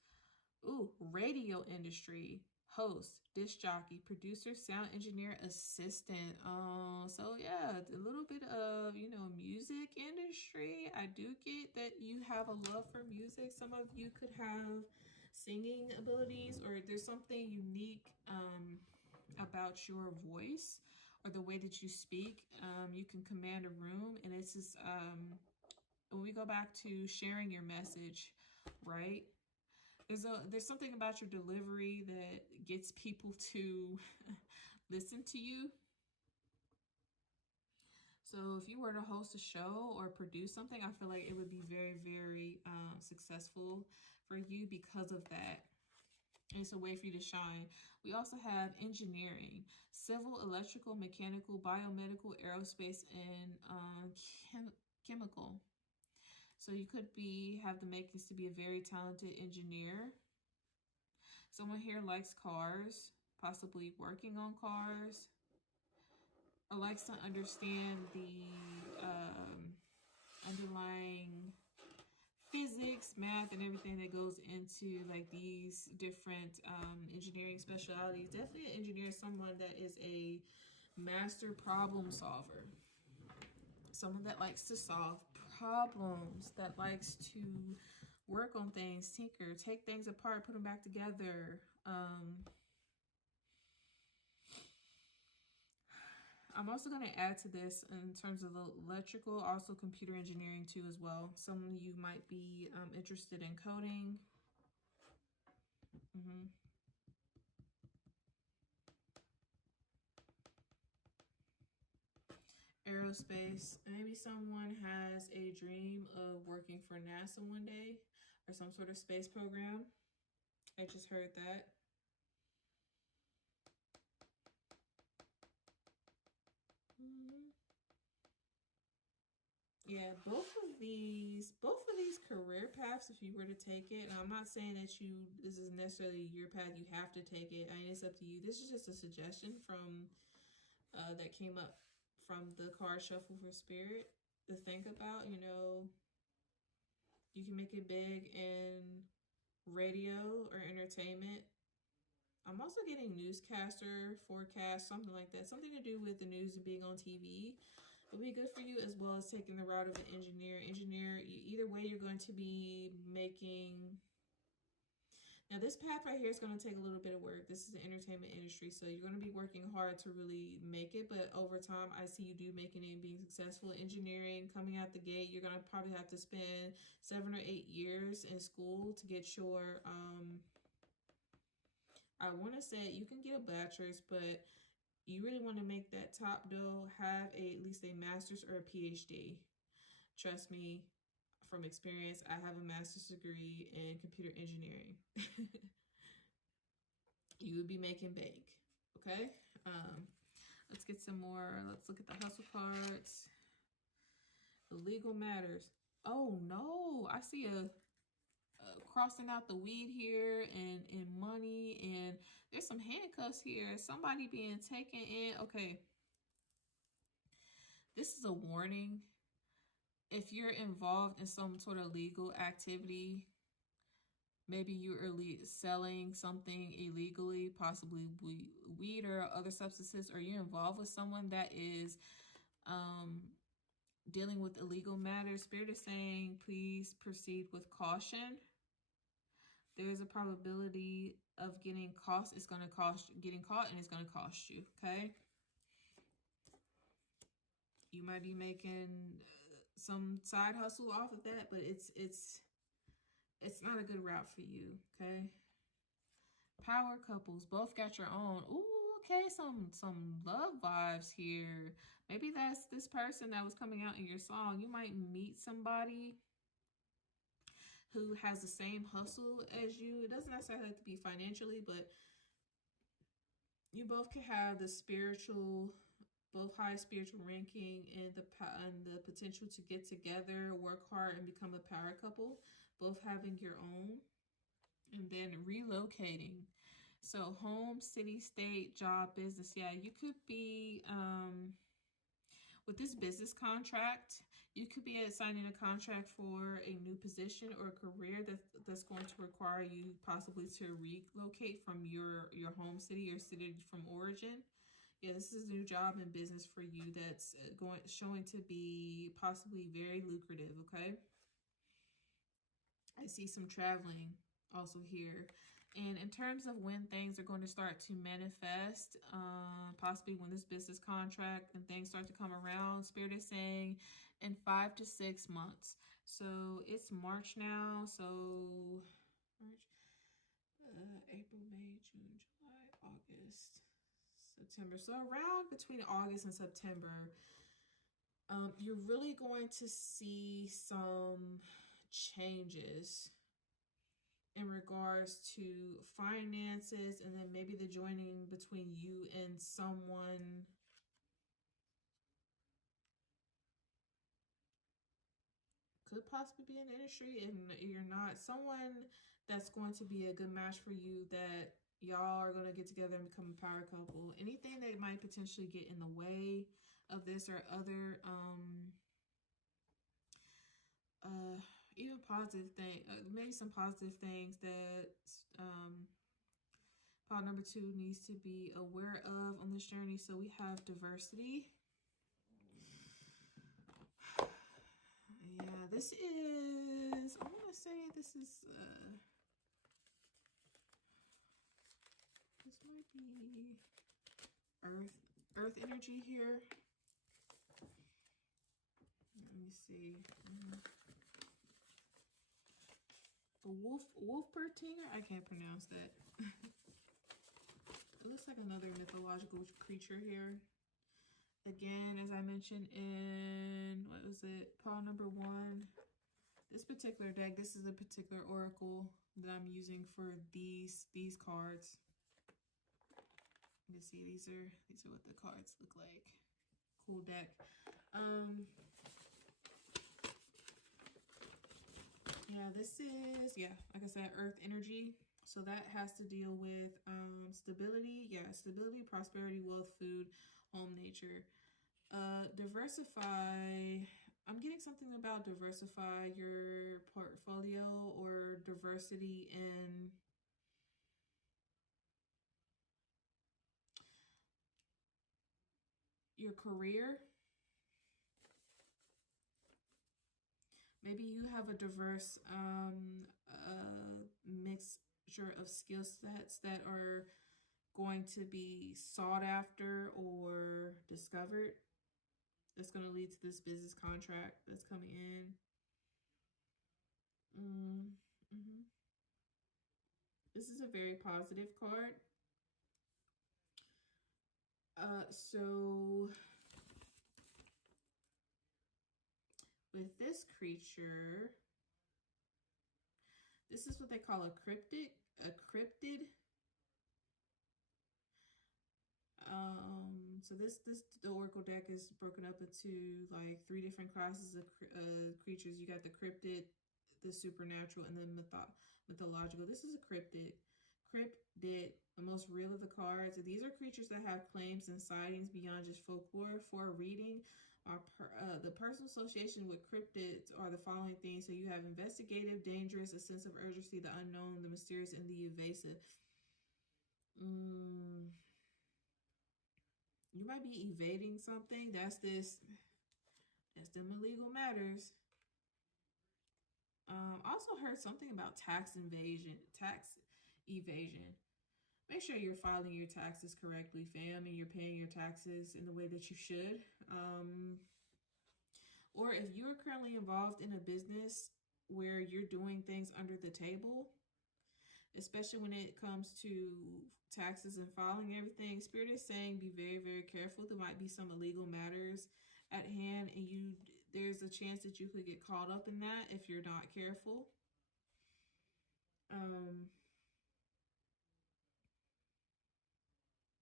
Ooh, radio industry. Host, disc jockey, producer, sound engineer, assistant. So yeah, a little bit of, music industry. I do get that you have a love for music. Some of you could have singing abilities, or there's something unique about your voice or the way that you speak. You can command a room, and it's just when we go back to sharing your message, right? There's something about your delivery that gets people to listen to you. So if you were to host a show or produce something, I feel like it would be very, very successful for you because of that. And it's a way for you to shine. We also have engineering, civil, electrical, mechanical, biomedical, aerospace, and chemical. So you could have the makings to be a very talented engineer. Someone here likes cars, possibly working on cars, or likes to understand the underlying physics, math, and everything that goes into like these different engineering specialities. Definitely an engineer is someone that is a master problem solver. Someone that likes to solve problems, that likes to work on things, tinker, take things apart, put them back together. I'm also going to add to this in terms of the electrical, also computer engineering too as well. Some of you might be interested in coding. Aerospace. Maybe someone has a dream of working for NASA one day or some sort of space program. I just heard that. Yeah, both of these career paths, if you were to take it, and I'm not saying that this is necessarily your path, you have to take it. I mean, it's up to you. This is just a suggestion from that came up from the card shuffle for spirit to think about. You can make it big in radio or entertainment. I'm also getting newscaster, forecast, something like that, something to do with the news and being on TV. Will be good for you, as well as taking the route of an engineer. Either way, you're going to be making. Now, this path right here is going to take a little bit of work. This is the entertainment industry, so you're going to be working hard to really make it. But over time, I see you making it and being successful. Engineering, coming out the gate, you're going to probably have to spend 7 or 8 years in school to get your. I want to say you can get a bachelor's, but you really want to make that top dough, have at least a master's or a PhD. Trust me, from experience, I have a master's degree in computer engineering. You would be making bank, okay? Let's get some more. Let's look at the hustle cards. The legal matters. Oh no, I see a crossing out the weed here and money, and there's some handcuffs here. Somebody being taken in. Okay, this is a warning. If you're involved in some sort of legal activity, maybe you are selling something illegally, possibly weed or other substances, or you're involved with someone that is dealing with illegal matters, Spirit is saying please proceed with caution. There is a probability of getting caught, and it's going to cost you, okay? You might be making some side hustle off of that, but it's not a good route for you, okay? Power couples, both got your own. Ooh, okay, some love vibes here. Maybe that's this person that was coming out in your song. You might meet somebody who has the same hustle as you. It doesn't necessarily have to be financially, but You both can have the spiritual, both high spiritual ranking and the potential to get together, work hard, and become a power couple. Both having your own, and then relocating. So home, city, state, job, business. Yeah, you could be with this business contract. You could be signing a contract for a new position or career that's going to require you possibly to relocate from your home city or city from origin. Yeah, this is a new job and business for you that's showing to be possibly very lucrative. Okay, I see some traveling also here. And in terms of when things are going to start to manifest, possibly when this business contract and things start to come around, Spirit is saying in 5 to 6 months. So it's March now. So March, April, May, June, July, August, September. So around between August and September, you're really going to see some changes in regards to finances, and then maybe the joining between you and someone could possibly be in the industry, and you're not, someone that's going to be a good match for you, that y'all are going to get together and become a power couple. Anything that might potentially get in the way of this or other even positive thing, maybe some positive things that pile number 2 needs to be aware of on this journey. So we have diversity. Yeah, this is, I want to say this is this might be earth energy here. Let me see. A wolf-pertinger? I can't pronounce that. It looks like another mythological creature here. Again, as I mentioned in, what was it, pile number 1. This particular deck, this is a particular oracle that I'm using for these cards. You can see these are what the cards look like. Cool deck. Yeah, this is, like I said, earth energy. So that has to deal with stability. Yeah, stability, prosperity, wealth, food, home, nature. Diversify. I'm getting something about diversify your portfolio or diversity in your career. Maybe you have a diverse mixture of skill sets that are going to be sought after or discovered. That's going to lead to this business contract that's coming in. This is a very positive card. So with this creature, this is what they call a cryptid. So the oracle deck is broken up into like 3 different classes of creatures. You got the cryptid, the supernatural, and the mythological. This is a cryptid. Cryptid, the most real of the cards. These are creatures that have claims and sightings beyond just folklore. For a reading, the personal association with cryptids are the following things. So you have investigative, dangerous, a sense of urgency, the unknown, the mysterious, and the evasive. You might be evading something. That's them illegal matters. Also heard something about tax evasion. Make sure you're filing your taxes correctly, fam, and you're paying your taxes in the way that you should. Or if you're currently involved in a business where you're doing things under the table, especially when it comes to taxes and filing everything, Spirit is saying be very, very careful. There might be some illegal matters at hand, and there's a chance that you could get caught up in that if you're not careful.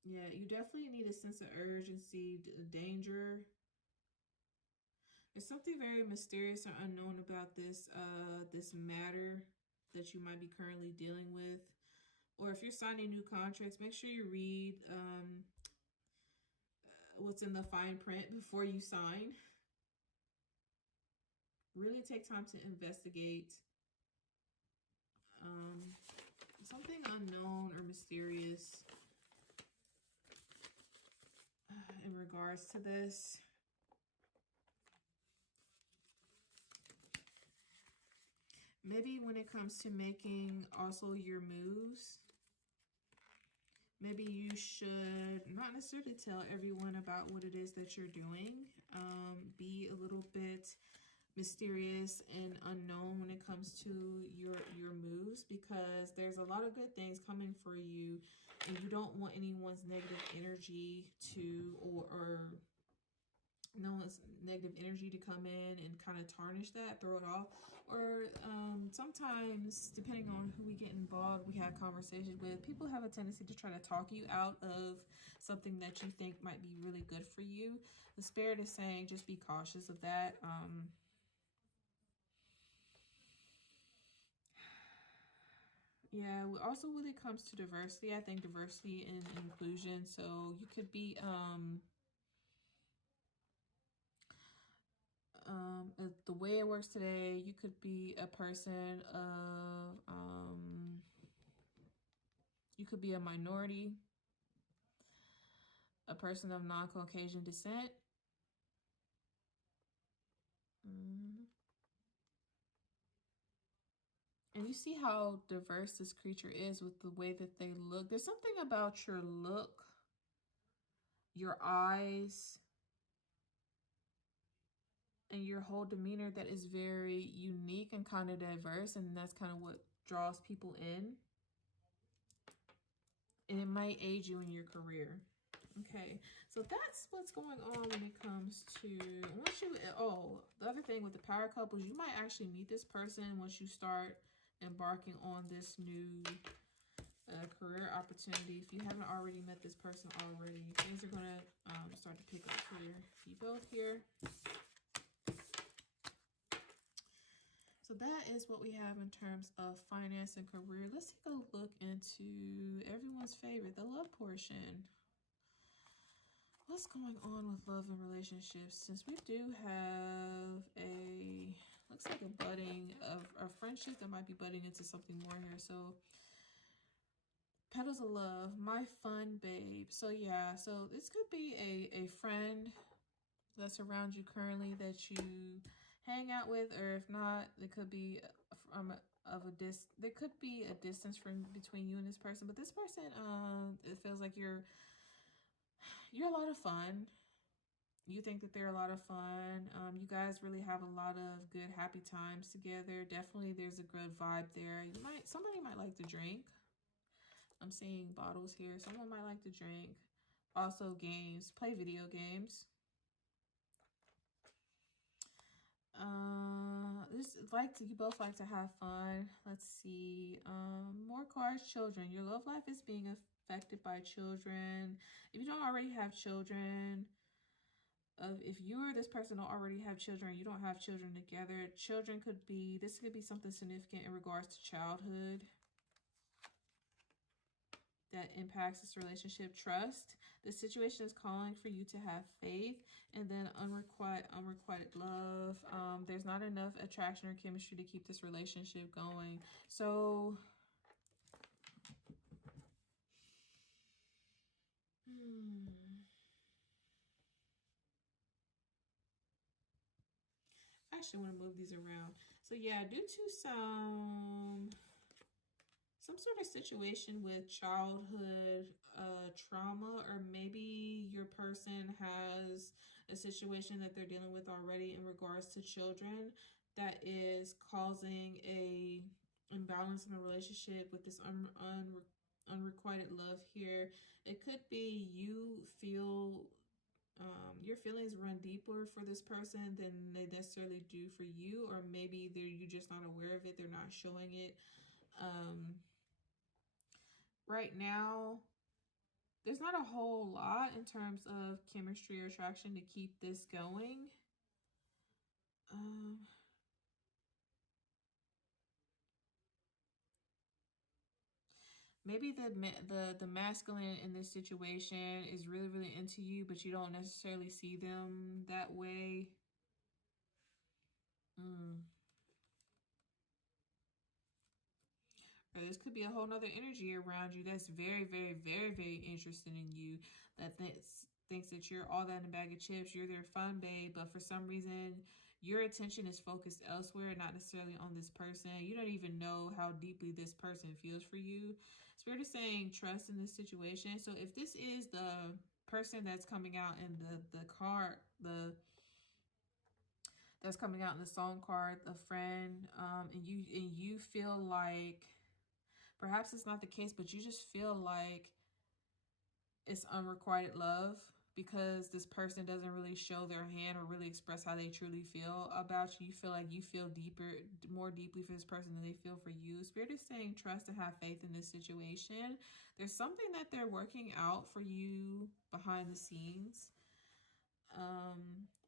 Yeah, you definitely need a sense of urgency, danger. There's something very mysterious or unknown about this matter that you might be currently dealing with. Or if you're signing new contracts, make sure you read what's in the fine print before you sign. Really take time to investigate something unknown or mysterious in regards to this. Maybe when it comes to making also your moves, maybe you should not necessarily tell everyone about what it is that you're doing. Be a little bit mysterious and unknown when it comes to your moves, because there's a lot of good things coming for you, and you don't want anyone's negative energy to or no one's negative energy to come in and kind of tarnish that, throw it off. Or sometimes, depending on who we get involved, we have conversations with, people have a tendency to try to talk you out of something that you think might be really good for you. The spirit is saying just be cautious of that. Yeah, also when it comes to diversity, I think diversity and inclusion. So you could be the way it works today, you could be a person of you could be a minority, a person of non-Caucasian descent. And you see how diverse this creature is with the way that they look. There's something about your look, your eyes, and your whole demeanor that is very unique and kind of diverse, and that's kind of what draws people in. And it might aid you in your career. Okay, so that's what's going on when it comes to, once you, the other thing with the power couples, you might actually meet this person once you start embarking on this new career opportunity. If you haven't already met this person already, things are going to start to pick up here. You both here. So that is what we have in terms of finance and career. Let's take a look into everyone's favorite, the love portion. What's going on with love and relationships? Since we do have looks like a budding of a friendship that might be budding into something more here. So petals of love, my fun babe. So yeah, so this could be a friend that's around you currently that you hang out with, or if not, it could be there could be a distance between you and this person. But this person, it feels like you're a lot of fun. You think that they're a lot of fun. You guys really have a lot of good, happy times together. Definitely, there's a good vibe there. Somebody might like to drink. I'm seeing bottles here. Someone might like to drink. Also, games. Play video games. You both like to have fun. Let's see. More cards. Children. Your love life is being affected by children. If you don't already have children, if you or this person don't already have children, you don't have children together, this could be something significant in regards to childhood that impacts this relationship. Trust. The situation is calling for you to have faith. And then unrequited love. There's not enough attraction or chemistry to keep this relationship going. So I actually want to move these around. So yeah, due to some sort of situation with childhood trauma, or maybe your person has a situation that they're dealing with already in regards to children that is causing a imbalance in the relationship with this unrequited love here. It could be you feel your feelings run deeper for this person than they necessarily do for you, or maybe you're just not aware of it. They're not showing it. Right now, There's not a whole lot in terms of chemistry or attraction to keep this going. Maybe the masculine in this situation is really, really into you, but you don't necessarily see them that way. Or this could be a whole nother energy around you that's very, very, very, very interested in you, that thinks that you're all that in a bag of chips, you're their fun babe, but for some reason your attention is focused elsewhere, not necessarily on this person. You don't even know how deeply this person feels for you. Spirit is saying trust in this situation. So if this is the person that's coming out in the card, that's coming out in the song card, the friend, and you feel like perhaps it's not the case, but you just feel like it's unrequited love because this person doesn't really show their hand or really express how they truly feel about you. You feel like you feel more deeply for this person than they feel for you. Spirit is saying trust and have faith in this situation. There's something that they're working out for you behind the scenes.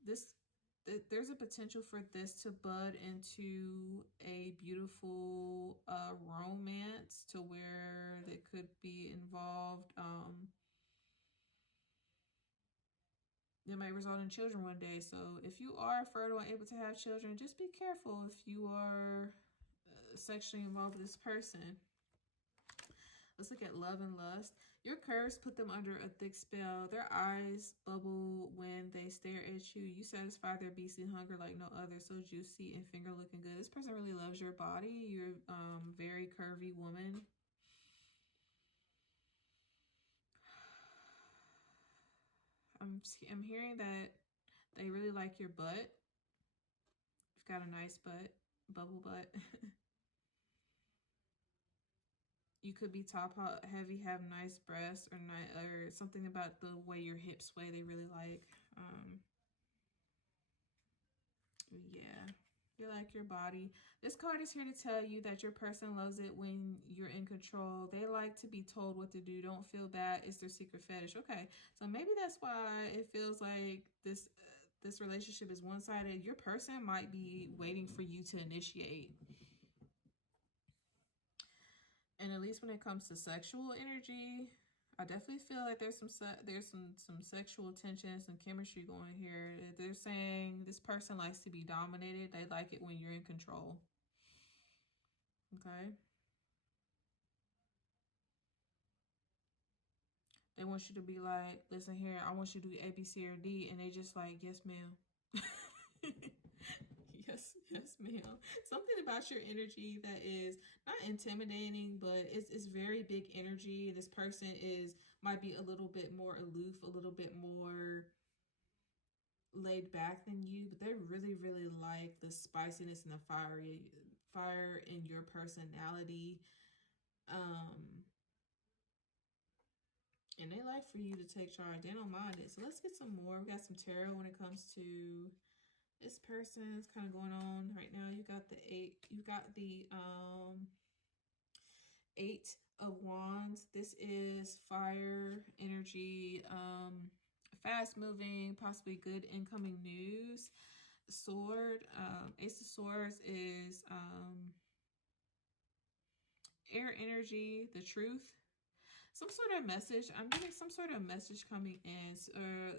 There's a potential for this to bud into a beautiful romance to where that could be involved. It might result in children one day. So if you are fertile and able to have children, just be careful if you are sexually involved with this person. Let's look at love and lust. Your curves put them under a thick spell. Their eyes bubble when they stare at you. You satisfy their beastly hunger like no other. So juicy and finger looking good. This person really loves your body. You're a very curvy woman. I'm hearing that they really like your butt. You've got a nice butt, bubble butt. You could be top heavy, have nice breasts, or something about the way your hips sway they really like. Yeah, you like your body. This card is here to tell you that your person loves it when you're in control. They like to be told what to do. Don't feel bad. It's their secret fetish. Okay, so maybe that's why it feels like this relationship is one-sided. Your person might be waiting for you to initiate. And at least when it comes to sexual energy, I definitely feel like there's some sexual tension, some chemistry going here. They're saying this person likes to be dominated. They like it when you're in control. Okay. They want you to be like, listen here, I want you to do A, B, C, or D. And they just like, yes, ma'am. Yes, ma'am. Something about your energy that is not intimidating, but it's very big energy. This person might be a little bit more aloof, a little bit more laid back than you, but they really, really like the spiciness and the fire in your personality. And they like for you to take charge. They don't mind it. So let's get some more. We got some tarot when it comes to this person. It's kind of going on right now. You got the Eight of Wands. This is fire energy, fast moving, possibly good incoming news. Sword, Ace of Swords is air energy, the truth. Some sort of message. I'm getting some sort of message coming in.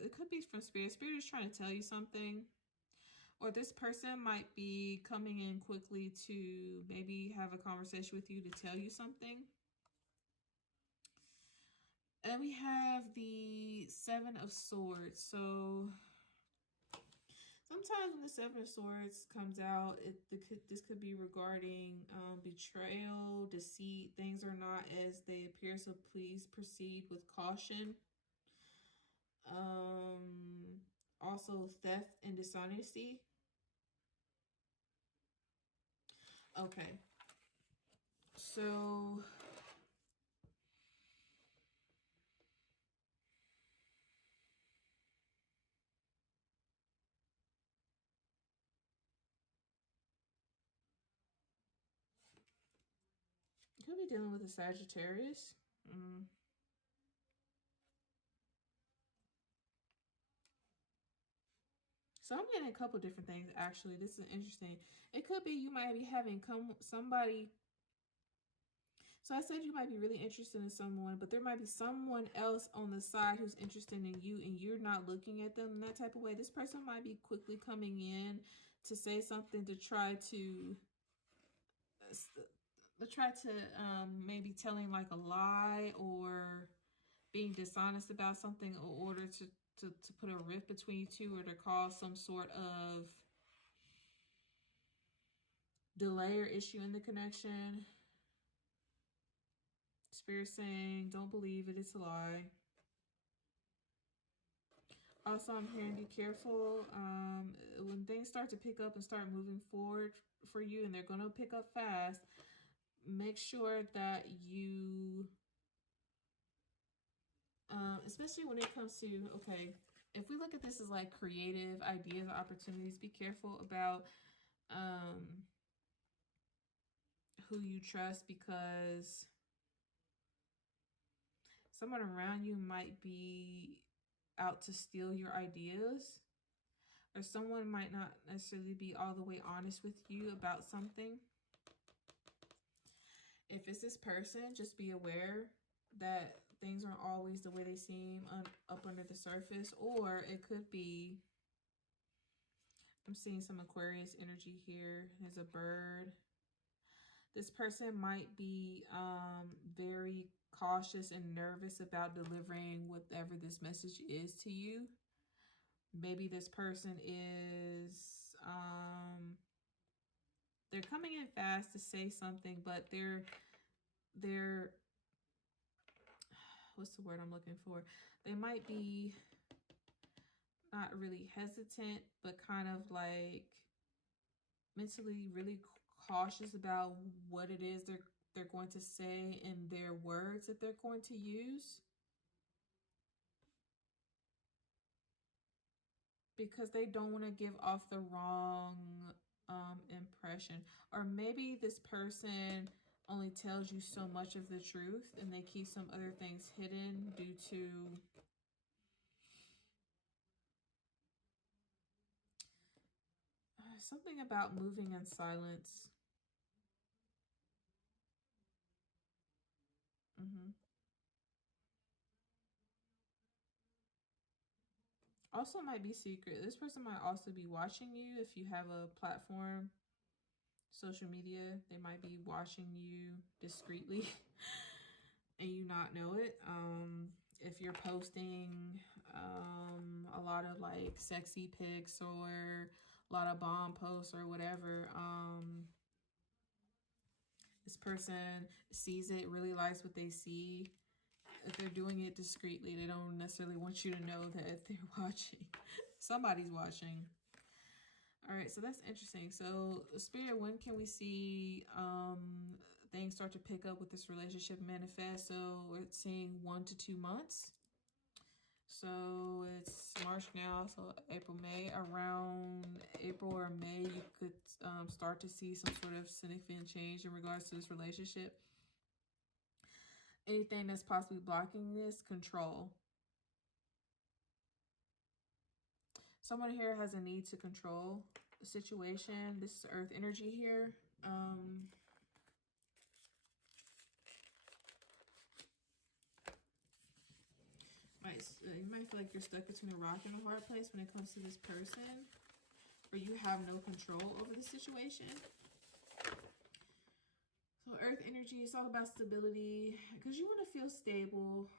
It could be from Spirit. Spirit is trying to tell you something. Or this person might be coming in quickly to maybe have a conversation with you to tell you something. And we have the Seven of Swords. So sometimes when the Seven of Swords comes out, this could be regarding betrayal, deceit. Things are not as they appear, so please proceed with caution. Also theft and dishonesty. Okay. So you could be dealing with a Sagittarius. So I'm getting a couple different things, actually. This is interesting. It could be you might be having somebody. So I said you might be really interested in someone, but there might be someone else on the side who's interested in you, and you're not looking at them in that type of way. This person might be quickly coming in to say something to try to maybe telling like a lie or being dishonest about something in order to put a rift between you two, or to cause some sort of delay or issue in the connection. Spirit saying, don't believe it, it's a lie. Also, I'm hearing be careful when things start to pick up and start moving forward for you, and they're going to pick up fast. Make sure that you, especially when it comes to, okay, if we look at this as like creative ideas, opportunities, be careful about who you trust, because someone around you might be out to steal your ideas, or someone might not necessarily be all the way honest with you about something. If it's this person, just be aware that things aren't always the way they seem up under the surface. Or it could be, I'm seeing some Aquarius energy here. There's a bird. This person might be very cautious and nervous about delivering whatever this message is to you. Maybe this person is, they're coming in fast to say something, but they're, what's the word I'm looking for? They might be not really hesitant, but kind of like mentally really cautious about what it is they're going to say and their words that they're going to use, because they don't want to give off the wrong impression. Or maybe this person only tells you so much of the truth and they keep some other things hidden due to something about moving in silence. Also might be secret. This person might also be watching you. If you have a platform, social media, they might be watching you discreetly and you not know it. If you're posting a lot of like sexy pics or a lot of bomb posts or whatever, this person sees it, really likes what they see. If they're doing it discreetly, they don't necessarily want you to know that they're watching. Somebody's watching. All right, so that's interesting. So Spirit, when can we see things start to pick up with this relationship manifest? So we're seeing 1 to 2 months. So it's March now, so April, May. Around April or May, you could start to see some sort of significant change in regards to this relationship. Anything that's possibly blocking this, control. Someone here has a need to control the situation. This is Earth energy here. You might feel like you're stuck between a rock and a hard place when it comes to this person, or you have no control over the situation. So Earth energy, it's all about stability, because you want to feel stable.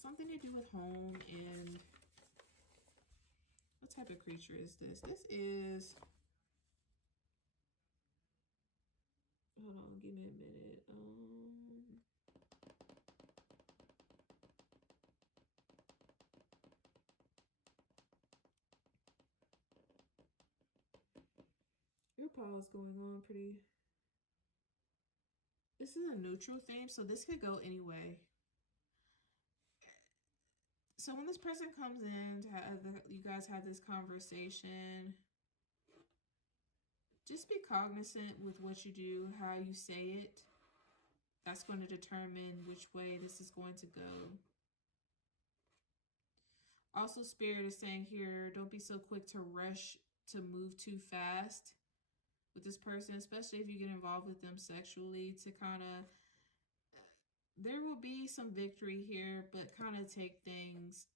Something to do with home. And what type of creature is this? This is, hold on, give me a minute. Your pause going on pretty. This is a neutral theme, so this could go anyway. So when this person comes in to have you guys have this conversation, just be cognizant with what you do, how you say it. That's going to determine which way this is going to go. Also, Spirit is saying here, don't be so quick to rush to move too fast with this person, especially if you get involved with them sexually, to kind of, there will be some victory here, but kind of take things,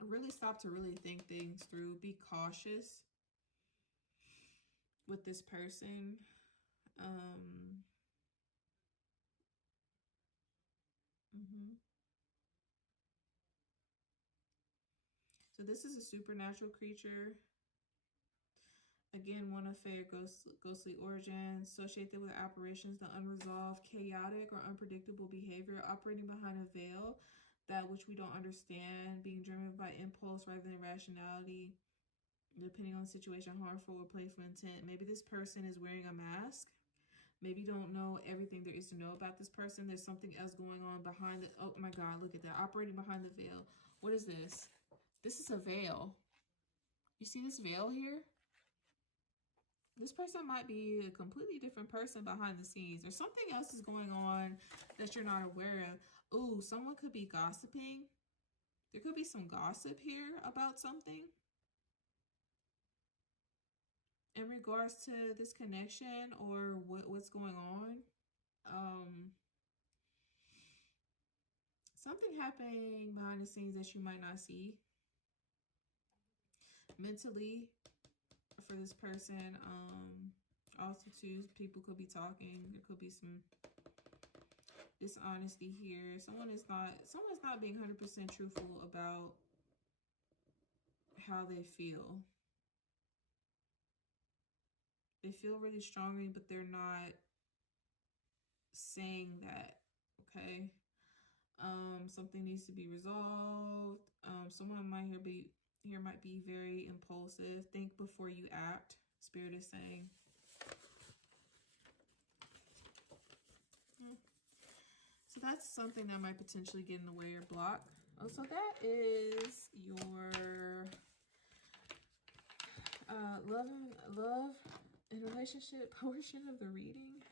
really stop to really think things through. Be cautious with this person. So this is a supernatural creature. Again, one of fair ghostly origins, associated with apparitions, the unresolved, chaotic, or unpredictable behavior, operating behind a veil, that which we don't understand, being driven by impulse rather than rationality, depending on the situation, harmful or playful intent. Maybe this person is wearing a mask. Maybe you don't know everything there is to know about this person. There's something else going on behind the, oh my God, look at that, operating behind the veil. What is this? This is a veil. You see this veil here? This person might be a completely different person behind the scenes, or something else is going on that you're not aware of. Ooh, someone could be gossiping. There could be some gossip here about something in regards to this connection or what's going on. Something happening behind the scenes that you might not see. Mentally, for this person, also too, people could be talking. There could be some dishonesty here. Someone's not being 100% truthful about how they feel. They feel really strongly, but they're not saying that. Okay. Something needs to be resolved. Someone might might be very impulsive. Think before you act, Spirit is saying. So that's something that might potentially get in the way or block. Oh, so that is your love and relationship portion of the reading.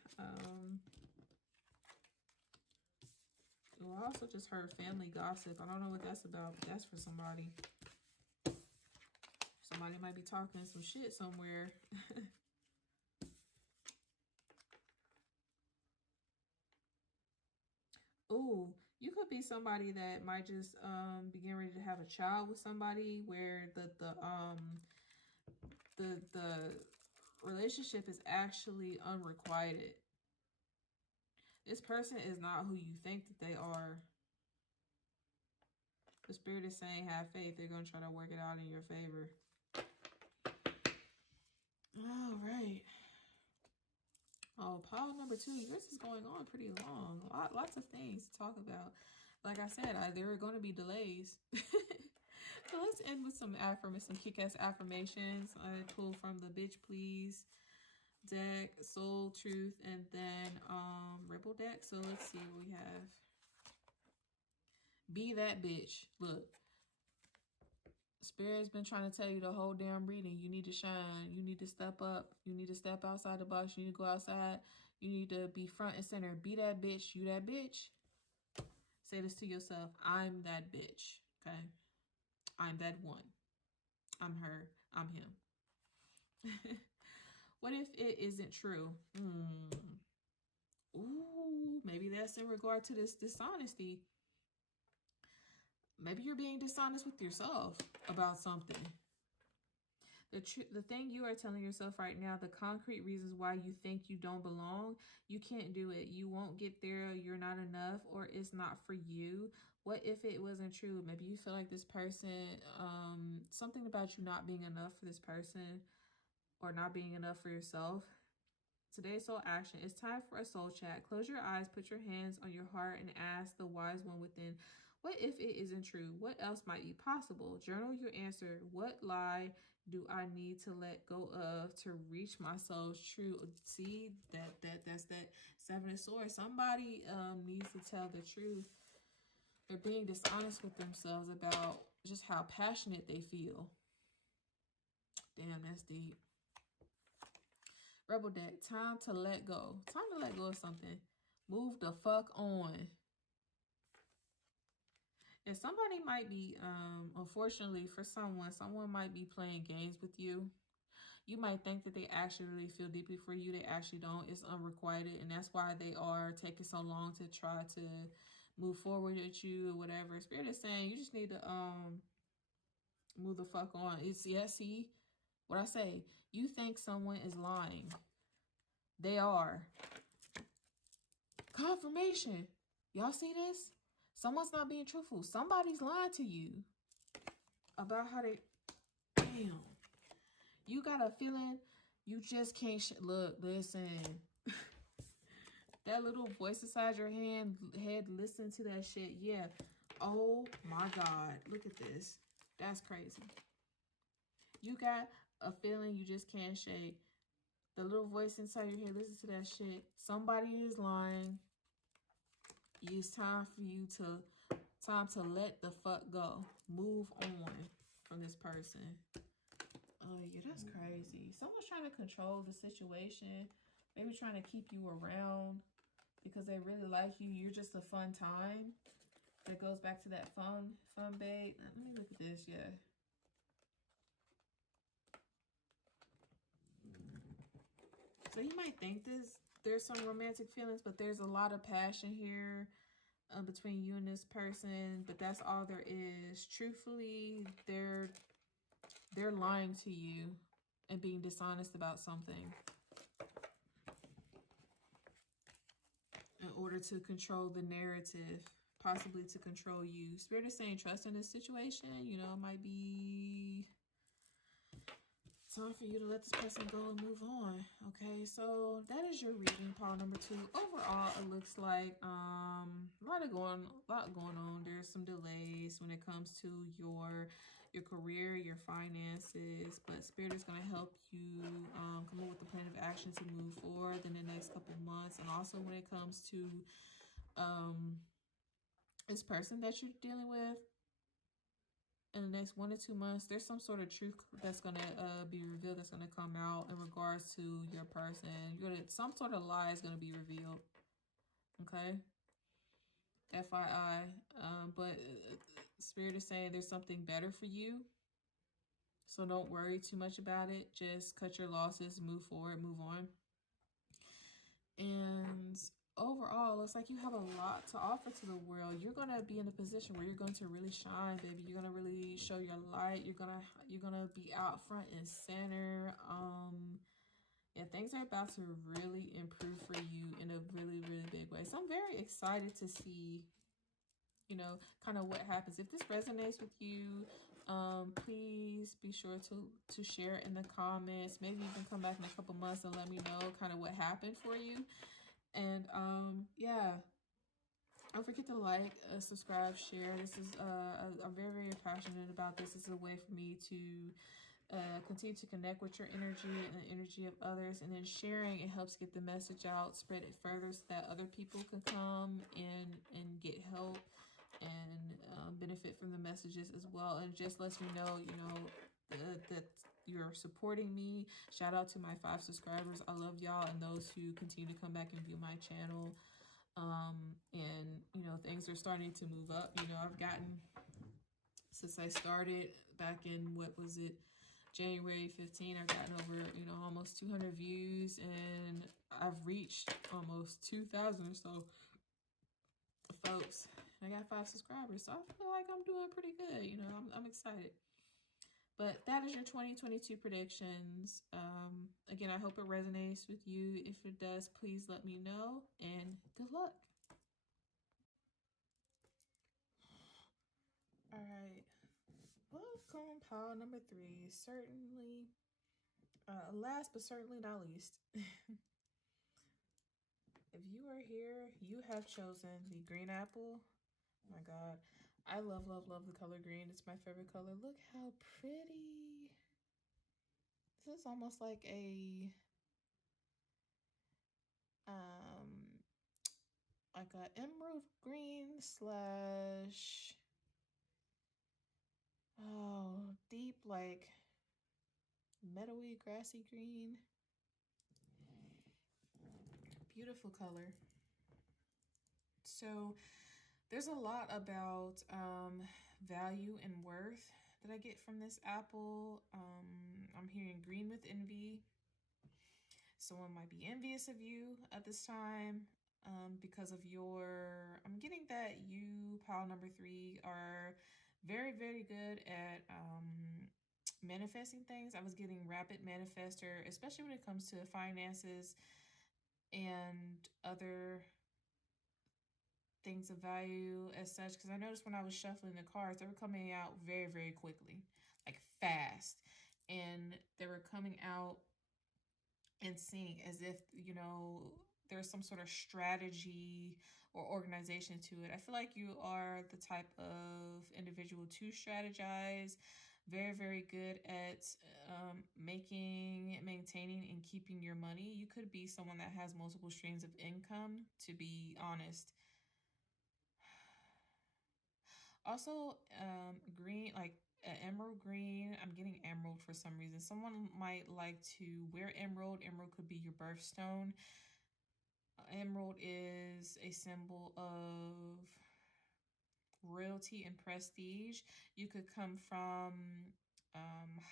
Well, I also just heard family gossip. I don't know what that's about, but that's for somebody. Somebody might be talking some shit somewhere. Ooh, you could be somebody that might just be getting ready to have a child with somebody where the relationship is actually unrequited. This person is not who you think that they are. The Spirit is saying, have faith. They're going to try to work it out in your favor. All right. Oh, pile number 2. Yours is going on pretty long. Lots of things to talk about. Like I said, there are going to be delays. So let's end with some kick-ass affirmations. I pulled from the Bitch Please deck, Soul Truth, and then Ripple deck. So let's see what we have. Be that bitch. Look, Spirit's been trying to tell you the whole damn reading. You need to shine. You need to step up. You need to step outside the box. You need to go outside. You need to be front and center. Be that bitch. You that bitch. Say this to yourself. I'm that bitch. Okay? I'm that one. I'm her. I'm him. What if it isn't true? Ooh, maybe that's in regard to this dishonesty. Maybe you're being dishonest with yourself about something. The thing you are telling yourself right now, the concrete reasons why you think you don't belong, you can't do it. You won't get there. You're not enough, or it's not for you. What if it wasn't true? Maybe you feel like this person, something about you not being enough for this person or not being enough for yourself. Today's soul action. It's time for a soul chat. Close your eyes, put your hands on your heart, and ask the wise one within, what if it isn't true? What else might be possible? Journal your answer. What lie do I need to let go of to reach my soul's true? See, that's that 7 of Swords. Somebody needs to tell the truth. They're being dishonest with themselves about just how passionate they feel. Damn, that's deep. Rebel deck, time to let go. Time to let go of something. Move the fuck on. And somebody might be, unfortunately for someone might be playing games with you. You might think that they actually really feel deeply for you. They actually don't. It's unrequited. And that's why they are taking so long to try to move forward with you or whatever. Spirit is saying you just need to move the fuck on. It's, yeah, see what I say. You think someone is lying. They are. Confirmation. Y'all see this? Someone's not being truthful. Somebody's lying to you about how they... Damn. You got a feeling you just can't... Look, listen. That little voice inside your head, listen to that shit. Yeah. Oh my God. Look at this. That's crazy. You got a feeling you just can't shake. The little voice inside your head, listen to that shit. Somebody is lying. It's time for you to let the fuck go. Move on from this person. Oh yeah, that's crazy. Someone's trying to control the situation. Maybe trying to keep you around because they really like you. You're just a fun time. That goes back to that fun babe. Let me look at this, yeah. So you might think there's some romantic feelings, but there's a lot of passion here between you and this person, but that's all there is. Truthfully, they're lying to you and being dishonest about something in order to control the narrative, possibly to control you. Spirit is saying trust in this situation. You know, it might be time for you to let this person go and move on. Okay, so that is your reading, pile number 2. Overall, it looks like a lot going on. There's some delays when it comes to your career, your finances, but Spirit is going to help you come up with a plan of action to move forward in the next couple months. And also when it comes to this person that you're dealing with, in the next 1 to 2 months, there's some sort of truth that's going to be revealed, that's going to come out in regards to your person. Some sort of lie is going to be revealed. Okay? FYI. But Spirit is saying there's something better for you. So don't worry too much about it. Just cut your losses, move forward, move on. And overall, looks like you have a lot to offer to the world. You're going to be in a position where you're going to really shine, baby. You're going to really show your light. You're going to be out front and center. Yeah, things are about to really improve for you in a really, really big way. So I'm very excited to see, you know, kind of what happens. If this resonates with you, please be sure to share in the comments. Maybe you can come back in a couple months and let me know kind of what happened for you. And yeah, don't forget to like, subscribe, share. This is I'm very, very passionate about this. This is a way for me to continue to connect with your energy and the energy of others. And then sharing, it helps get the message out, spread it further so that other people can come and get help and benefit from the messages as well. And just lets me know, you know, that you're supporting me. Shout out to my 5 subscribers. I love y'all, and those who continue to come back and view my channel. And you know, things are starting to move up. You know, I've gotten, since I started back in, what was it, January 15, I've gotten over, you know, almost 200 views, and I've reached almost 2,000 or so folks. I got 5 subscribers, so I feel like I'm doing pretty good. You know, I'm excited. But that is your 2022 predictions. Again, I hope it resonates with you. If it does, please let me know, and good luck. All right. Welcome, pile number 3. Certainly, last but certainly not least. If you are here, you have chosen the green apple. Oh my God. I love, love, love the color green. It's my favorite color. Look how pretty. This is almost like a emerald green slash deep, like meadowy, grassy green. Beautiful color. So There's a lot about value and worth that I get from this apple. I'm hearing green with envy. Someone might be envious of you at this time because of your. I'm getting that you, pile number 3, are very, very good at manifesting things. I was getting rapid manifester, especially when it comes to finances and other things of value as such, because I noticed when I was shuffling the cards, they were coming out very, very quickly, like fast, and they were coming out in sync as if, you know, there's some sort of strategy or organization to it. I feel like you are the type of individual to strategize, very, very good at making, maintaining, and keeping your money. You could be someone that has multiple streams of income, to be honest. Also, green, like emerald green. I'm getting emerald for some reason. Someone might like to wear emerald. Emerald could be your birthstone. Emerald is a symbol of royalty and prestige. You could come from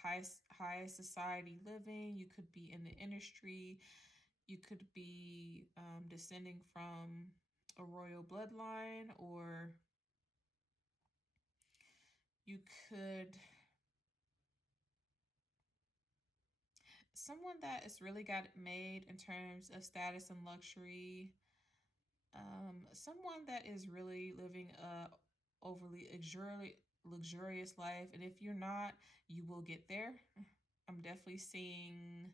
high society living. You could be in the industry. You could be descending from a royal bloodline, or you could someone that has really got it made in terms of status and luxury. Someone that is really living a overly luxurious life, and if you're not, you will get there. I'm definitely seeing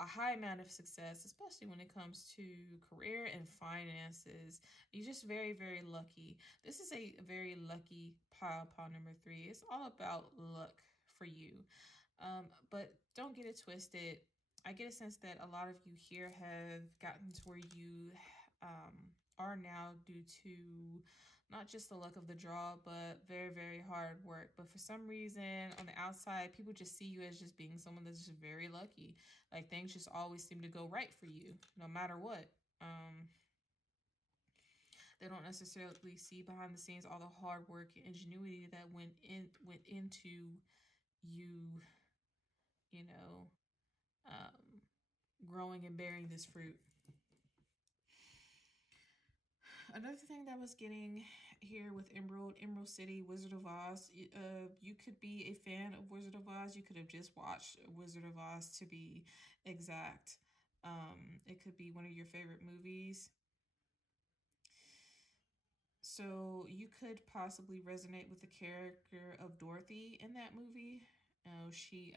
a high amount of success, especially when it comes to career and finances. You're just very, very lucky. This is a very lucky pile number 3. It's all about luck for you. But don't get it twisted. I get a sense that a lot of you here have gotten to where you are now due to not just the luck of the draw, but very, very hard work. But for some reason, on the outside, people just see you as just being someone that's just very lucky. Like things just always seem to go right for you, no matter what. They don't necessarily see behind the scenes all the hard work and ingenuity that went into you, you know, growing and bearing this fruit. Another thing that was getting here with Emerald City, Wizard of Oz. You could be a fan of Wizard of Oz. You could have just watched Wizard of Oz, to be exact. It could be one of your favorite movies. So you could possibly resonate with the character of Dorothy in that movie. She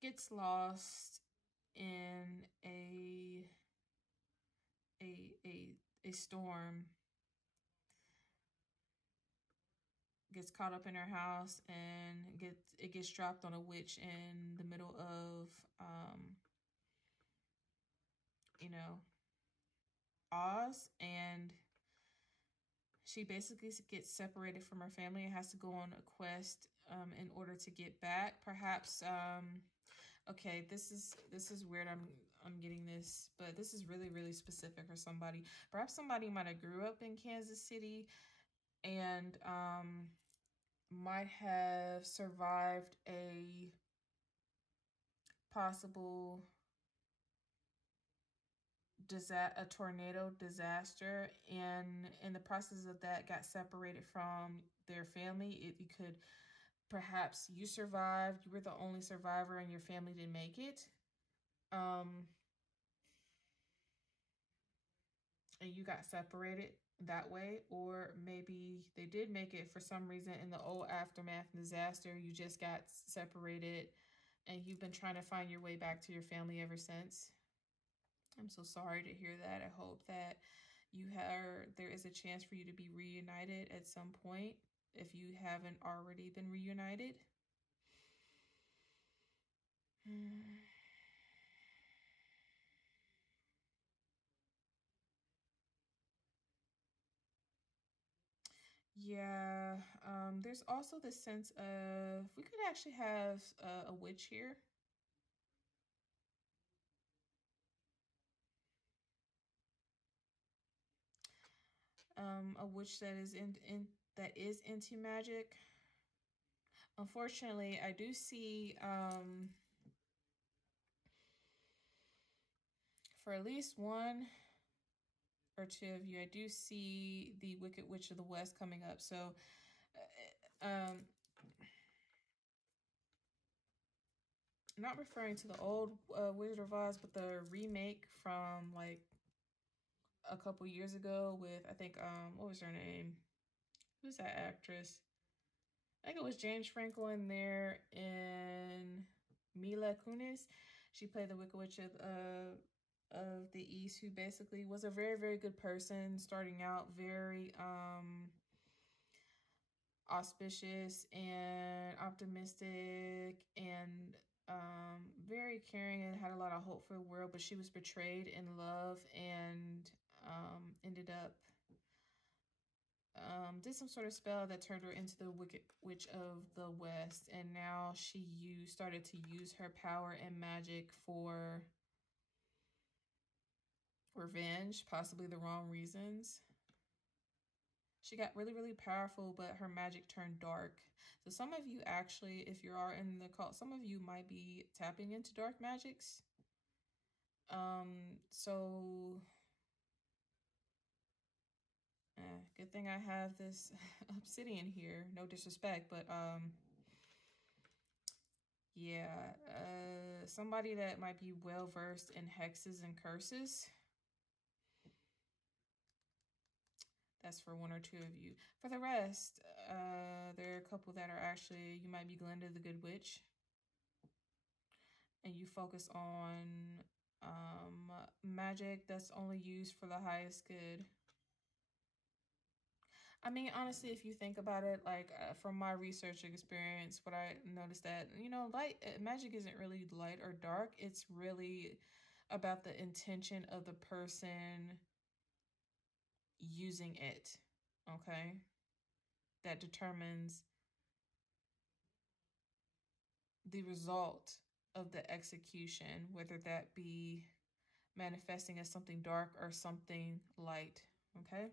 gets lost in a storm, gets caught up in her house, and gets dropped on a witch in the middle of you know, Oz, and she basically gets separated from her family and has to go on a quest in order to get back. Perhaps okay, this is weird. I'm getting this, but this is really, really specific for somebody. Perhaps somebody might have grew up in Kansas City and might have survived a possible a tornado disaster, and in the process of that got separated from their family. You could, perhaps you survived, you were the only survivor and your family didn't make it, and you got separated that way. Or maybe they did make it for some reason in the old aftermath disaster. You just got separated and you've been trying to find your way back to your family ever since. I'm so sorry to hear that. I hope that there is a chance for you to be reunited at some point if you haven't already been reunited. Yeah, there's also the sense of we could actually have a witch here. A witch that is into magic. Unfortunately, I do see for at least one or two of you, I do see the Wicked Witch of the West coming up. So, not referring to the old Wizard of Oz, but the remake from like a couple years ago with, I think, what was her name? Who's that actress? I think it was James Franco in there and Mila Kunis. She played the Wicked Witch of the East, who basically was a very, very good person, starting out very auspicious and optimistic and very caring and had a lot of hope for the world, but she was betrayed in love and ended up did some sort of spell that turned her into the Wicked Witch of the West, and now she started to use her power and magic for revenge, possibly the wrong reasons. She got really, really powerful, but her magic turned dark. So some of you actually, if you are in the cult, some of you might be tapping into dark magics. So good thing I have this obsidian here. No disrespect, but yeah, somebody that might be well versed in hexes and curses. That's for one or two of you. For the rest, there are a couple that are actually, you might be Glinda the Good Witch. And you focus on magic that's only used for the highest good. I mean, honestly, if you think about it, like from my research experience, what I noticed that, you know, magic isn't really light or dark. It's really about the intention of the person using it, okay? That determines the result of the execution, whether that be manifesting as something dark or something light, okay?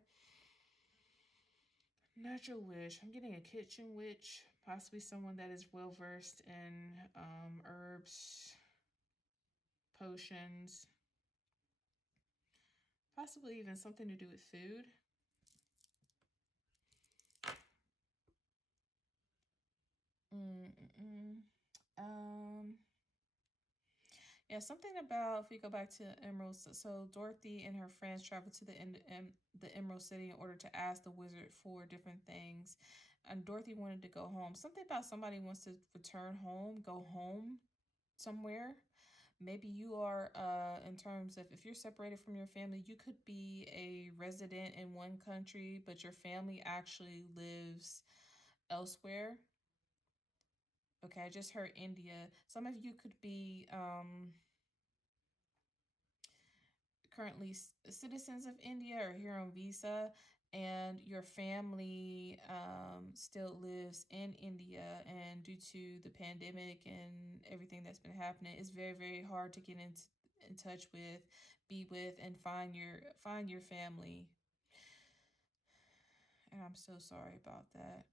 Natural witch. I'm getting a kitchen witch, possibly someone that is well versed in herbs, potions, possibly even something to do with food. Yeah, something about, if we go back to Emeralds, so Dorothy and her friends traveled to the Emerald City in order to ask the wizard for different things. And Dorothy wanted to go home. Something about somebody wants to return home, go home somewhere. Maybe you are, in terms of if you're separated from your family, you could be a resident in one country, but your family actually lives elsewhere. Okay, I just heard India. Some of you could be currently citizens of India or here on visa, and your family still lives in India, and due to the pandemic and everything that's been happening, it's very, very hard to get in touch with, be with, and find your family. And I'm so sorry about that.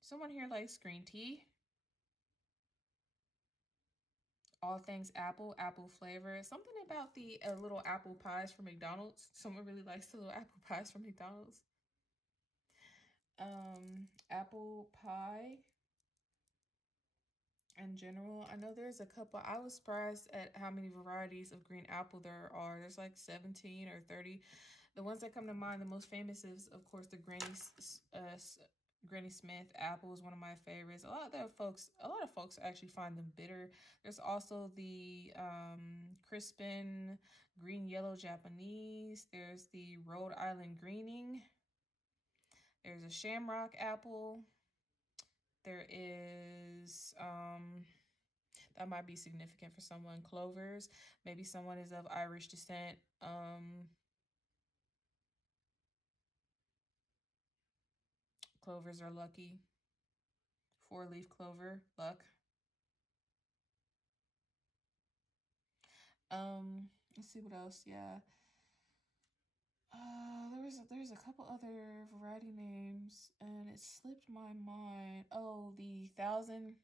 Someone here likes green tea. All things apple, apple flavor. Something about the little apple pies from McDonald's. Someone really likes the little apple pies from McDonald's. Apple pie in general. I know there's a couple. I was surprised at how many varieties of green apple there are. There's like 17 or 30. The ones that come to mind, the most famous is, of course, the Granny Smith apple is one of my favorites. A lot of folks actually find them bitter. There's also the Crispin green yellow Japanese. There's the Rhode Island greening. There's a shamrock apple. There is that might be significant for someone. Clovers. Maybe someone is of Irish descent. Clovers are lucky. 4-leaf clover, luck. Let's see what else. Yeah. There's a couple other variety names and it slipped my mind. Oh, the thousand,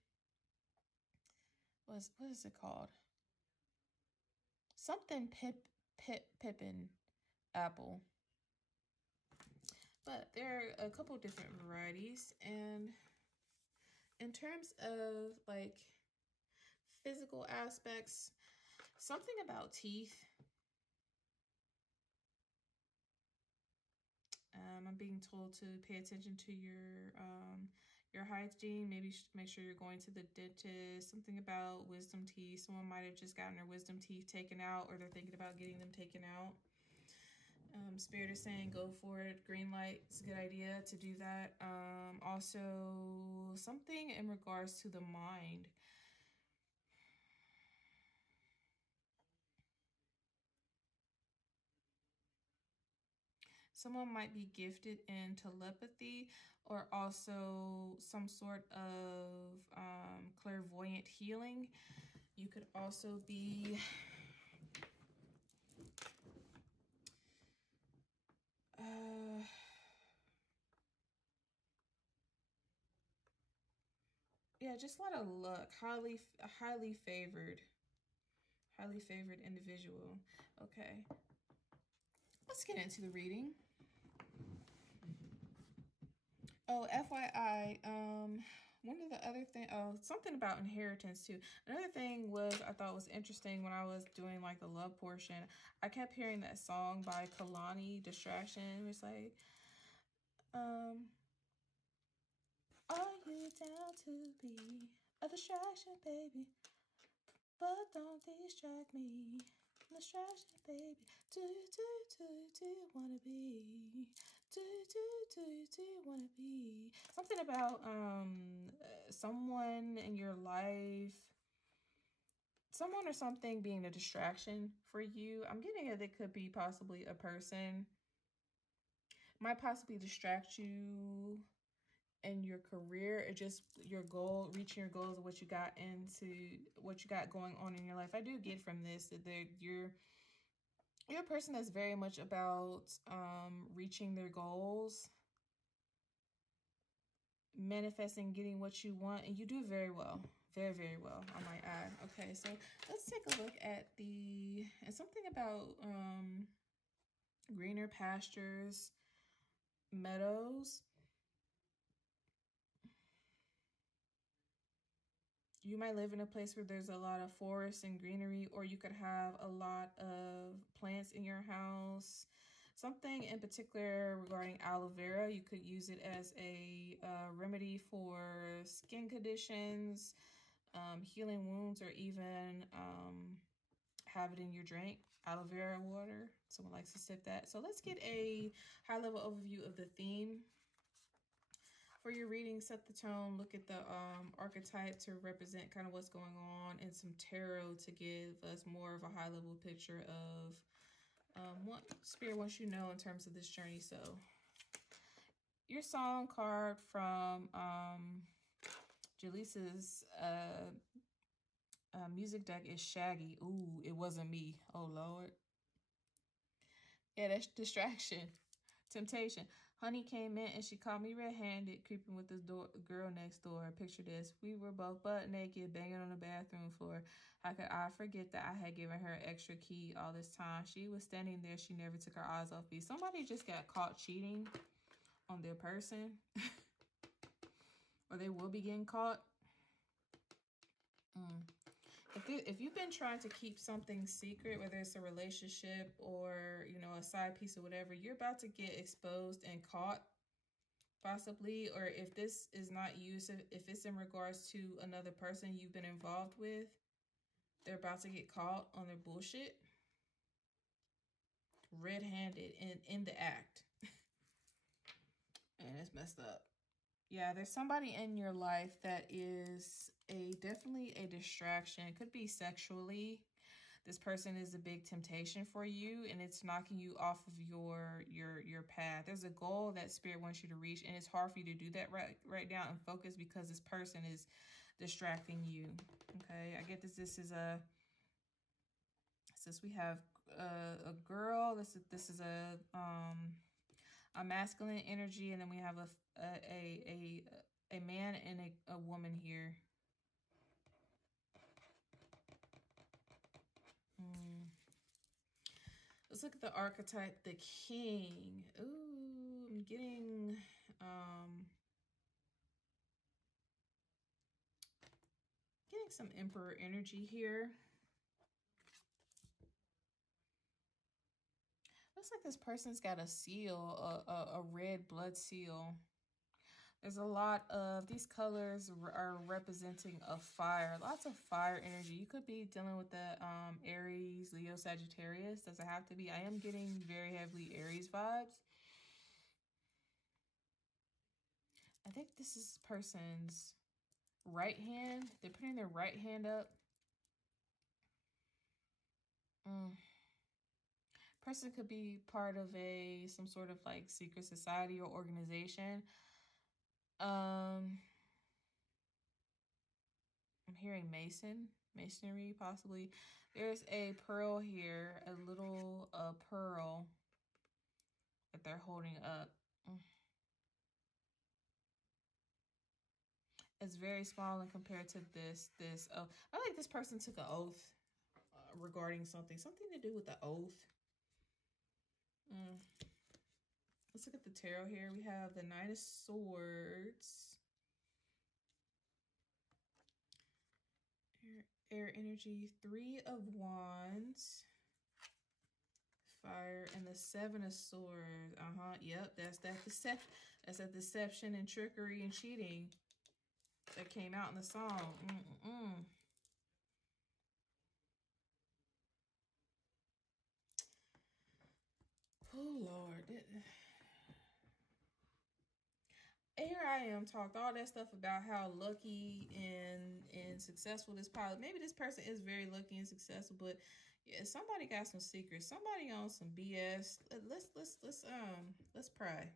what is it called? Something pippin apple. But there are a couple different varieties, and in terms of like physical aspects, something about teeth. I'm being told to pay attention to your hygiene. Maybe make sure you're going to the dentist. Something about wisdom teeth. Someone might have just gotten their wisdom teeth taken out, or they're thinking about getting them taken out. Spirit is saying go for it. Green light. It's a good idea to do that. Also, something in regards to the mind. Someone might be gifted in telepathy, or also some sort of clairvoyant healing. You could also be yeah, just a lot of luck. Highly favored individual. Okay, let's get into the reading. Oh, FYI, one of the other thing, something about inheritance too. Another thing was I thought was interesting when I was doing like the love portion. I kept hearing that song by Kalani, Distraction. It's like, are you down to be a distraction, baby? But don't distract me. Distraction, baby. Do you wanna be? Do you wanna be? Something about someone in your life, someone or something being a distraction for you. I'm getting it could be possibly a person. Might possibly distract you in your career, or just your goal, reaching your goals, of what you got going on in your life. I do get from this that you're a person that's very much about reaching their goals, manifesting, getting what you want, and you do very well. Very, very well, I might add. Okay, so let's take a look at and something about greener pastures, meadows. You might live in a place where there's a lot of forest and greenery, or you could have a lot of plants in your house. Something in particular regarding aloe vera, you could use it as a remedy for skin conditions, healing wounds, or even have it in your drink. Aloe vera water, someone likes to sip that. So let's get a high-level overview of the theme. For your reading, set the tone, look at the archetype to represent kind of what's going on, and some tarot to give us more of a high-level picture of what Spirit wants you to know in terms of this journey. So your song card from Jaleesa's music deck is Shaggy. Ooh, it wasn't me. Oh, Lord. Yeah, that's distraction. Temptation. Honey came in and she caught me red-handed, creeping with this girl next door. Picture this. We were both butt naked, banging on the bathroom floor. How could I forget that I had given her an extra key all this time? She was standing there. She never took her eyes off me. Somebody just got caught cheating on their person. Or they will be getting caught. If you've been trying to keep something secret, whether it's a relationship or, you know, a side piece or whatever, you're about to get exposed and caught, possibly. Or if this is not you, so if it's in regards to another person you've been involved with, they're about to get caught on their bullshit. Red-handed and in the act. And it's messed up. Yeah, there's somebody in your life that is definitely a distraction. It could be sexually. This person is a big temptation for you, and it's knocking you off of your path. There's a goal that Spirit wants you to reach, and it's hard for you to do that right now and focus because this person is distracting you. Okay, I get this. This is Since we have a girl, this is a masculine energy, and then we have a man and a woman here. Let's look at the archetype, the king. Ooh, I'm getting some emperor energy here. Looks like this person's got a seal, a red blood seal. There's a lot of, these colors are representing a fire, lots of fire energy. You could be dealing with the Aries, Leo, Sagittarius. Doesn't have to be. I am getting very heavily Aries vibes. I think this is person's right hand. They're putting their right hand up. Person could be part of some sort of like secret society or organization. I'm hearing masonry possibly. There's a pearl here, a little pearl that they're holding up. It's very small and compared to this. Oh, I think this person took an oath regarding something to do with the oath. Let's look at the tarot here. We have the Knight of Swords. Air energy, 3 of Wands. Fire, and the 7 of Swords. Yep, that's that deception and trickery and cheating that came out in the song. Oh, Lord. Here I am talked all that stuff about how lucky and successful this pilot. Maybe this person is very lucky and successful, but yeah, somebody got some secrets. Somebody on some BS. Let's pry.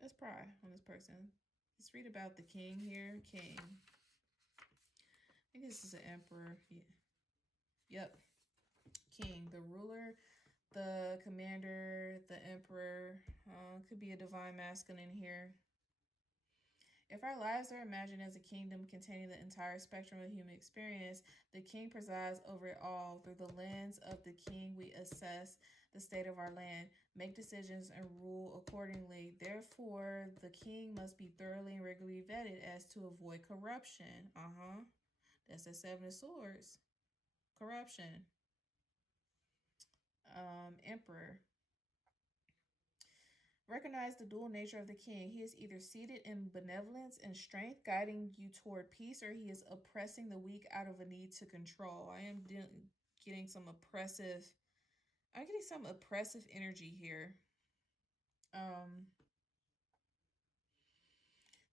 Let's pry on this person. Let's read about the king here. King. I think this is an emperor. Yeah. Yep. King, the ruler, the commander, the emperor. Could be a divine masculine here. If our lives are imagined as a kingdom containing the entire spectrum of human experience, the king presides over it all. Through the lens of the king, we assess the state of our land, make decisions, and rule accordingly. Therefore, the king must be thoroughly and regularly vetted as to avoid corruption. That's the 7 of Swords. Corruption. Emperor. Recognize the dual nature of the king. He is either seated in benevolence and strength, guiding you toward peace, or he is oppressing the weak out of a need to control. I am getting some oppressive energy here.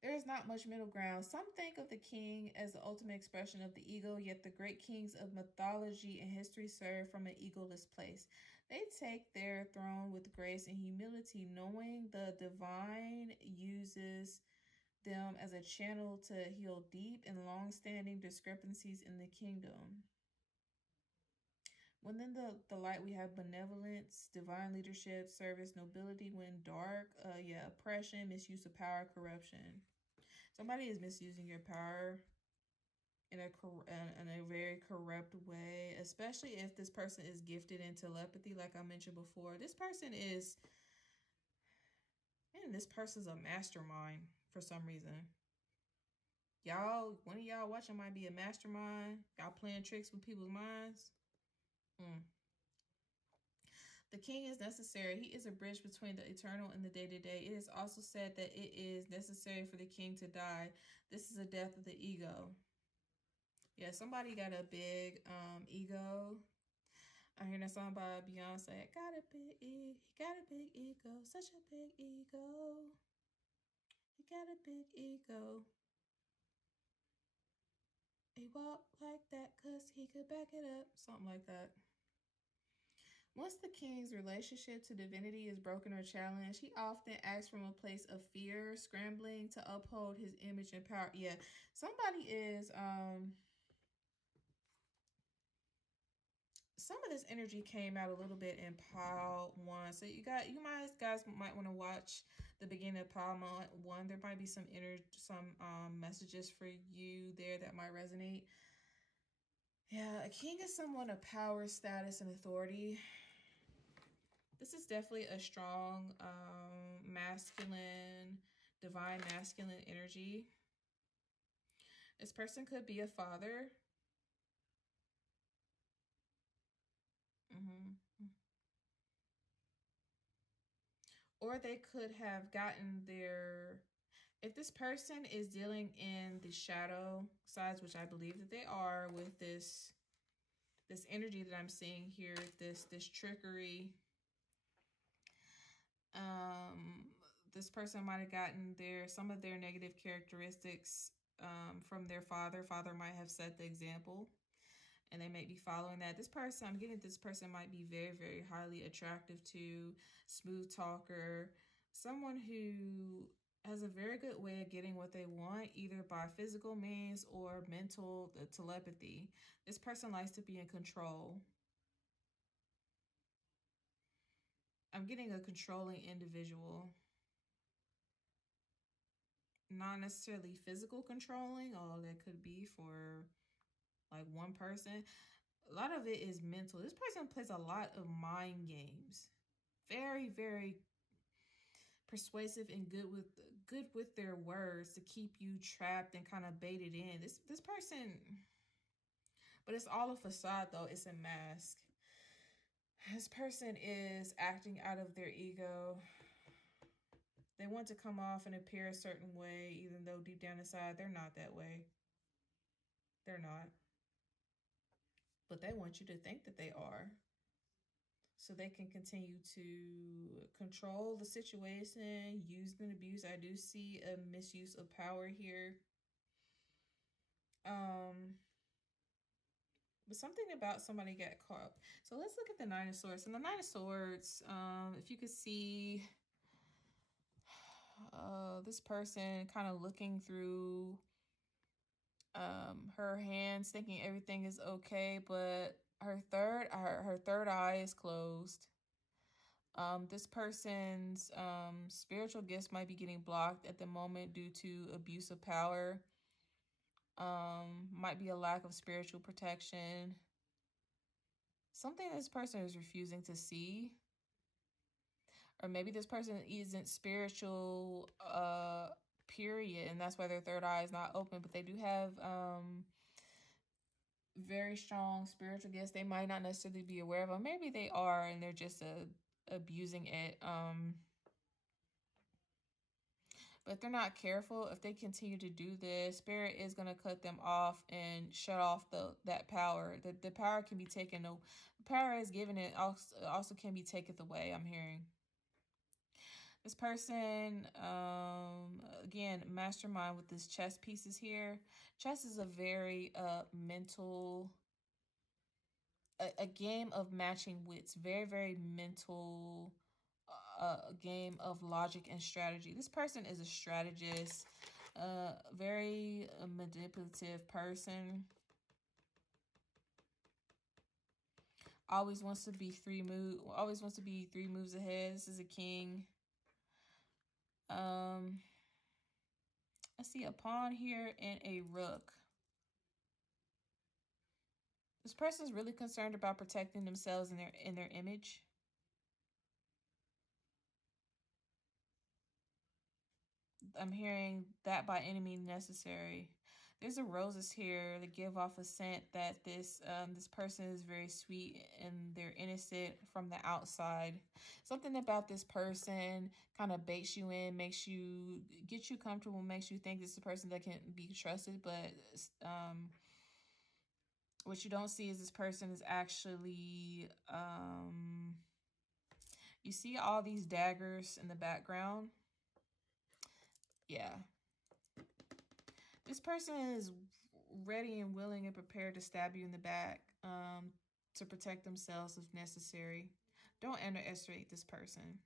There is not much middle ground. Some think of the king as the ultimate expression of the ego, yet the great kings of mythology and history serve from an egoless place. They take their throne with grace and humility, knowing the divine uses them as a channel to heal deep and long-standing discrepancies in the kingdom. Within the light, we have benevolence, divine leadership, service, nobility. When dark, oppression, misuse of power, corruption. Somebody is misusing your power in a very corrupt way, especially if this person is gifted in telepathy, like I mentioned before. This person's a mastermind for some reason. One of y'all watching might be a mastermind. Y'all playing tricks with people's minds. The king is necessary. He is a bridge between the eternal and the day-to-day. It is also said that it is necessary for the king to die. This is a death of the ego. Yeah, somebody got a big ego. I heard that song by Beyonce. Got a big ego. He got a big ego. Such a big ego. He got a big ego. He walked like that because he could back it up. Something like that. Once the king's relationship to divinity is broken or challenged, he often acts from a place of fear, scrambling to uphold his image and power. Yeah, somebody is some of this energy came out a little bit in pile one. So you guys might want to watch the beginning of pile one. There might be some messages for you there that might resonate. Yeah, a king is someone of power, status, and authority. This is definitely a strong masculine, divine masculine energy. This person could be a father. Or they could have gotten their, if this person is dealing in the shadow sides, which I believe that they are with this energy that I'm seeing here, this trickery, this person might have gotten some of their negative characteristics from their father. Father might have set the example, and they may be following that. This person, I'm getting this person might be very, very highly attractive to, smooth talker, someone who has a very good way of getting what they want, either by physical means or mental telepathy. This person likes to be in control. I'm getting a controlling individual. Not necessarily physical controlling, although that could be for like one person. A lot of it is mental. This person plays a lot of mind games. Very, very persuasive and good with their words to keep you trapped and kind of baited in. This person, but it's all a facade though. It's a mask. This person is acting out of their ego. They want to come off and appear a certain way, even though deep down inside they're not that way. They're not. But they want you to think that they are, so they can continue to control the situation, use and abuse. I do see a misuse of power here. But something about somebody got caught. So let's look at the Nine of Swords. And the Nine of Swords, if you could see this person kind of looking through her hands, thinking everything is okay, but her third eye is closed. This person's spiritual gifts might be getting blocked at the moment due to abuse of power. Might be a lack of spiritual protection. Something this person is refusing to see. Or maybe this person isn't spiritual, period, and that's why their third eye is not open, but they do have very strong spiritual gifts. They might not necessarily be aware of them. Maybe they are, and they're just abusing it. But if they're not careful, if they continue to do this, Spirit is going to cut them off and shut off that power. The power can be taken. The power is given, it also can be taken away, I'm hearing. This person, again, mastermind with this chess pieces here. Chess is a very mental, a game of matching wits. Very, very mental, a game of logic and strategy. This person is a strategist, very manipulative person. Always wants to be three moves ahead. This is a king. I see a pawn here and a rook. This person is really concerned about protecting themselves in their image. I'm hearing that by any means necessary. There's a roses here that give off a scent that this person is very sweet and they're innocent from the outside. Something about this person kind of baits you in, gets you comfortable, makes you think this is a person that can be trusted. But what you don't see is this person is actually you see all these daggers in the background. Yeah. This person is ready and willing and prepared to stab you in the back to protect themselves if necessary. Don't underestimate this person.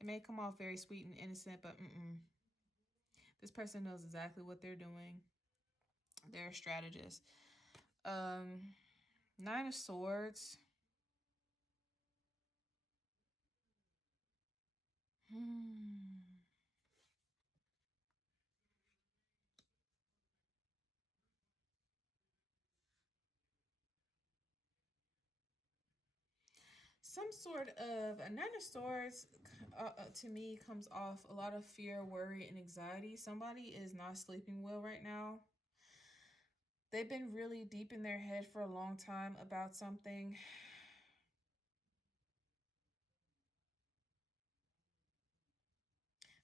They may come off very sweet and innocent, but this person knows exactly what they're doing. They're a strategist. Nine of Swords. Some sort of a Nine of Swords to me comes off a lot of fear, worry, and anxiety. Somebody is not sleeping well right now. They've been really deep in their head for a long time about something.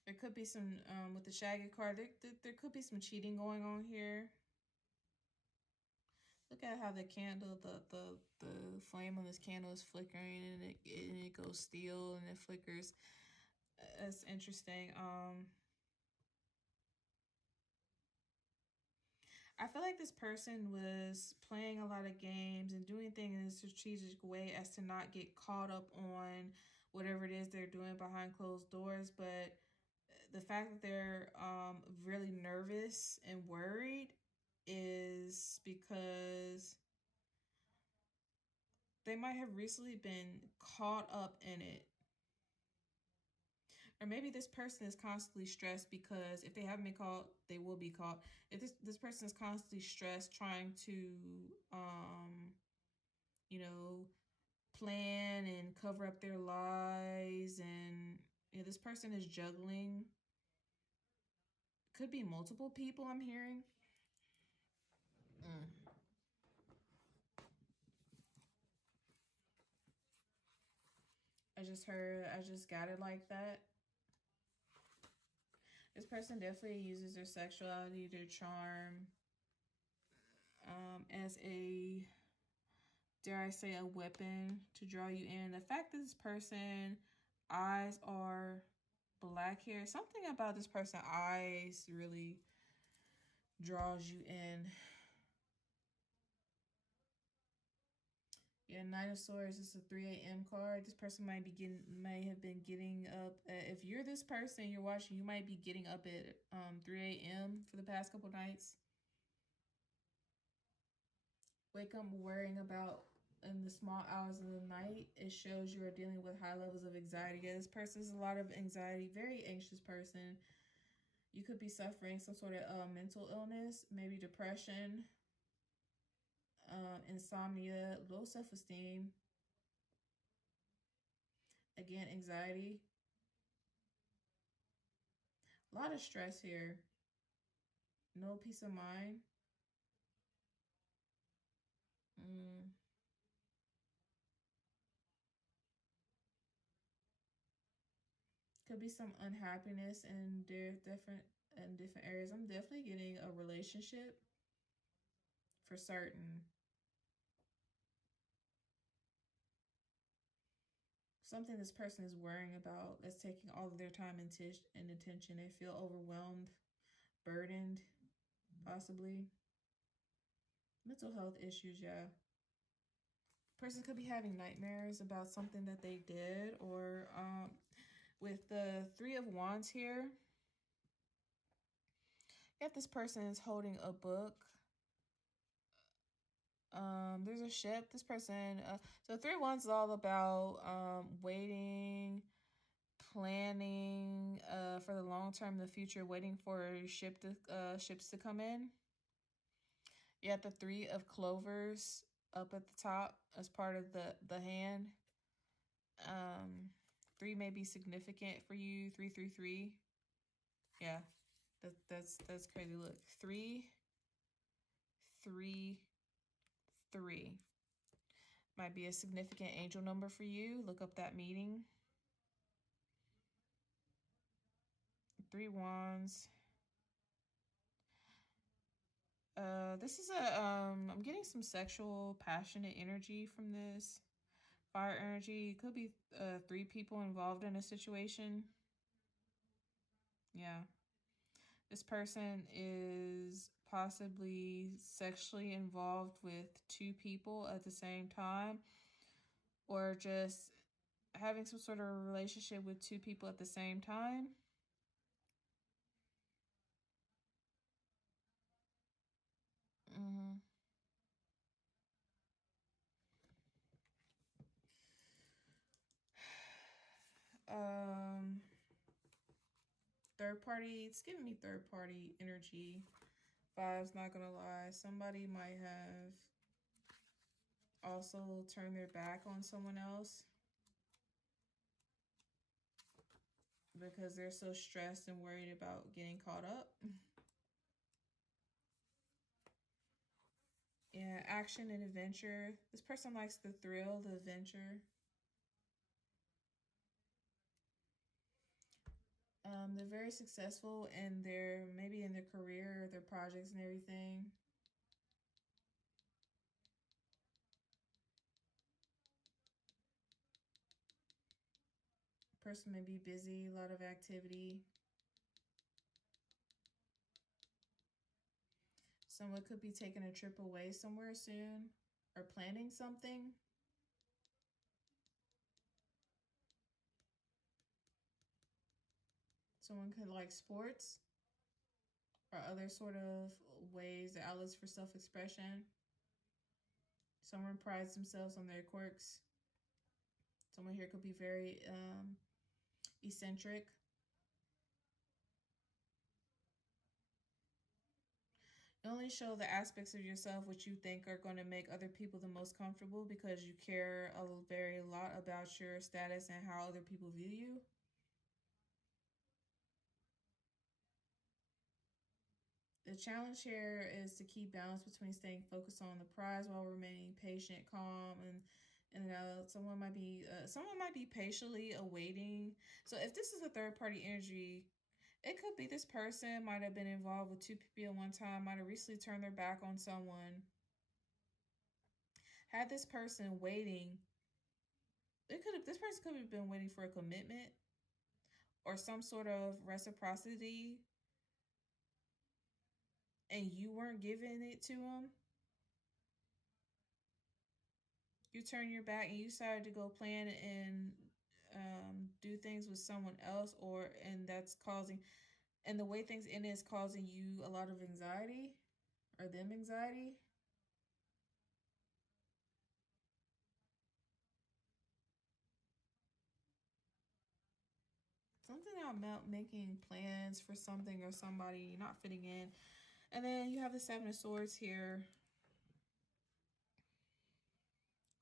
There could be some, with the Shaggy card, there could be some cheating going on here. Look at how the candle, the flame on this candle is flickering, and it goes steel and it flickers. That's interesting. I feel like this person was playing a lot of games and doing things in a strategic way as to not get caught up on whatever it is they're doing behind closed doors. But the fact that they're really nervous and worried is because they might have recently been caught up in it. Or maybe this person is constantly stressed because if they haven't been caught, they will be caught. If this person is constantly stressed trying to, you know, plan and cover up their lies, and this person is juggling. Could be multiple people I'm hearing. I just got it like that. This person definitely uses their sexuality, their charm, as a, dare I say, a weapon to draw you in. The fact that this person eyes are black hair, something about this person's eyes really draws you in. Yeah, Nine of Swords is a 3 a.m. card. This person might have been getting up. If you're this person, you're watching, you might be getting up at 3 a.m. for the past couple nights. Wake up worrying about in the small hours of the night. It shows you are dealing with high levels of anxiety. Yeah, this person is a lot of anxiety, very anxious person. You could be suffering some sort of mental illness, maybe depression, insomnia, low self-esteem. Again, anxiety. A lot of stress here. No peace of mind. Could be some unhappiness in different areas. I'm definitely getting a relationship for certain. Something this person is worrying about that's taking all of their time and attention. They feel overwhelmed, burdened, possibly. Mental health issues, yeah. Person could be having nightmares about something that they did, or with the Three of Wands here, if this person is holding a book, there's a ship. This person, so Three of Wands is all about waiting, planning for the long term, the future, waiting for ships to come in. You have the Three of Clovers up at the top as part of the hand. Three may be significant for you. 333. Yeah, that's crazy. Look, 3, 3, 3 might be a significant angel number for you. Look up that meeting. 3 Wands. This is I'm getting some sexual, passionate energy from this. Fire energy. It could be 3 people involved in a situation. Yeah. This person is possibly sexually involved with 2 people at the same time, or just having some sort of relationship with 2 people at the same time. Mm-hmm. Um, third party. It's giving me third party energy vibes, not gonna lie. Somebody might have also turned their back on someone else because they're so stressed and worried about getting caught up. Yeah, action and adventure. This person likes the thrill, the adventure. They're very successful in their, maybe in their career, their projects and everything. Person may be busy, a lot of activity. Someone could be taking a trip away somewhere soon or planning something. Someone could like sports or other sort of ways, outlets for self-expression. Someone prides themselves on their quirks. Someone here could be very eccentric. You only show the aspects of yourself which you think are going to make other people the most comfortable because you care a very lot about your status and how other people view you. The challenge here is to keep balance between staying focused on the prize while remaining patient, calm, and someone might be patiently awaiting. So if this is a third party energy, it could be this person might have been involved with two people at one time, might have recently turned their back on someone, had this person waiting. This person could have been waiting for a commitment or some sort of reciprocity, and you weren't giving it to them. You turn your back and you decided to go plan and do things with someone else, and that's causing, and the way things end is causing you a lot of anxiety or them anxiety. Something about making plans for something or somebody not fitting in. And then you have the Seven of Swords here,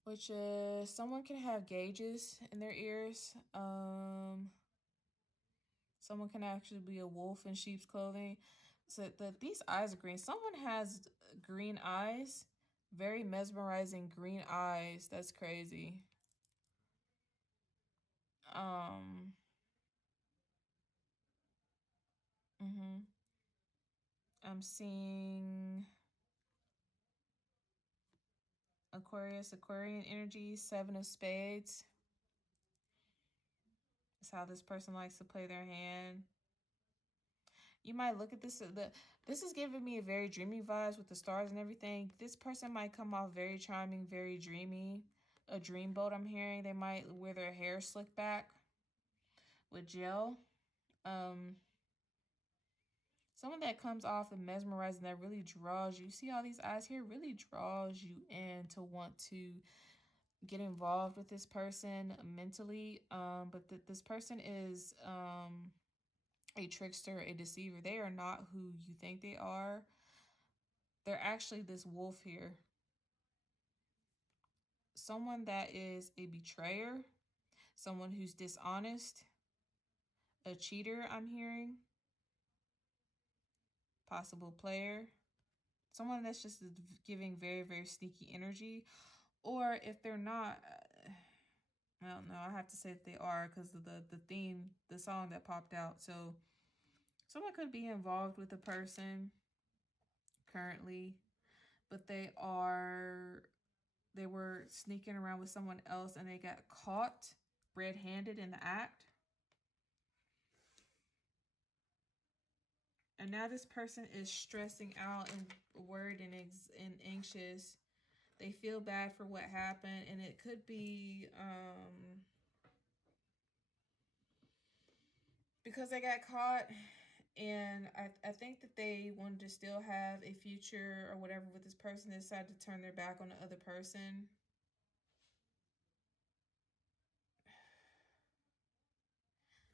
which is someone can have gauges in their ears. Someone can actually be a wolf in sheep's clothing. So these eyes are green. Someone has green eyes, very mesmerizing green eyes. That's crazy. Um. Mhm. I'm seeing Aquarian energy, Seven of Spades. That's how this person likes to play their hand. You might look at this. This is giving me a very dreamy vibes with the stars and everything. This person might come off very charming, very dreamy. A dreamboat, I'm hearing. They might wear their hair slicked back with gel. Um, Someone that comes off and mesmerizing, that really draws you. See all these eyes here? Really draws you in to want to get involved with this person mentally. But this person is a trickster, a deceiver. They are not who you think they are. They're actually this wolf here. Someone that is a betrayer, someone who's dishonest, a cheater, I'm hearing, possible player, someone that's just giving very, very sneaky energy. Or if they're not, I don't know, I have to say that they are because of the theme, the song that popped out. So someone could be involved with a person currently, but they were sneaking around with someone else and they got caught red-handed in the act. And now this person is stressing out and worried and anxious. They feel bad for what happened, and it could be because they got caught. And I think that they wanted to still have a future or whatever with this person. They decided to turn their back on the other person.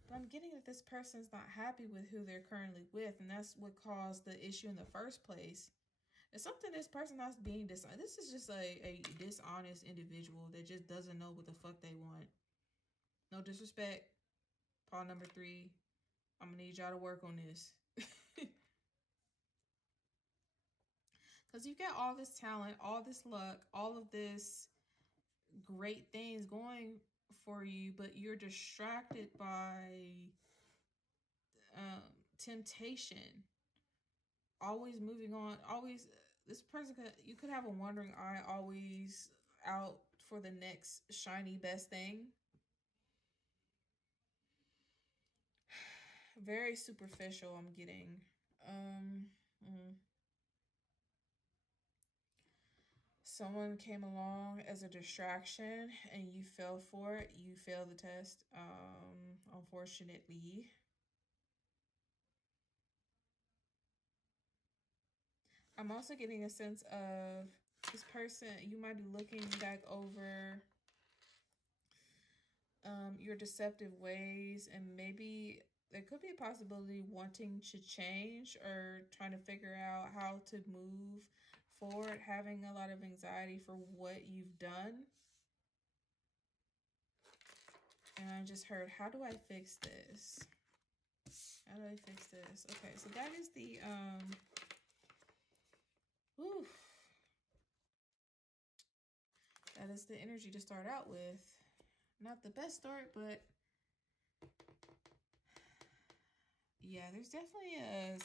But I'm getting that this person's not happy with who they're currently with, and that's what caused the issue in the first place. It's something this person not being dishonest. This is just a dishonest individual that just doesn't know what the fuck they want. No disrespect. Paul number 3. I'm gonna need y'all to work on this. Because you've got all this talent, all this luck, all of this great things going for you, but you're distracted by temptation. Always moving on. Always, this person you could have a wandering eye, always out for the next shiny best thing. Very superficial, I'm getting. Someone came along as a distraction and you fell for it. You failed the test, unfortunately. I'm also getting a sense of this person, you might be looking back over your deceptive ways, and maybe there could be a possibility wanting to change or trying to figure out how to move forward, having a lot of anxiety for what you've done. And I just heard, how do I fix this? How do I fix this? Okay, so that is the that is the energy to start out with. Not the best start, but yeah, there's definitely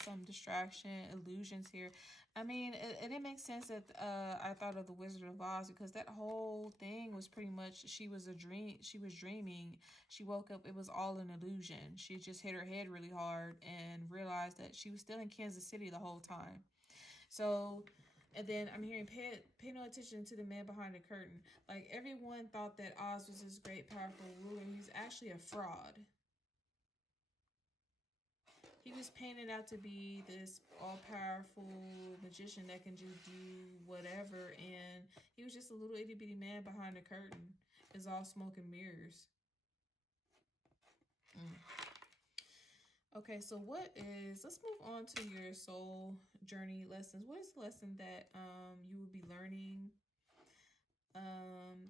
some distraction, illusions here. I mean, it makes sense that I thought of the Wizard of Oz, because that whole thing was pretty much, she was dreaming. She woke up, it was all an illusion. She just hit her head really hard and realized that she was still in Kansas City the whole time. So, and then I'm hearing, pay no attention to the man behind the curtain. Like, everyone thought that Oz was this great, powerful ruler. He's actually a fraud. He was painted out to be this all-powerful magician that can just do whatever, and he was just a little itty-bitty man behind the curtain. It's all smoke and mirrors. Okay, so let's move on to your soul journey lessons. What is the lesson that you will be learning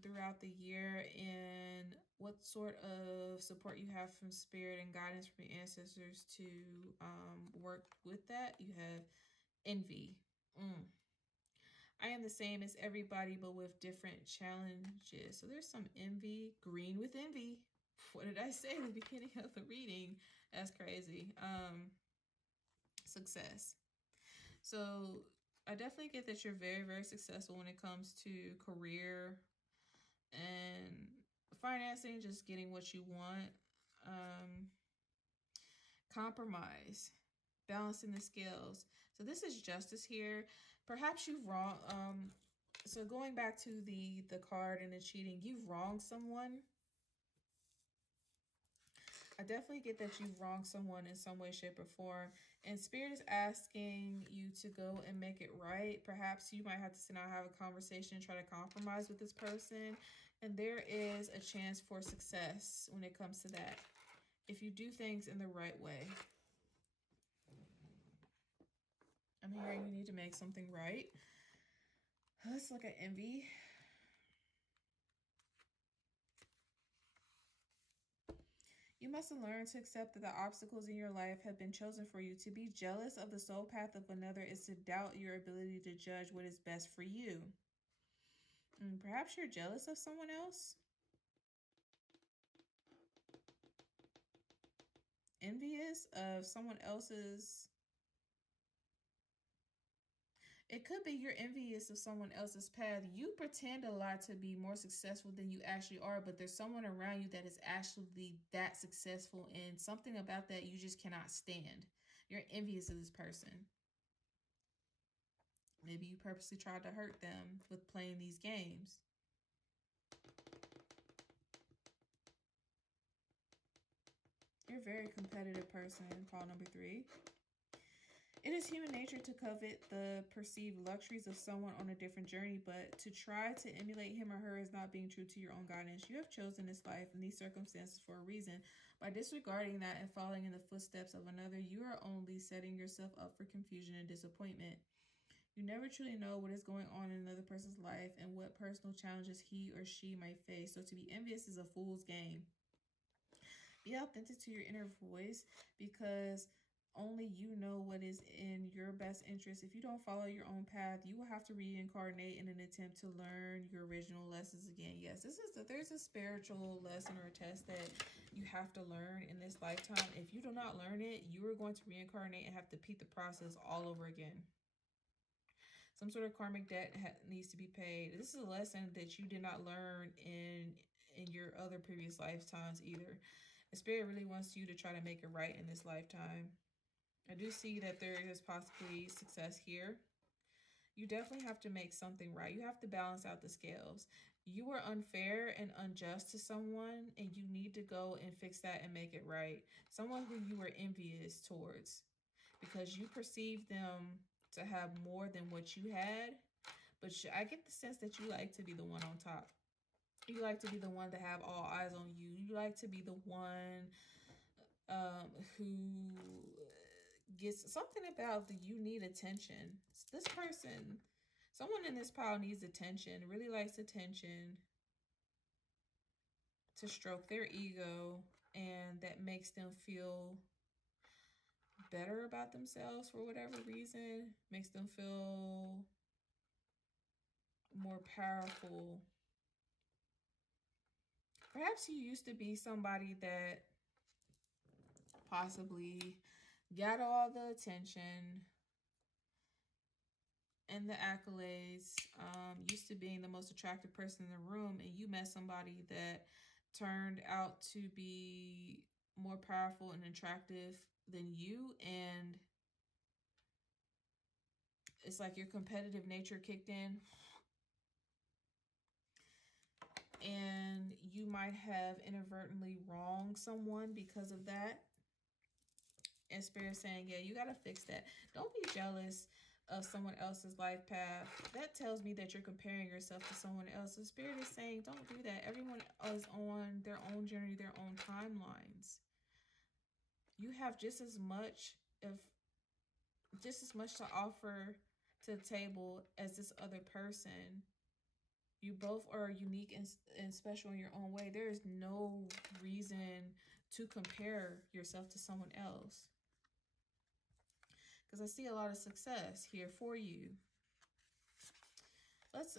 throughout the year, and what sort of support you have from spirit and guidance from your ancestors to work with that? You have envy. I am the same as everybody, but with different challenges. So there's some envy. Green with envy. What did I say at the beginning of the reading? That's crazy. Success. So I definitely get that you're very, very successful when it comes to career and financing, just getting what you want. Compromise, balancing the scales. So this is justice here. Perhaps you've wrong. So going back to the card and the cheating, you've wronged someone. I definitely get that you've wronged someone in some way, shape, or form. And Spirit is asking you to go and make it right. Perhaps you might have to sit down and have a conversation and try to compromise with this person. And there is a chance for success when it comes to that, if you do things in the right way. I'm hearing you need to make something right. Let's look at envy. You must learn to accept that the obstacles in your life have been chosen for you. To be jealous of the soul path of another is to doubt your ability to judge what is best for you. Perhaps you're jealous of someone else. Envious of someone else's. It could be you're envious of someone else's path. You pretend a lot to be more successful than you actually are, but there's someone around you that is actually that successful, and something about that you just cannot stand. You're envious of this person. Maybe you purposely tried to hurt them with playing these games. You're a very competitive person, call number 3. It is human nature to covet the perceived luxuries of someone on a different journey, but to try to emulate him or her is not being true to your own guidance. You have chosen this life and these circumstances for a reason, By disregarding that and following in the footsteps of another, you are only setting yourself up for confusion and disappointment. You never truly know what is going on in another person's life and what personal challenges he or she might face. So to be envious is a fool's game. Be authentic to your inner voice, because only you know what is in your best interest. If you don't follow your own path, you will have to reincarnate in an attempt to learn your original lessons again. Yes, there's a spiritual lesson or a test that you have to learn in this lifetime. If you do not learn it, you are going to reincarnate and have to repeat the process all over again. Some sort of karmic debt needs to be paid. This is a lesson that you did not learn in your other previous lifetimes either. The spirit really wants you to try to make it right in this lifetime. I do see that there is possibly success here. You definitely have to make something right. You have to balance out the scales. You were unfair and unjust to someone, and you need to go and fix that and make it right. Someone who you were envious towards, because you perceived them to have more than what you had. But I get the sense that you like to be the one on top. You like to be the one to have all eyes on you. You like to be the one who gets something about the you need attention. This person, someone in this pile needs attention, really likes attention to stroke their ego, and that makes them feel better about themselves for whatever reason, makes them feel more powerful. Perhaps you used to be somebody that possibly got all the attention and the accolades, used to being the most attractive person in the room, and you met somebody that turned out to be more powerful and attractive than you, and it's like your competitive nature kicked in, and you might have inadvertently wronged someone because of that. And Spirit saying, yeah, you got to fix that. Don't be jealous of someone else's life path. That tells me that you're comparing yourself to someone else. The Spirit is saying, don't do that. Everyone is on their own journey, their own timelines. You have just as much to offer to the table as this other person. You both are unique and special in your own way. There is no reason to compare yourself to someone else, because I see a lot of success here for you. Let's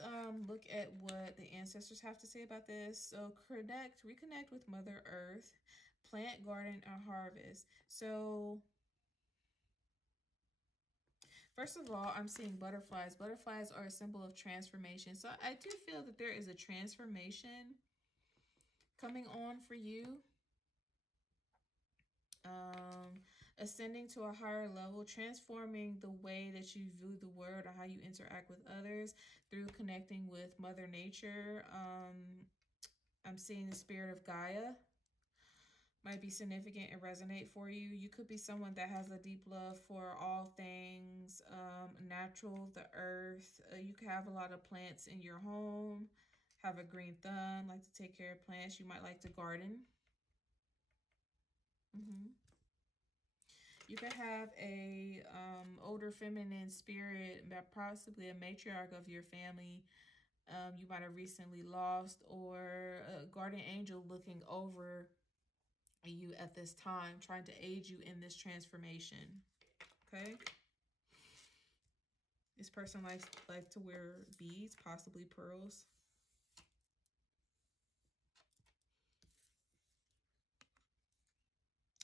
look at what the ancestors have to say about this. So reconnect with Mother Earth, plant, garden, and harvest. So first of all, I'm seeing butterflies. Butterflies are a symbol of transformation. So I do feel that there is a transformation coming on for you. Ascending to a higher level, transforming the way that you view the world or how you interact with others through connecting with Mother Nature. I'm seeing the spirit of Gaia might be significant and resonate for you. You could be someone that has a deep love for all things natural, the earth. You could have a lot of plants in your home, have a green thumb, like to take care of plants. You might like to garden. You could have a older feminine spirit, possibly a matriarch of your family. You might have recently lost, or a guardian angel looking over you at this time, trying to aid you in this transformation. Okay. This person likes to wear beads, possibly pearls.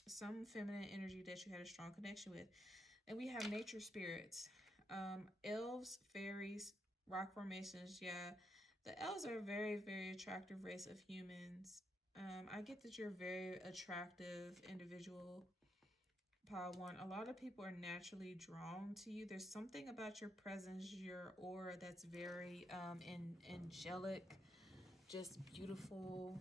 Some feminine energy that you had a strong connection with. And we have nature spirits, elves, fairies, rock formations. Yeah, the elves are a very, very attractive race of humans. I get that you're a very attractive individual, Pile 1. A lot of people are naturally drawn to you. There's something about your presence, your aura, that's very angelic, just beautiful,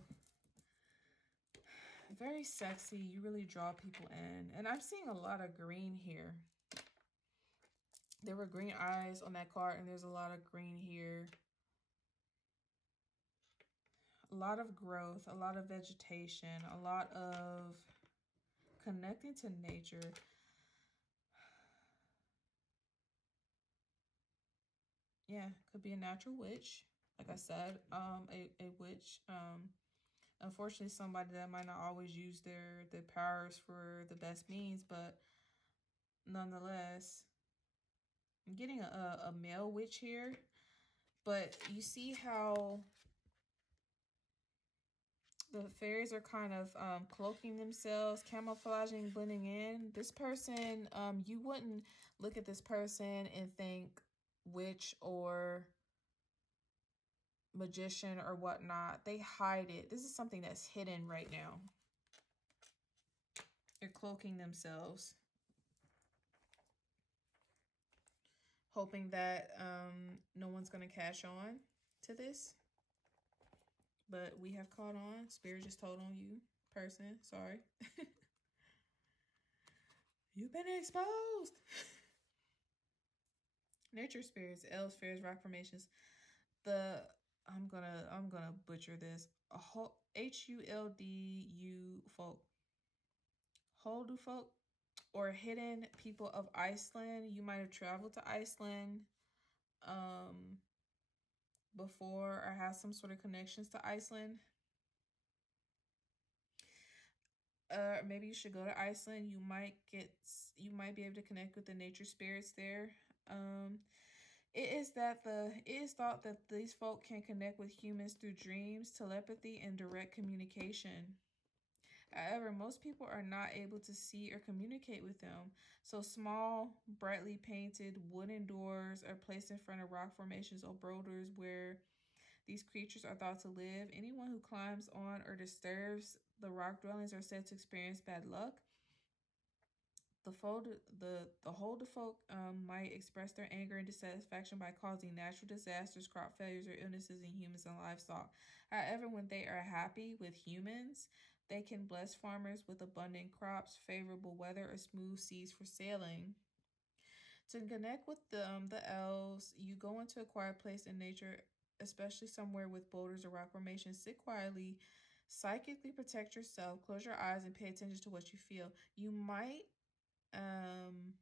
very sexy. You really draw people in. And I'm seeing a lot of green here. There were green eyes on that card, and there's a lot of green here. A lot of growth, a lot of vegetation, a lot of connecting to nature. Yeah, could be a natural witch. Like I said, a witch. Unfortunately, somebody that might not always use their powers for the best means, but nonetheless, I'm getting a male witch here. But you see how the fairies are kind of cloaking themselves, camouflaging, blending in. This person, you wouldn't look at this person and think witch or magician or whatnot. They hide it. This is something that's hidden right now. They're cloaking themselves, hoping that no one's going to catch on to this. But we have caught on. Spirit just told on you, person. Sorry. You've been exposed. Nature spirits, elves, fairies, rock formations. I'm gonna butcher this. HULDU folk. Holdu folk or hidden people of Iceland. You might have traveled to Iceland before or have some sort of connections to Iceland. Maybe you should go to Iceland. You might be able to connect with the nature spirits there. It is thought that these folk can connect with humans through dreams, telepathy, and direct communication. However, most people are not able to see or communicate with them. So small, brightly painted wooden doors are placed in front of rock formations or boulders where these creatures are thought to live. Anyone who climbs on or disturbs the rock dwellings are said to experience bad luck. The Holder folk might express their anger and dissatisfaction by causing natural disasters, crop failures, or illnesses in humans and livestock. However, when they are happy with humans, they can bless farmers with abundant crops, favorable weather, or smooth seas for sailing. To connect with the elves, you go into a quiet place in nature, especially somewhere with boulders or rock formations. Sit quietly, psychically protect yourself, close your eyes, and pay attention to what you feel. Um,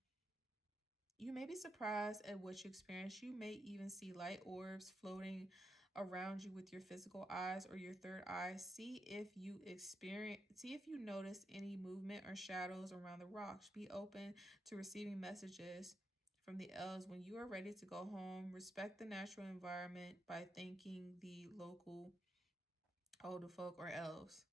you may be surprised at what you experience. You may even see light orbs floating around you with your physical eyes or your third eye. See if you notice any movement or shadows around the rocks. Be open to receiving messages from the elves when you are ready to go home. Respect the natural environment by thanking the local older folk or elves.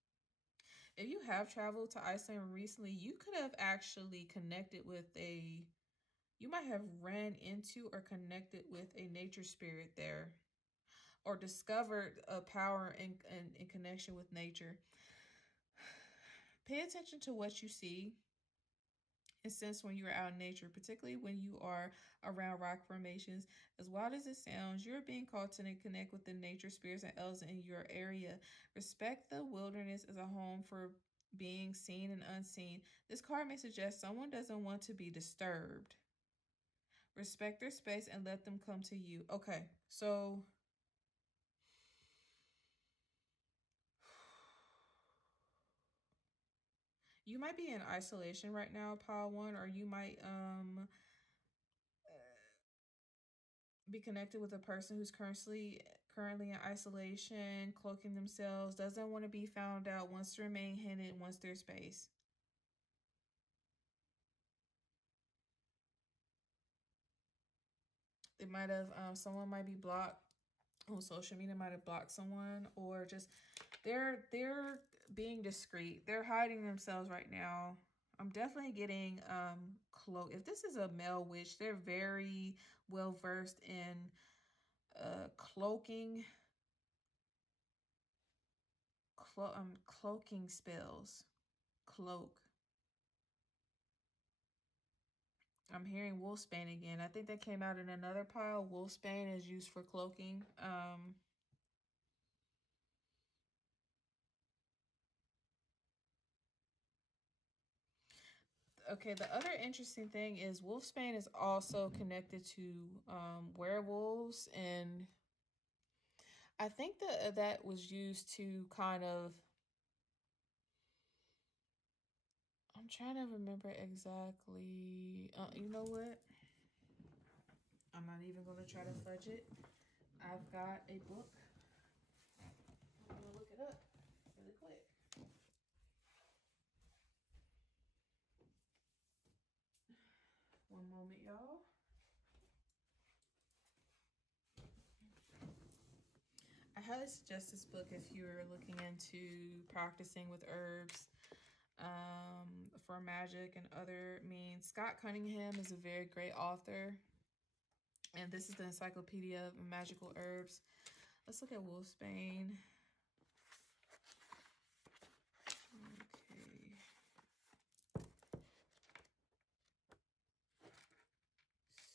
If you have traveled to Iceland recently, you could have actually connected with you might have ran into or connected with a nature spirit there or discovered a power in connection with nature. Pay attention to what you see and sense when you are out in nature, particularly when you are around rock formations. As wild as it sounds, you're being called to connect with the nature spirits and elves in your area. Respect the wilderness as a home for being seen and unseen. This card may suggest someone doesn't want to be disturbed. Respect their space and let them come to you. Okay, so you might be in isolation right now, pile one, or you might be connected with a person who's currently in isolation, cloaking themselves, doesn't want to be found out, wants to remain hidden, wants their space. It might have someone might be blocked on social media, might have blocked someone, or just they're being discreet. They're hiding themselves right now. I'm definitely getting cloak. If this is a male witch, they're very well versed in cloaking cloaking spells. Cloak. I'm hearing wolfsbane again. I think that came out in another pile. Wolfsbane is used for cloaking. Okay, the other interesting thing is wolfsbane is also connected to werewolves, and I think that that was used to kind of, I'm trying to remember exactly. You know what? I'm not even going to try to fudge it. I've got a book. I'm going to look it up really quick. One moment, y'all. I highly suggest this book if you're looking into practicing with herbs for magic and other means. Scott Cunningham is a very great author. And this is the Encyclopedia of Magical Herbs. Let's look at wolfsbane. Okay.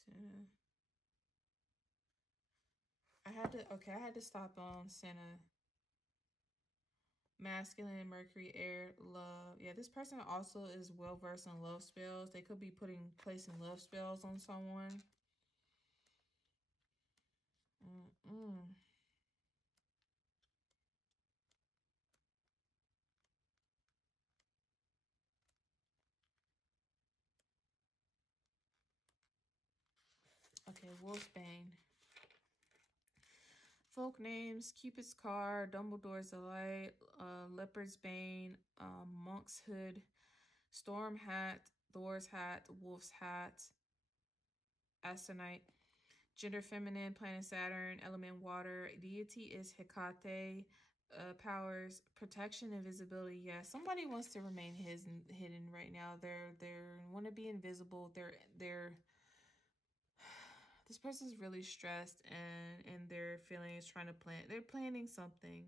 Senna. I had to stop on Senna. Masculine, Mercury, air, love. Yeah, this person also is well versed in love spells. They could be placing love spells on someone. Okay, wolfsbane. Folk names: Cupid's Car, Dumbledore's Delight, Leopard's Bane, Monk's Hood, Storm Hat, Thor's Hat, Wolf's Hat, Astonite. Gender feminine, planet Saturn, element water. Deity is Hecate. Powers: protection, invisibility. Yeah, somebody wants to remain hidden right now. They're want to be invisible. They're this person's really stressed and their feelings trying to plan. They're planning something.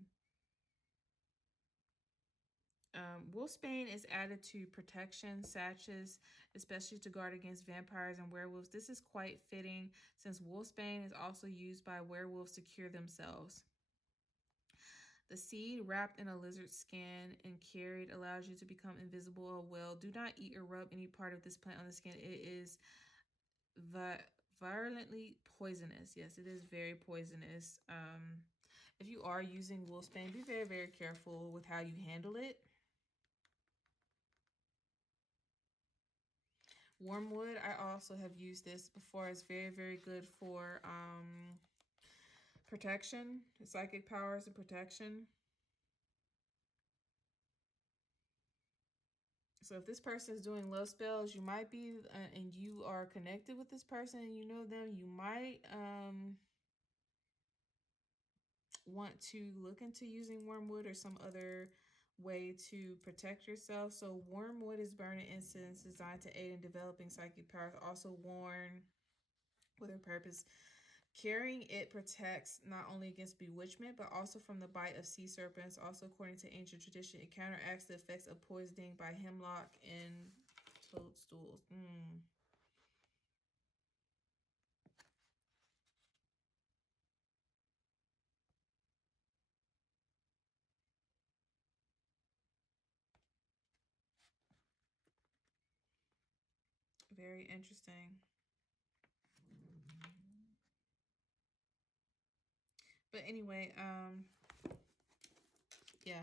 Wolfsbane is added to protection, sashes, especially to guard against vampires and werewolves. This is quite fitting since wolfsbane is also used by werewolves to cure themselves. The seed, wrapped in a lizard skin and carried, allows you to become invisible or well. Do not eat or rub any part of this plant on the skin. It is virulently poisonous. Yes, it is very poisonous. If you are using wolfsbane, be very, very careful with how you handle it. Wormwood, I also have used this before. It's very, very good for protection, psychic powers and protection. So if this person is doing love spells, you might be, and you are connected with this person and you know them, you might want to look into using wormwood or some other way to protect yourself. So wormwood is burning incense designed to aid in developing psychic powers, also worn with a purpose. Carrying it protects not only against bewitchment, but also from the bite of sea serpents. Also, according to ancient tradition, it counteracts the effects of poisoning by hemlock and toadstools. Very interesting. But anyway, yeah,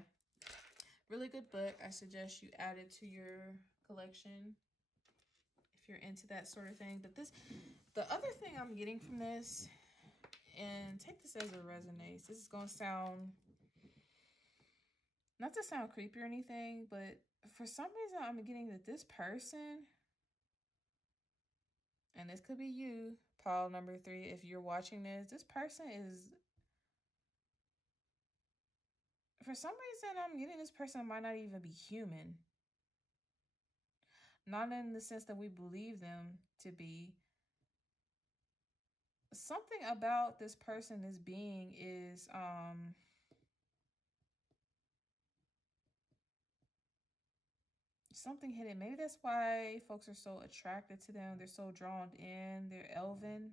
really good book. I suggest you add it to your collection if you're into that sort of thing. But the other thing I'm getting from this, and take this as it resonates. This is gonna sound, not to sound creepy or anything, but for some reason I'm getting that this person, and this could be you, Paul number 3, if you're watching this person is, for some reason I'm getting this person might not even be human. Not in the sense that we believe them to be. Something about this person, this being, is something hidden. Maybe that's why folks are so attracted to them. They're so drawn in. They're elven.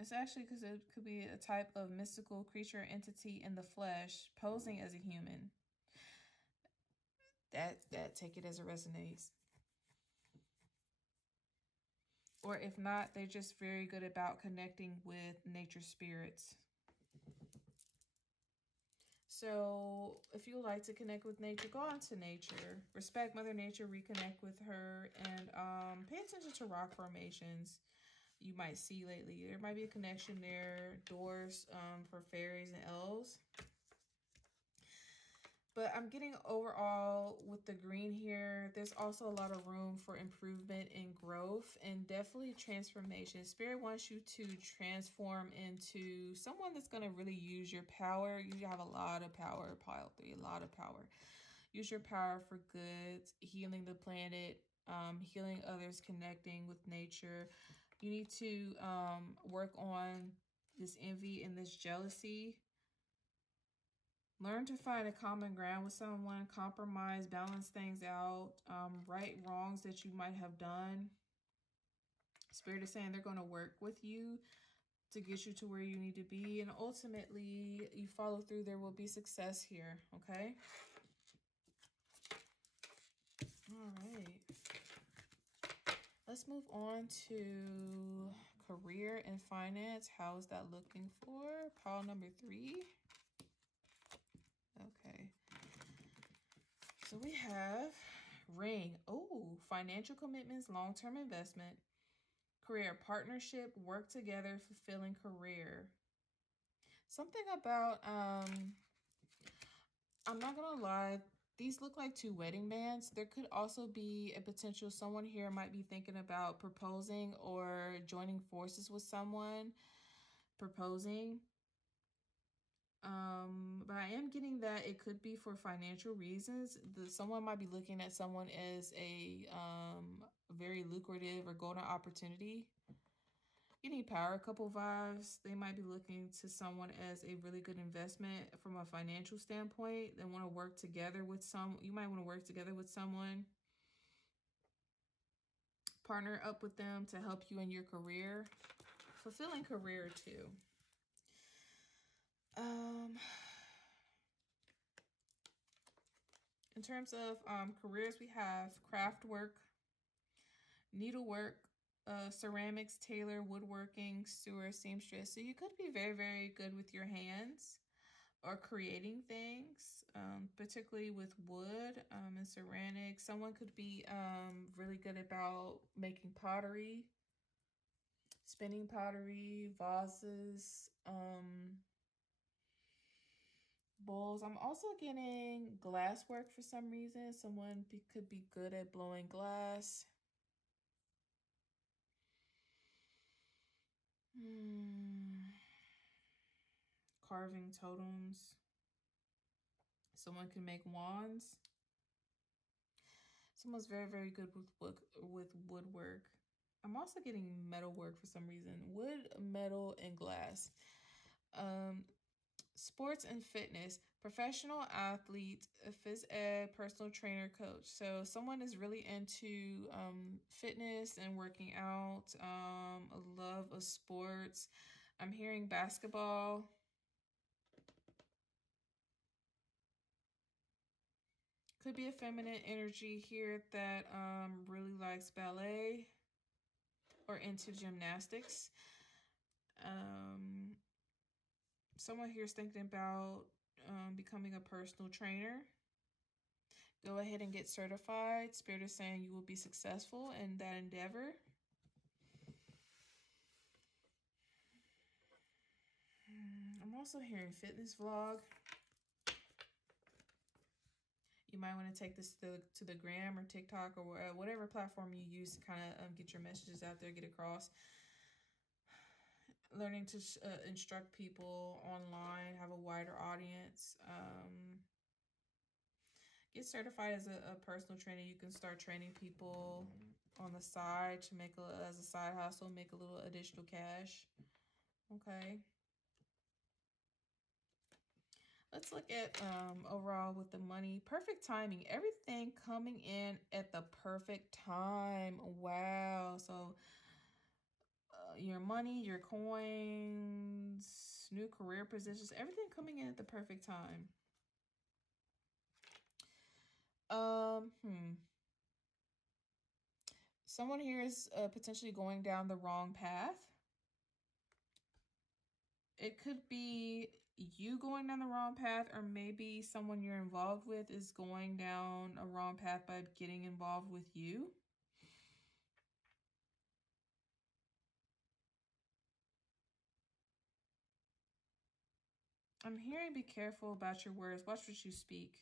It's actually because it could be a type of mystical creature entity in the flesh posing as a human. That take it as it resonates. Or if not, they're just very good about connecting with nature spirits. So if you like to connect with nature, go out to nature. Respect Mother Nature, reconnect with her, and pay attention to rock formations you might see lately. There might be a connection there, doors for fairies and elves. But I'm getting overall with the green here, there's also a lot of room for improvement and growth and definitely transformation. Spirit wants you to transform into someone that's going to really use your power. You have a lot of power, pile 3, a lot of power. Use your power for good, healing the planet, healing others, connecting with nature. You need to work on this envy and this jealousy. Learn to find a common ground with someone, compromise, balance things out, right wrongs that you might have done. Spirit is saying they're going to work with you to get you to where you need to be. And ultimately, you follow through, there will be success here, okay? All right. Let's move on to career and finance. How is that looking for? Pile number 3. Okay. So we have ring. Oh, financial commitments, long-term investment, career partnership, work together, fulfilling career. Something about, I'm not gonna lie, these look like 2 wedding bands. There could also be a potential, someone here might be thinking about proposing or joining forces with someone, proposing. But I am getting that it could be for financial reasons. Someone might be looking at someone as a very lucrative or golden opportunity. Getting power couple vibes. They might be looking to someone as a really good investment from a financial standpoint. They want to work together with you might want to work together with someone. Partner up with them to help you in your career. Fulfilling career too. In terms of careers, we have craft work, needlework, ceramics, tailor, woodworking, steward, seamstress. So you could be very, very good with your hands or creating things, particularly with wood and ceramics. Someone could be really good about making pottery, spinning pottery, vases, bowls. I'm also getting glass work for some reason. Someone could be good at blowing glass. Carving totems. Someone can make wands. Someone's very, very good with woodwork. I'm also getting metal work for some reason. Wood, metal, and glass. Sports and fitness. Professional athlete, phys ed, personal trainer, coach. So someone is really into fitness and working out. A love of sports. I'm hearing basketball. Could be a feminine energy here that really likes ballet or into gymnastics. Someone here is thinking about becoming a personal trainer. Go ahead and get certified. Spirit is saying you will be successful in that endeavor. I'm also hearing fitness vlog. You might want to take this to the gram or TikTok or whatever platform you use to kind of get your messages out there, get across. Learning to instruct people online, have a wider audience. Get certified as a personal trainer. You can start training people on the side to make as a side hustle, make a little additional cash. Okay. Let's look at overall with the money. Perfect timing. Everything coming in at the perfect time. Wow. So your money, your coins, new career positions, everything coming in at the perfect time. Someone here is potentially going down the wrong path. It could be you going down the wrong path, or maybe someone you're involved with is going down a wrong path by getting involved with you. I'm hearing be careful about your words. Watch what you speak.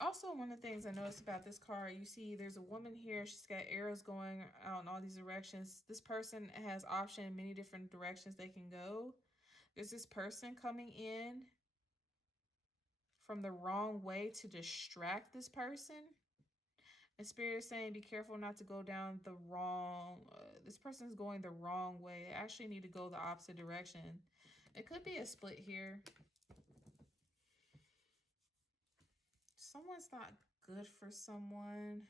Also, one of the things I noticed about this card, you see there's a woman here. She's got arrows going out in all these directions. This person has option in many different directions they can go. There's this person coming in from the wrong way to distract this person. And Spirit is saying, be careful not to go down the wrong, this person's going the wrong way. They actually need to go the opposite direction. It could be a split here. Someone's not good for someone.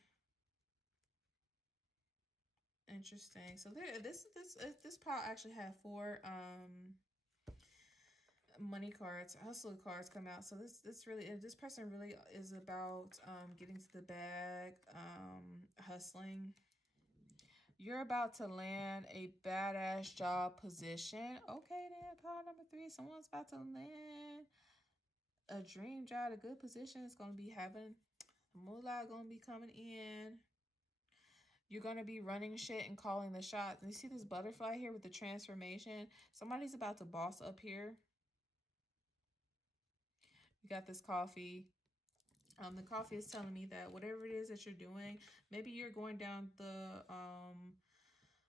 Interesting. So there, this pile actually had 4 money cards, hustle cards come out. So this person really is about getting to the bag, hustling. You're about to land a badass job position. Okay, then pile number 3. Someone's about to land a dream job, a good position. It's gonna be having moolah, gonna be coming in. You're going to be running shit and calling the shots. And you see this butterfly here with the transformation? Somebody's about to boss up here. You got this coffee. The coffee is telling me that whatever it is that you're doing, maybe you're going down the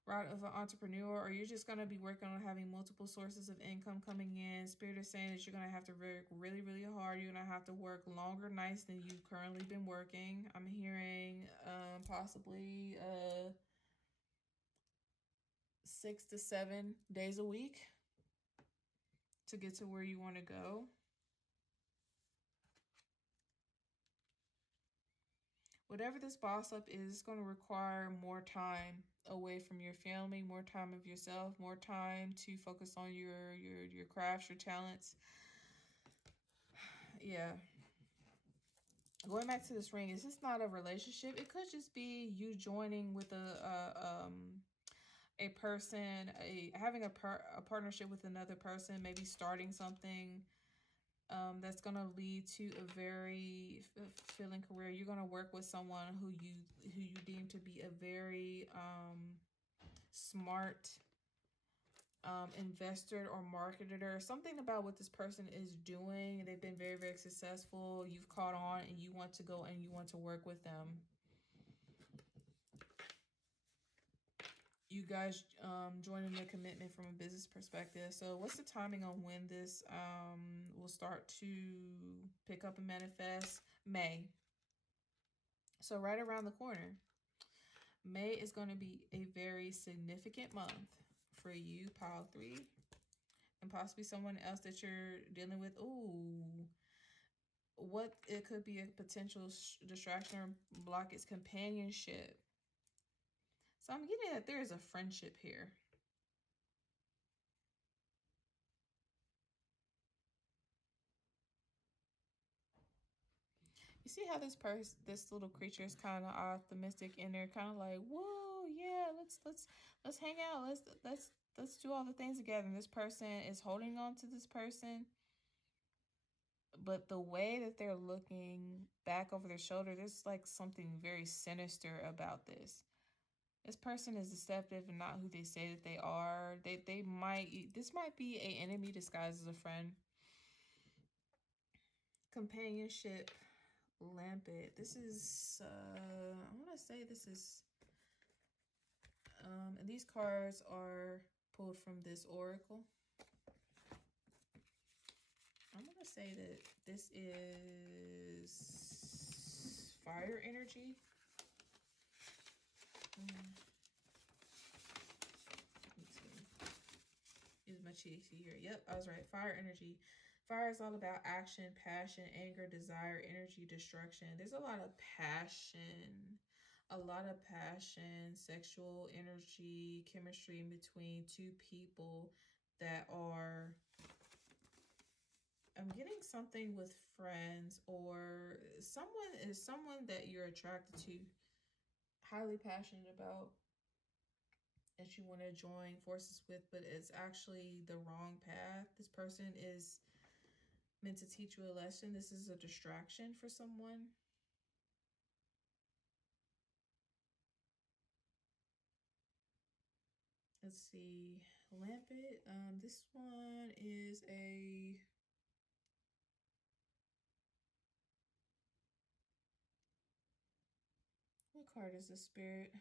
route of an entrepreneur, or you're just going to be working on having multiple sources of income coming in. Spirit is saying that you're going to have to work really, really hard. You're going to have to work longer nights than you've currently been working. I'm hearing possibly 6 to 7 days a week to get to where you want to go. Whatever this boss up is going to require more time away from your family, more time of yourself, more time to focus on your crafts, your talents. Yeah. Going back to this ring, is this not a relationship? It could just be you joining with a person, having a partnership with another person, maybe starting something that's going to lead to a very fulfilling career. You're going to work with someone who you deem to be a very smart investor or marketer. Something about what this person is doing, they've been very, very successful. You've caught on and you want to go and you want to work with them. You guys joining the commitment from a business perspective. So what's the timing on when this will start to pick up and manifest? May. So right around the corner. May is going to be a very significant month for you, pile 3. And possibly someone else that you're dealing with. Ooh. What it could be a potential distraction or block is companionship. So I'm getting that there is a friendship here. You see how this little creature is kind of optimistic in there, kind of like, whoa, yeah, let's hang out, let's do all the things together. And this person is holding on to this person, but the way that they're looking back over their shoulder, there's like something very sinister about this. This person is deceptive and not who they say that they are. This might be an enemy disguised as a friend. Companionship. Lampet. This is I want to say this is and these cards are pulled from this oracle. I'm going to say that this is fire energy. Use my cheat sheet here. Yep, I was right. Fire energy. Fire is all about action, passion, anger, desire, energy, destruction. There's a lot of passion. Sexual energy, chemistry in between 2 people that are I'm getting something with friends, or someone that you're attracted to, highly passionate about, that you want to join forces with, but it's actually the wrong path. This person is meant to teach you a lesson. This is a distraction for someone. Let's see. Lampet. This one is a... What card is the Spirit?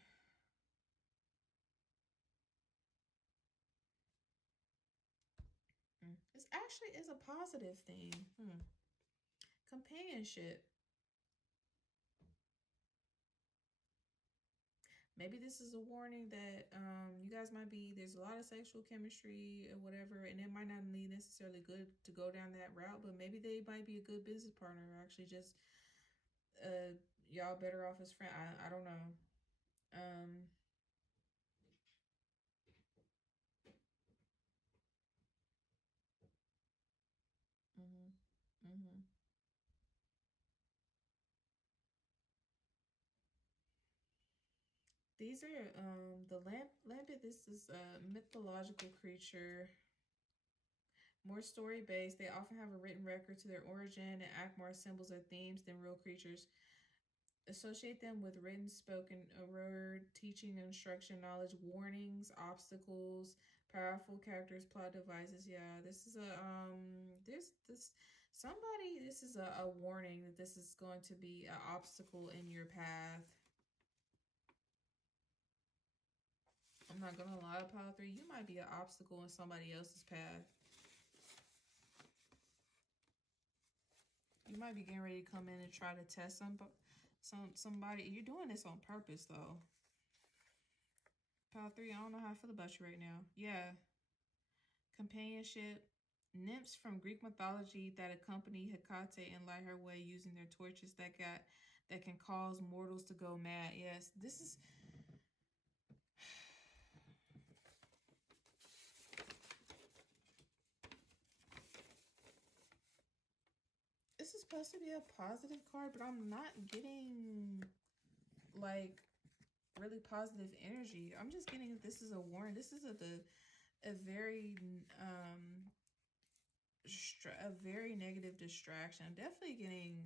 This actually is a positive thing. Companionship. Maybe this is a warning that you guys might be, there's a lot of sexual chemistry or whatever, and it might not be necessarily good to go down that route, but maybe they might be a good business partner, or actually just y'all better off as friends. I don't know. Mm-hmm. Mm-hmm. These are the Lampet. This is a mythological creature, more story based. They often have a written record to their origin and act more as symbols or themes than real creatures. Associate them with written, spoken word, teaching, instruction, knowledge, warnings, obstacles, powerful characters, plot devices. Yeah, this is a this is a warning that this is going to be an obstacle in your path. I'm not gonna lie, pile 3, you might be an obstacle in somebody else's path. You might be getting ready to come in and try to test somebody. You're doing this on purpose, though. Pile 3, I don't know how I feel about you right now. Yeah. Companionship. Nymphs from Greek mythology that accompany Hecate and light her way using their torches that can cause mortals to go mad. Yes, this is... This is supposed to be a positive card, but I'm not getting, like, really positive energy. I'm just getting that this is a warning. This is a very a very negative distraction. I'm definitely getting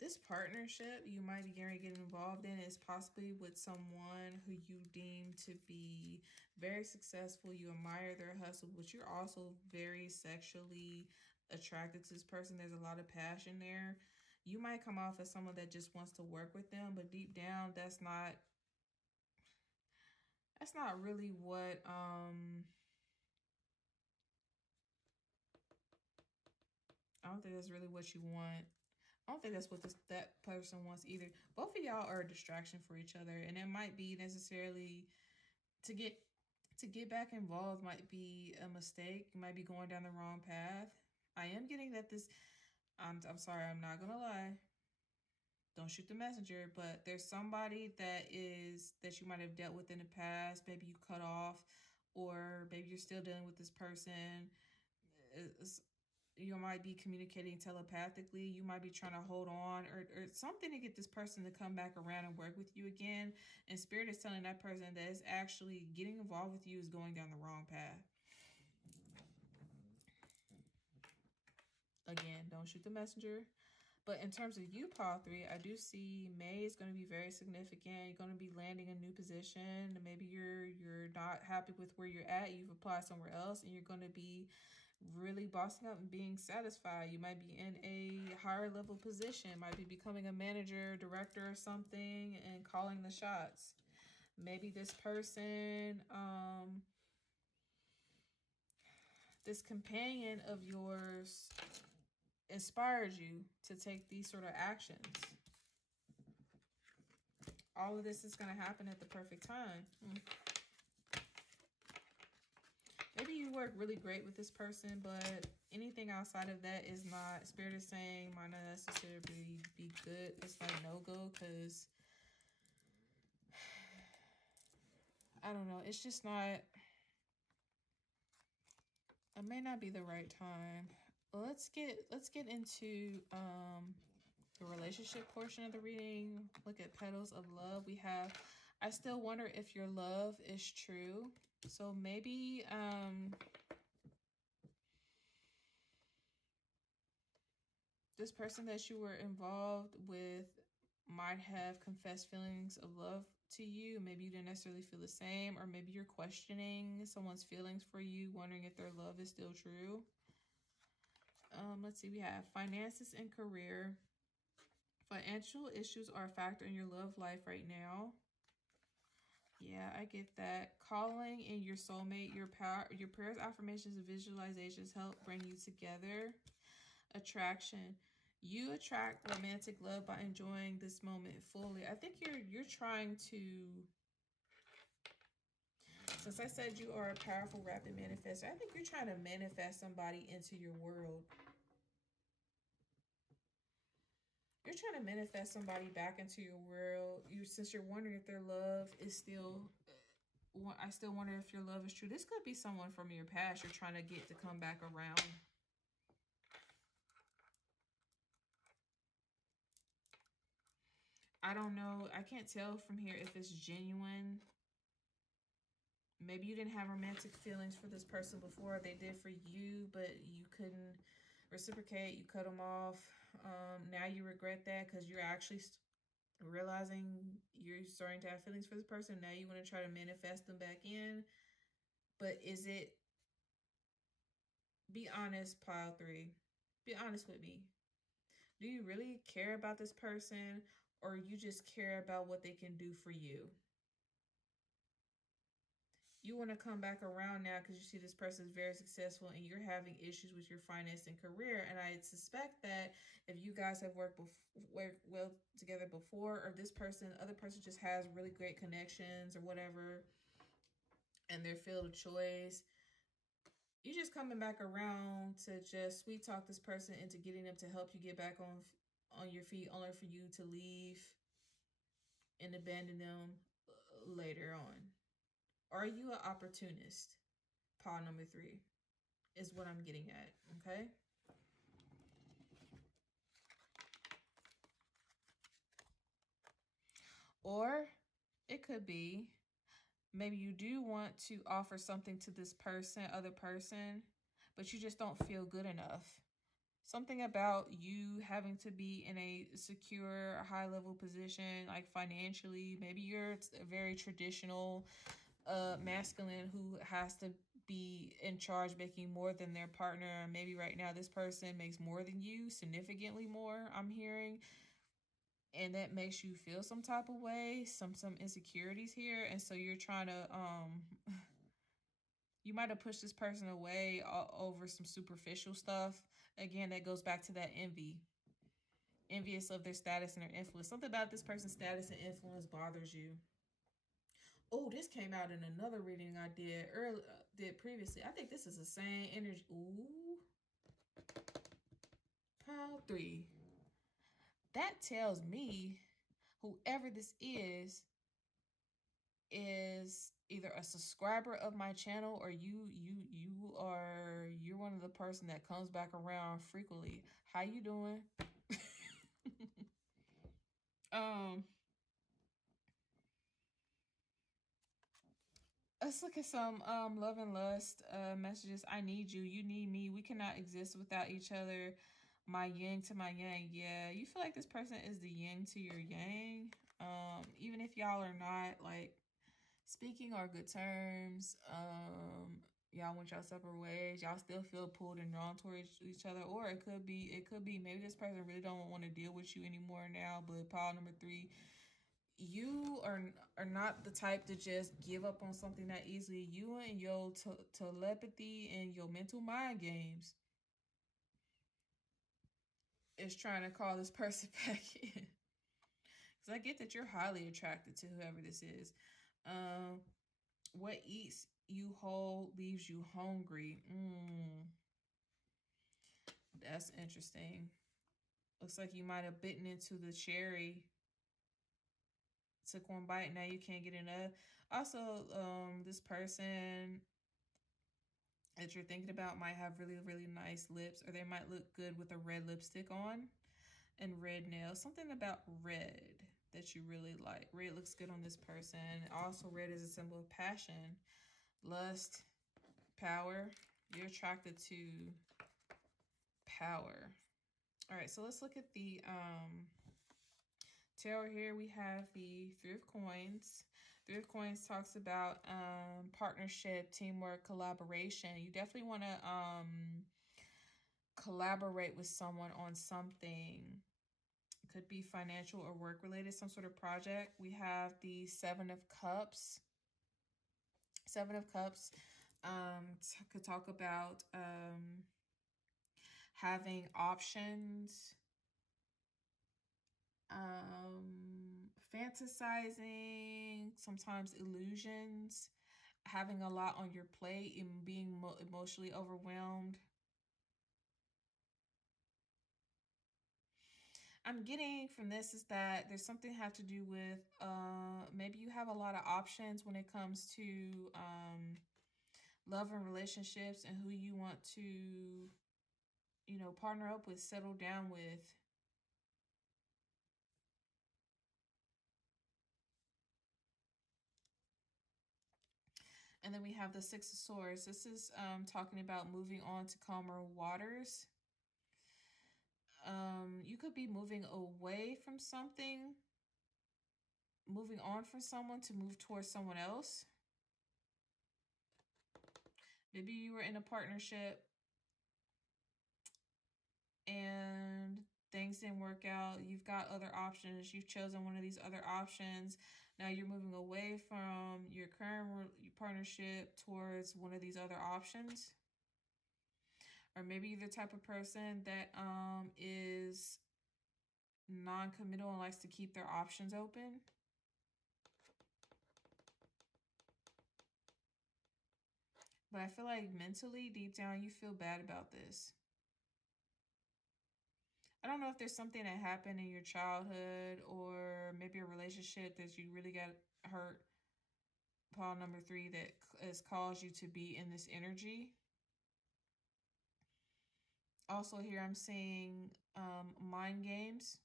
this partnership you might be getting involved in is possibly with someone who you deem to be very successful. You admire their hustle, but you're also very sexually attracted to this person. There's a lot of passion there. You might come off as someone that just wants to work with them, but deep down, that's not really what I don't think that's really what you want. I don't think that's what that person wants either. Both of y'all are a distraction for each other, and it might be necessarily to get back involved might be a mistake. You might be going down the wrong path. I am getting that this... I'm sorry, I'm not gonna lie. Don't shoot the messenger, but there's somebody that you might have dealt with in the past. Maybe you cut off, or maybe you're still dealing with this person. You might be communicating telepathically. You might be trying to hold on or something to get this person to come back around and work with you again. And Spirit is telling that person that it's actually getting involved with you is going down the wrong path. Again, don't shoot the messenger. But in terms of you, pile 3, I do see May is going to be very significant. You're going to be landing a new position. Maybe you're not happy with where you're at. You've applied somewhere else, and you're going to be really bossing up and being satisfied. You might be in a higher level position. Might be becoming a manager, director, or something, and calling the shots. Maybe this person, this companion of yours inspires you to take these sort of actions. All of this is going to happen at the perfect time. Maybe you work really great with this person, but anything outside of that is not... Spirit is saying might not necessarily be good. It's like no-go, because I don't know. It's just not... It may not be the right time. Let's get into the relationship portion of the reading. Look at Petals of Love. We have, I still wonder if your love is true. So maybe this person that you were involved with might have confessed feelings of love to you. Maybe you didn't necessarily feel the same, or maybe you're questioning someone's feelings for you, wondering if their love is still true. Let's see, we have finances and career. Financial issues are a factor in your love life right now. Yeah, I get that. Calling in your soulmate, your prayers, affirmations, and visualizations help bring you together. Attraction. You attract romantic love by enjoying this moment fully. I think you're trying to, since I said you are a powerful rapid manifestor, I think you're trying to manifest somebody into your world. You're trying to manifest somebody back into your world. Since you're wondering if their love is still, I still wonder if your love is true. This could be someone from your past you're trying to get to come back around. I don't know. I can't tell from here if it's genuine. Maybe you didn't have romantic feelings for this person before. They did for you, but you couldn't reciprocate. You cut them off. Now you regret that because you're actually realizing you're starting to have feelings for this person. Now you want to try to manifest them back in. But is it, be honest, pile 3. Be honest with me. Do you really care about this person, or you just care about what they can do for you? You want to come back around now because you see this person is very successful and you're having issues with your finance and career. And I suspect that if you guys have worked well together before, or this person, other person just has really great connections or whatever, and their field of choice, you're just coming back around to just sweet talk this person into getting them to help you get back on your feet, only for you to leave and abandon them later on. Are you an opportunist? Pile number 3 is what I'm getting at, okay? Or it could be, maybe you do want to offer something to this person, other person, but you just don't feel good enough. Something about you having to be in a secure, high-level position, like financially. Maybe you're a very traditional masculine who has to be in charge, making more than their partner. Maybe right now this person makes more than you, significantly more, I'm hearing. And that makes you feel some type of way, some insecurities here. And so you're trying to you might have pushed this person away over some superficial stuff. Again, that goes back to that envy. Envious of their status and their influence. Something about this person's status and influence bothers you. Oh, this came out in another reading I did previously. I think this is the same energy. Ooh. Pile 3. That tells me whoever this is either a subscriber of my channel, or you're one of the person that comes back around frequently. How you doing? Let's look at some love and lust messages. I need you. You need me. We cannot exist without each other. My yin to my yang. Yeah, you feel like this person is the yin to your yang. Even if y'all are not like speaking on good terms, y'all went y'all separate ways, y'all still feel pulled and drawn towards each other. Or it could be maybe this person really don't want to deal with you anymore now. But pile number 3, you are not the type to just give up on something that easily. You and your telepathy and your mental mind games is trying to call this person back in. Because I get that you're highly attracted to whoever this is. What eats you whole leaves you hungry. That's interesting. Looks like you might have bitten into the cherry. Took one bite, now you can't get enough. Also, this person that you're thinking about might have really, really nice lips, or they might look good with a red lipstick on and red nails. Something about red that you really like. Red looks good on this person. Also, red is a symbol of passion, lust, power. You're attracted to power. All right, so let's look at the tarot here. We have the Three of Coins. Three of Coins talks about partnership, teamwork, collaboration. You definitely want to collaborate with someone on something. Could be financial or work related, some sort of project. We have the Seven of Cups. Seven of Cups could talk about having options, fantasizing, sometimes illusions, having a lot on your plate and being emotionally overwhelmed. I'm getting from this is that there's something have to do with maybe you have a lot of options when it comes to love and relationships and who you want to, you know, partner up with, settle down with. And then we have the Six of Swords. This is talking about moving on to calmer waters. You could be moving away from something, moving on from someone to move towards someone else. Maybe you were in a partnership and things didn't work out. You've got other options. You've chosen one of these other options. Now you're moving away from your current partnership towards one of these other options. Or maybe you're the type of person that is non-committal and likes to keep their options open. But I feel like mentally, deep down, you feel bad about this. I don't know if there's something that happened in your childhood or maybe a relationship that you really got hurt. Pile number 3, that has caused you to be in this energy. Also here I'm seeing mind games.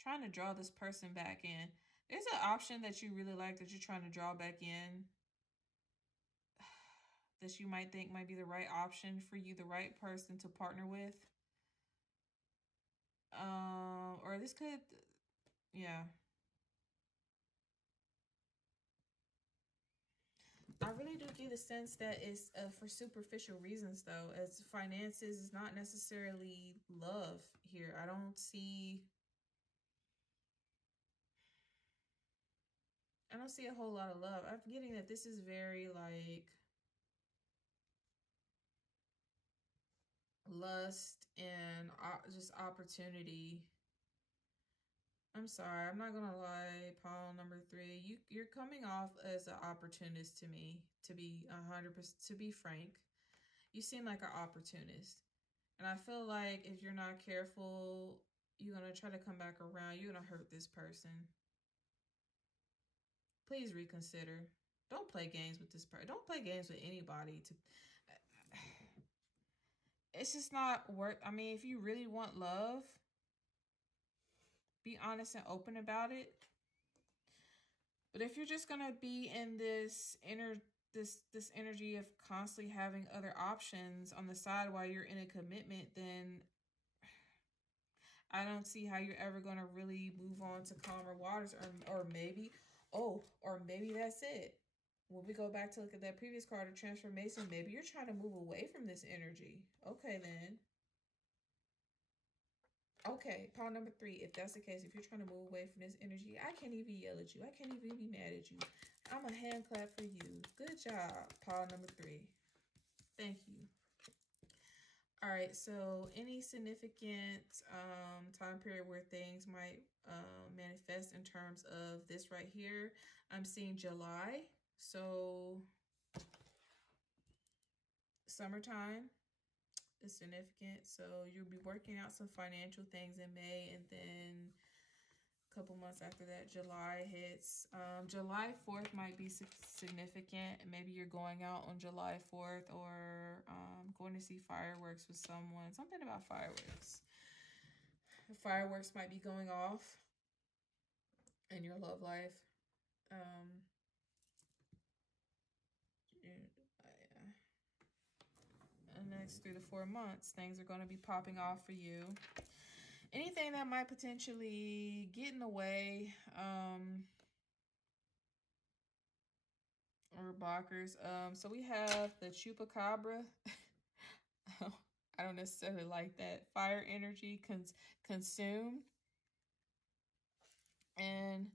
Trying to draw this person back in. There's an option that you really like that you're trying to draw back in. That you might think might be the right option for you, the right person to partner with. Or this could, yeah. I really do get a sense that it's for superficial reasons, though, as finances is not necessarily love here. I don't see a whole lot of love. I'm getting that this is very like lust and just opportunity. I'm sorry, I'm not gonna lie, pile number 3. You're coming off as an opportunist to me, to be 100%, to be frank. You seem like an opportunist. And I feel like if you're not careful, you're gonna try to come back around, you're gonna hurt this person. Please reconsider. Don't play games with this person. Don't play games with anybody. It's just not worth. I mean, if you really want love, be honest and open about it. But if you're just gonna be in this this energy of constantly having other options on the side while you're in a commitment, then I don't see how you're ever gonna really move on to calmer waters, or maybe, or maybe that's it. When we go back to look at that previous card of transformation, maybe you're trying to move away from this energy. Okay, then. Okay, pile number 3. If that's the case, if you're trying to move away from this energy, I can't even yell at you. I can't even be mad at you. I'm a hand clap for you. Good job, pile number 3. Thank you. All right, so any significant time period where things might manifest in terms of this right here, I'm seeing July. So summertime is significant. So you'll be working out some financial things in May, and then couple months after that, July hits. July 4th might be significant. Maybe you're going out on July 4th or going to see fireworks with someone. Something about fireworks. The fireworks might be going off in your love life. The next 3 to 4 months, things are going to be popping off for you. Anything that might potentially get in the way, or blockers. So we have the chupacabra. I don't necessarily like that. Fire energy, consume. And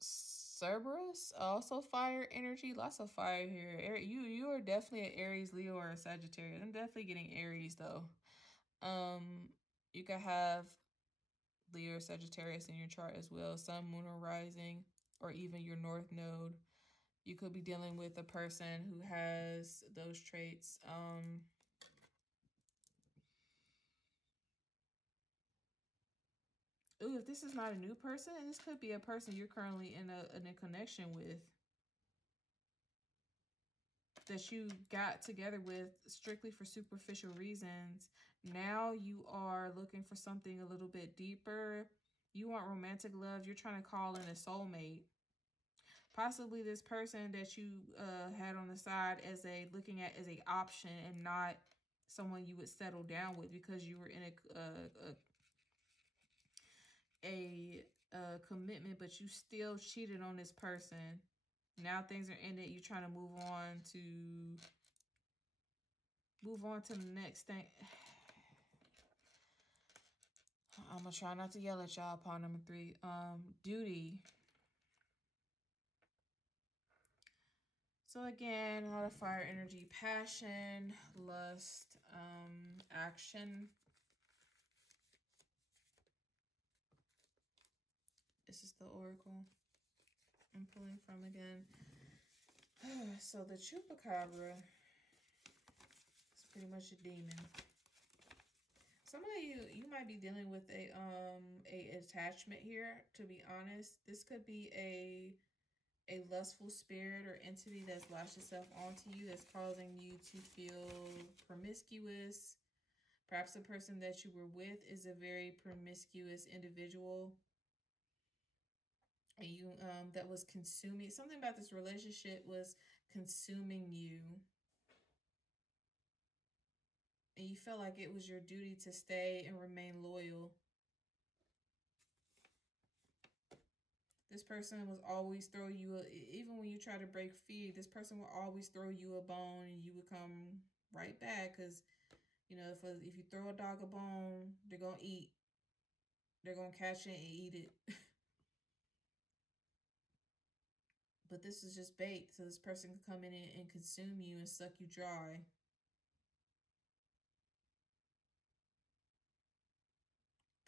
Cerberus, also fire energy. Lots of fire here. You are definitely an Aries, Leo, or a Sagittarius. I'm definitely getting Aries though. You could have Leo or Sagittarius in your chart as well. Sun, moon, or rising, or even your north node. You could be dealing with a person who has those traits. Ooh, if this is not a new person, this could be a person you're currently in a connection with, that you got together with strictly for superficial reasons. Now you are looking for something a little bit deeper. You want romantic love. You're trying to call in a soulmate. Possibly this person that you had on the side as looking at as a option and not someone you would settle down with because you were in a commitment, but you still cheated on this person. Now things are ended. You're trying to move on to the next thing. I'm gonna try not to yell at y'all. Pawn number 3, duty. So again, a lot of fire energy, passion, lust, action. This is the oracle I'm pulling from again. So the chupacabra is pretty much a demon. Some of you might be dealing with a attachment here, to be honest. This could be a lustful spirit or entity that's lashed itself onto you, that's causing you to feel promiscuous. Perhaps the person that you were with is a very promiscuous individual. And you that was consuming. Something about this relationship was consuming you. And you felt like it was your duty to stay and remain loyal. This person was always throw you, even when you try to break free, this person will always throw you a bone and you would come right back. Because, you know, if you throw a dog a bone, they're going to eat. They're going to catch it and eat it. But this is just bait. So this person can come in and consume you and suck you dry.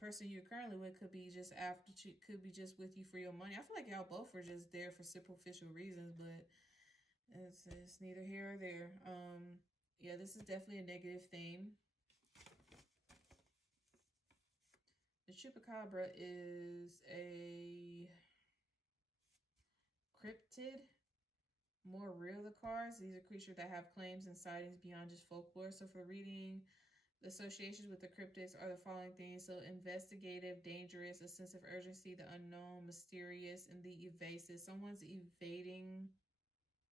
Person you're currently with could be just could be just with you for your money. I feel like y'all both were just there for superficial reasons, but it's neither here or there. Yeah, this is definitely a negative theme. The chupacabra is a cryptid. More real, the cards. These are creatures that have claims and sightings beyond just folklore. So for reading, the associations with the cryptids are the following things. So investigative, dangerous, a sense of urgency, the unknown, mysterious, and the evasive. Someone's evading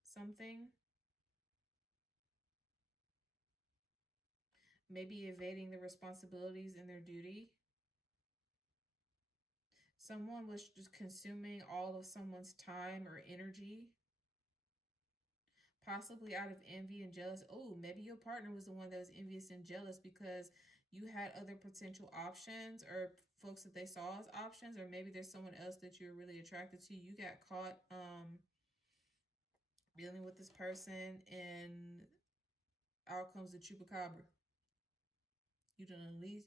something. Maybe evading the responsibilities in their duty. Someone was just consuming all of someone's time or energy. Possibly out of envy and jealous. Oh, maybe your partner was the one that was envious and jealous because you had other potential options or folks that they saw as options, or maybe there's someone else that you're really attracted to. You got caught dealing with this person, and out comes the chupacabra. You done unleashed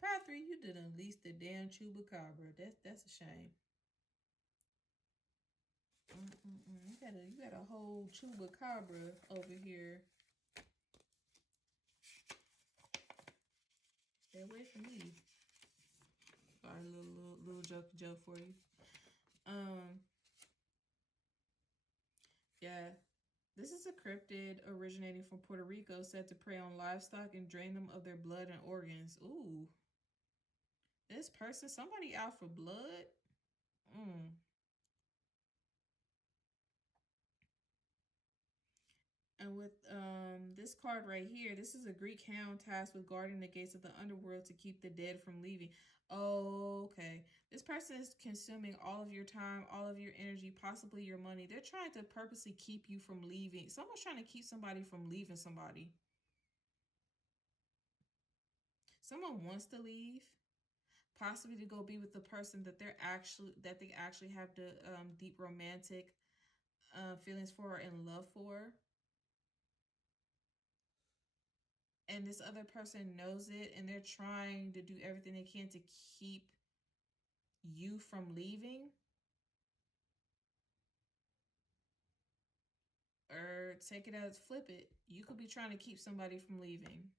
part 3, you done unleashed the damn chupacabra. That's a shame. You got a whole chupacabra over here. Stay away from me. Sorry, little joke for you. Yeah. This is a cryptid originating from Puerto Rico, said to prey on livestock and drain them of their blood and organs. Ooh. This person, somebody out for blood? And with this card right here, this is a Greek hound tasked with guarding the gates of the underworld to keep the dead from leaving. Oh, okay. This person is consuming all of your time, all of your energy, possibly your money. They're trying to purposely keep you from leaving. Someone's trying to keep somebody from leaving somebody. Someone wants to leave, possibly to go be with the person that they actually have the deep romantic feelings for and love for. And this other person knows it, and they're trying to do everything they can to keep you from leaving. Or take it as, flip it. You could be trying to keep somebody from leaving.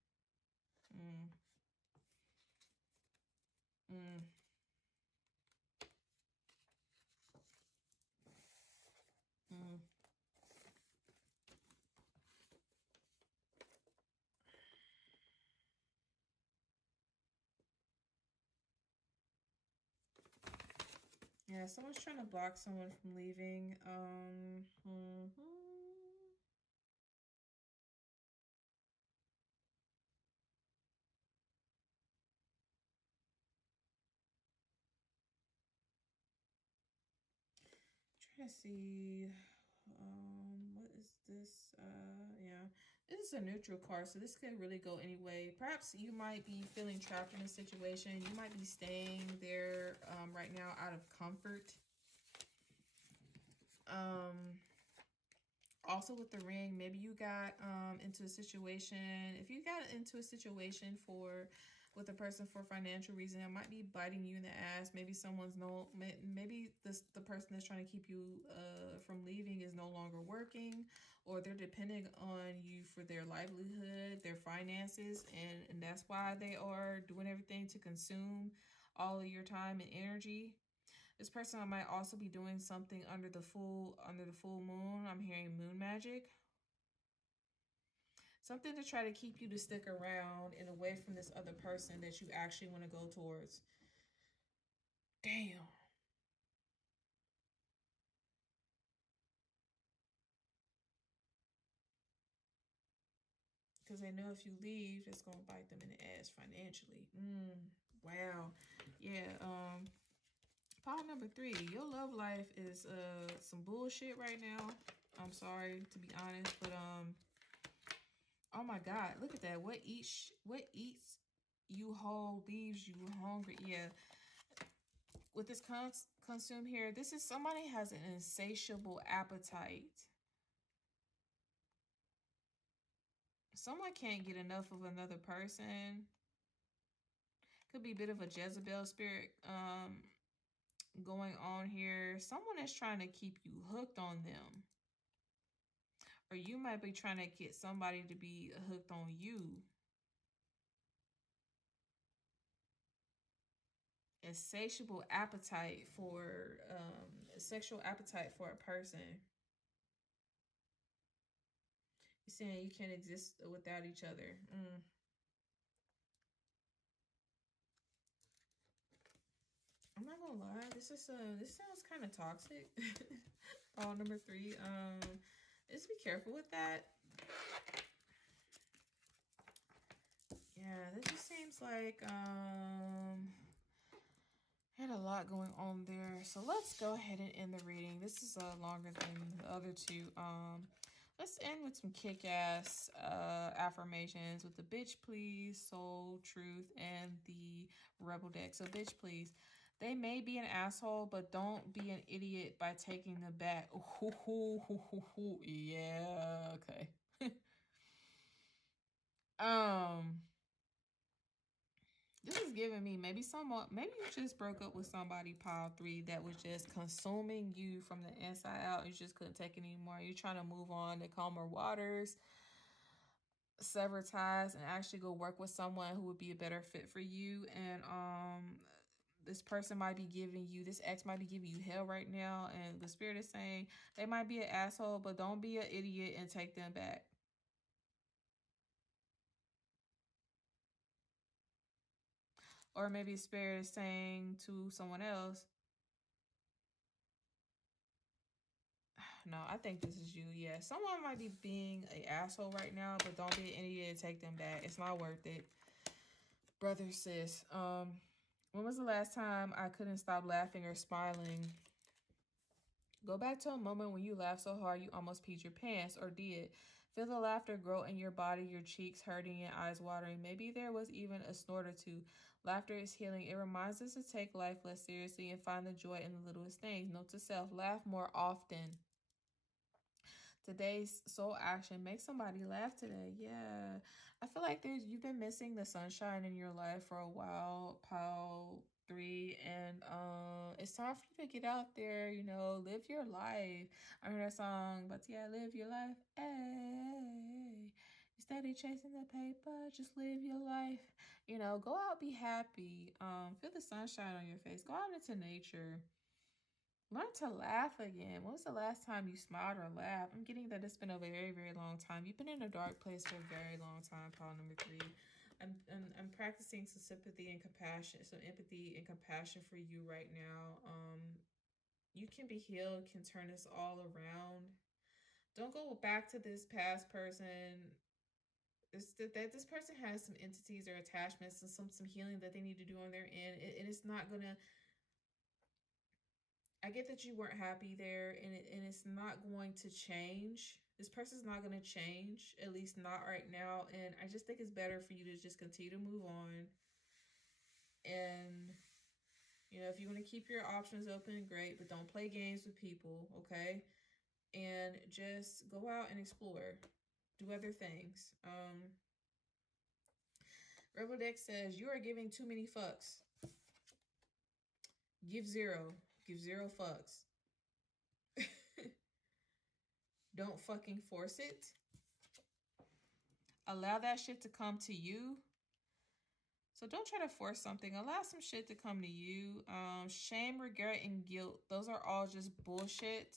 Yeah, someone's trying to block someone from leaving. Trying to see. What is this? Yeah, this is a neutral card, so this could really go any way. Perhaps you might be feeling trapped in a situation. You might be staying there right now out of comfort. Also with the ring, maybe you got into a situation. If you got into a situation with a person for financial reason, it might be biting you in the ass. Maybe maybe the person that's trying to keep you from leaving is no longer working, or they're depending on you for their livelihood, their finances, and that's why they are doing everything to consume all of your time and energy. This person might also be doing something under the full moon. I'm hearing moon magic. Something to try to keep you to stick around and away from this other person that you actually want to go towards. Damn. Because they know if you leave, it's going to bite them in the ass financially. Wow. Yeah. Pile number 3. Your love life is some bullshit right now. I'm sorry to be honest, but oh my God, look at that. What eats you whole leaves you hungry. Yeah. With this consume here, this is somebody has an insatiable appetite. Someone can't get enough of another person. Could be a bit of a Jezebel spirit going on here. Someone is trying to keep you hooked on them. Or you might be trying to get somebody to be hooked on you. Insatiable appetite for sexual appetite for a person. You're saying you can't exist without each other. I'm not gonna lie, this sounds kind of toxic. Ball number 3. Just be careful with that. Yeah, this just seems like had a lot going on there. So let's go ahead and end the reading. This is longer than the other two. Let's end with some kick-ass affirmations with the bitch please, soul, truth, and the rebel deck. So bitch please. They may be an asshole, but don't be an idiot by taking the bat. Yeah, okay. This is giving me maybe you just broke up with somebody, pile 3, that was just consuming you from the inside out. You just couldn't take it anymore. You're trying to move on to calmer waters, sever ties, and actually go work with someone who would be a better fit for you. And This person might be giving you, this ex might be giving you hell right now, and the spirit is saying they might be an asshole, but don't be an idiot and take them back. Or maybe spirit is saying to someone else, no, I think this is you. Yeah, someone might be being an asshole right now, but don't be an idiot and take them back. It's not worth it. Brother, sis, when was the last time I couldn't stop laughing or smiling? Go back to a moment when you laughed so hard you almost peed your pants, or did. Feel the laughter grow in your body, your cheeks hurting and eyes watering. Maybe there was even a snort or two. Laughter is healing. It reminds us to take life less seriously and find the joy in the littlest things. Note to self, laugh more often. Today's soul action, make somebody laugh today. Yeah, I feel like you've been missing the sunshine in your life for a while, pile 3, and it's time for you to get out there, you know, live your life. I heard that song, but yeah, live your life. Hey, you steady chasing the paper, just live your life. You know, go out, be happy. Feel the sunshine on your face. Go out into nature. Learn to laugh again. When was the last time you smiled or laughed? I'm getting that it's been a very, very long time. You've been in a dark place for a very long time, pile number 3. I'm practicing some sympathy and compassion, some empathy and compassion for you right now. You can be healed, can turn this all around. Don't go back to this past person. This person has some entities or attachments and some healing that they need to do on their end. And it's not gonna, I get that you weren't happy there, and it's not going to change. This person's not going to change, at least not right now. And I just think it's better for you to just continue to move on. And, you know, if you want to keep your options open, great, but don't play games with people, okay? And just go out and explore. Do other things. Rebel Deck says, you are giving too many fucks. Give 0. Give 0 fucks. Don't fucking force it. Allow that shit to come to you. So don't try to force something. Allow some shit to come to you. Shame, regret, and guilt. Those are all just bullshit.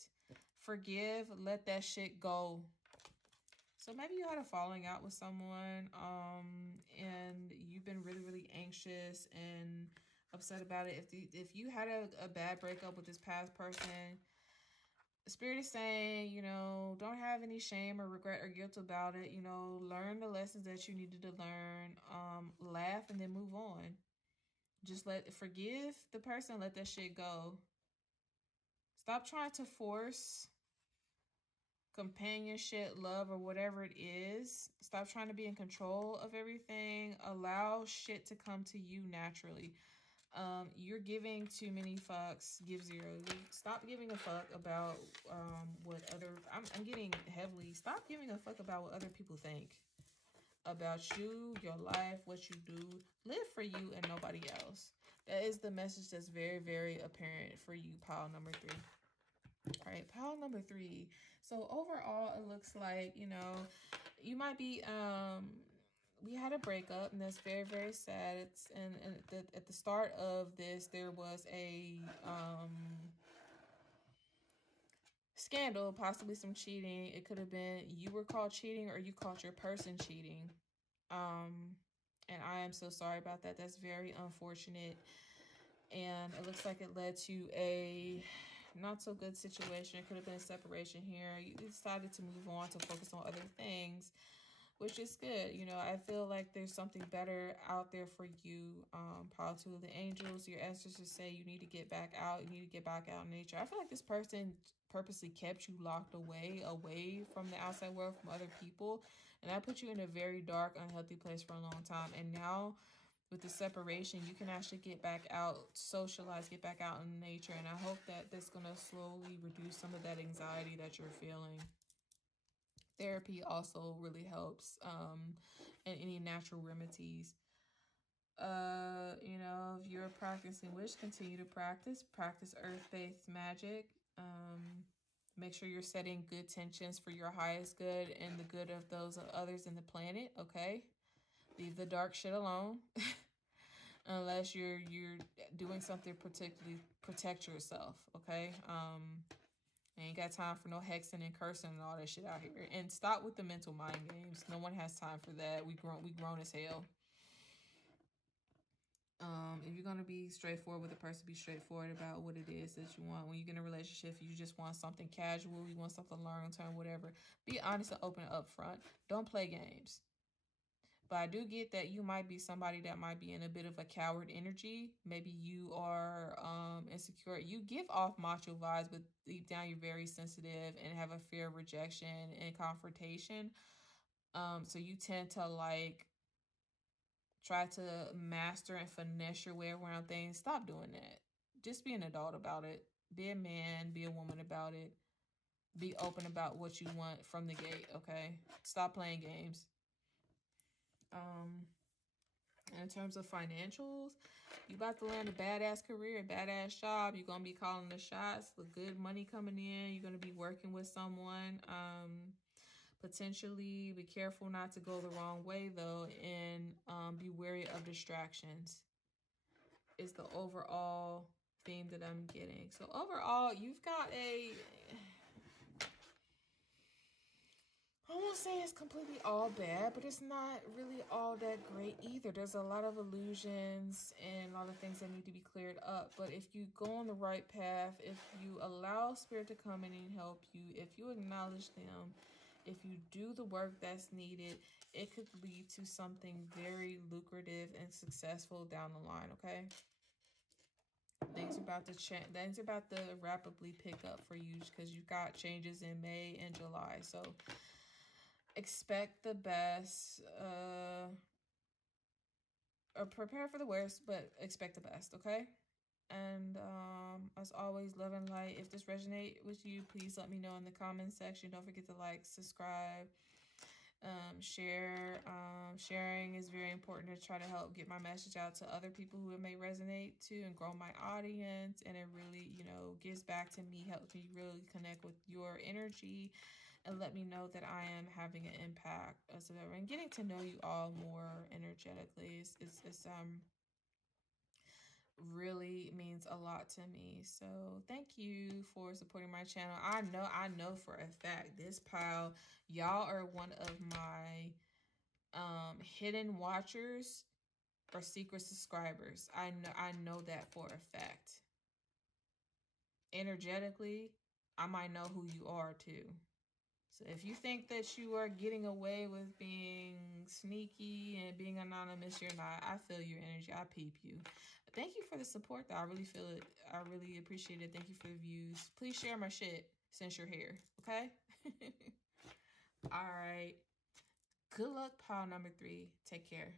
Forgive. Let that shit go. So maybe you had a falling out with someone, and you've been really, really anxious and upset about it. If you had a bad breakup with this past person, Spirit is saying, you know, don't have any shame or regret or guilt about it. You know, learn the lessons that you needed to learn. Laugh and then move on. Just forgive the person, let that shit go. Stop trying to force companionship, love, or whatever it is. Stop trying to be in control of everything. Allow shit to come to you naturally. You're giving too many fucks. Give 0. Stop giving a fuck about what other. I'm getting heavily. Stop giving a fuck about what other people think about you, your life, what you do. Live for you and nobody else. That is the message that's very, very apparent for you, pile number 3. All right, pile number 3. So overall, it looks like, you know, you might be we had a breakup, and that's very, very sad. It's and at the start of this, there was a scandal, possibly some cheating. It could have been you were caught cheating, or you caught your person cheating. And I am so sorry about that. That's very unfortunate. And it looks like it led to a not so good situation. It could have been a separation here. You decided to move on to focus on other things, which is good. You know, I feel like there's something better out there for you. Power to the angels, your ancestors say you need to get back out. You need to get back out in nature. I feel like this person purposely kept you locked away from the outside world, from other people. And that put you in a very dark, unhealthy place for a long time. And now with the separation, you can actually get back out, socialize, get back out in nature. And I hope that this is going to slowly reduce some of that anxiety that you're feeling. Therapy also really helps, and any natural remedies. You know, if you're practicing witch, continue to practice earth-based magic. Make sure you're setting good tensions for your highest good and the good of those others in the planet. Okay, leave the dark shit alone. unless you're doing something particularly protect yourself. Okay. Ain't got time for no hexing and cursing and all that shit out here. And stop with the mental mind games. No one has time for that. We grown as hell. If you're gonna be straightforward with a person, be straightforward about what it is that you want. When you get in a relationship, you just want something casual, you want something long term, whatever. Be honest and open and upfront. Don't play games. But I do get that you might be somebody that might be in a bit of a coward energy. Maybe you are insecure. You give off macho vibes, but deep down you're very sensitive and have a fear of rejection and confrontation. So you tend to like try to master and finesse your way around things. Stop doing that. Just be an adult about it. Be a man, be a woman about it. Be open about what you want from the gate, okay? Stop playing games. In terms of financials, you about to land a badass career, a badass job. You're gonna be calling the shots with good money coming in. You're gonna be working with someone. Potentially be careful not to go the wrong way though, and be wary of distractions is the overall theme that I'm getting. So overall, you've got a, I won't say it's completely all bad, but it's not really all that great either. There's a lot of illusions and a lot of things that need to be cleared up. But if you go on the right path, if you allow spirit to come in and help you, if you acknowledge them, if you do the work that's needed, it could lead to something very lucrative and successful down the line, okay? Things about to change. Things about to rapidly pick up for you because you've got changes in May and July. So expect the best, or prepare for the worst, but expect the best, okay? And as always, love and light. If this resonates with you, please let me know in the comments section. Don't forget to like, subscribe, share. Sharing is very important to try to help get my message out to other people who it may resonate to and grow my audience. And it really, gives back to me, helps me really connect with your energy and let me know that I am having an impact and getting to know you all more energetically. It's really means a lot to me. So thank you for supporting my channel. I know for a fact this pile, y'all are one of my hidden watchers or secret subscribers. I know that for a fact. Energetically, I might know who you are too. So if you think that you are getting away with being sneaky and being anonymous, you're not. I feel your energy. I peep you. Thank you for the support, though. I really feel it. I really appreciate it. Thank you for the views. Please share my shit since you're here, okay? All right. Good luck, pile number 3. Take care.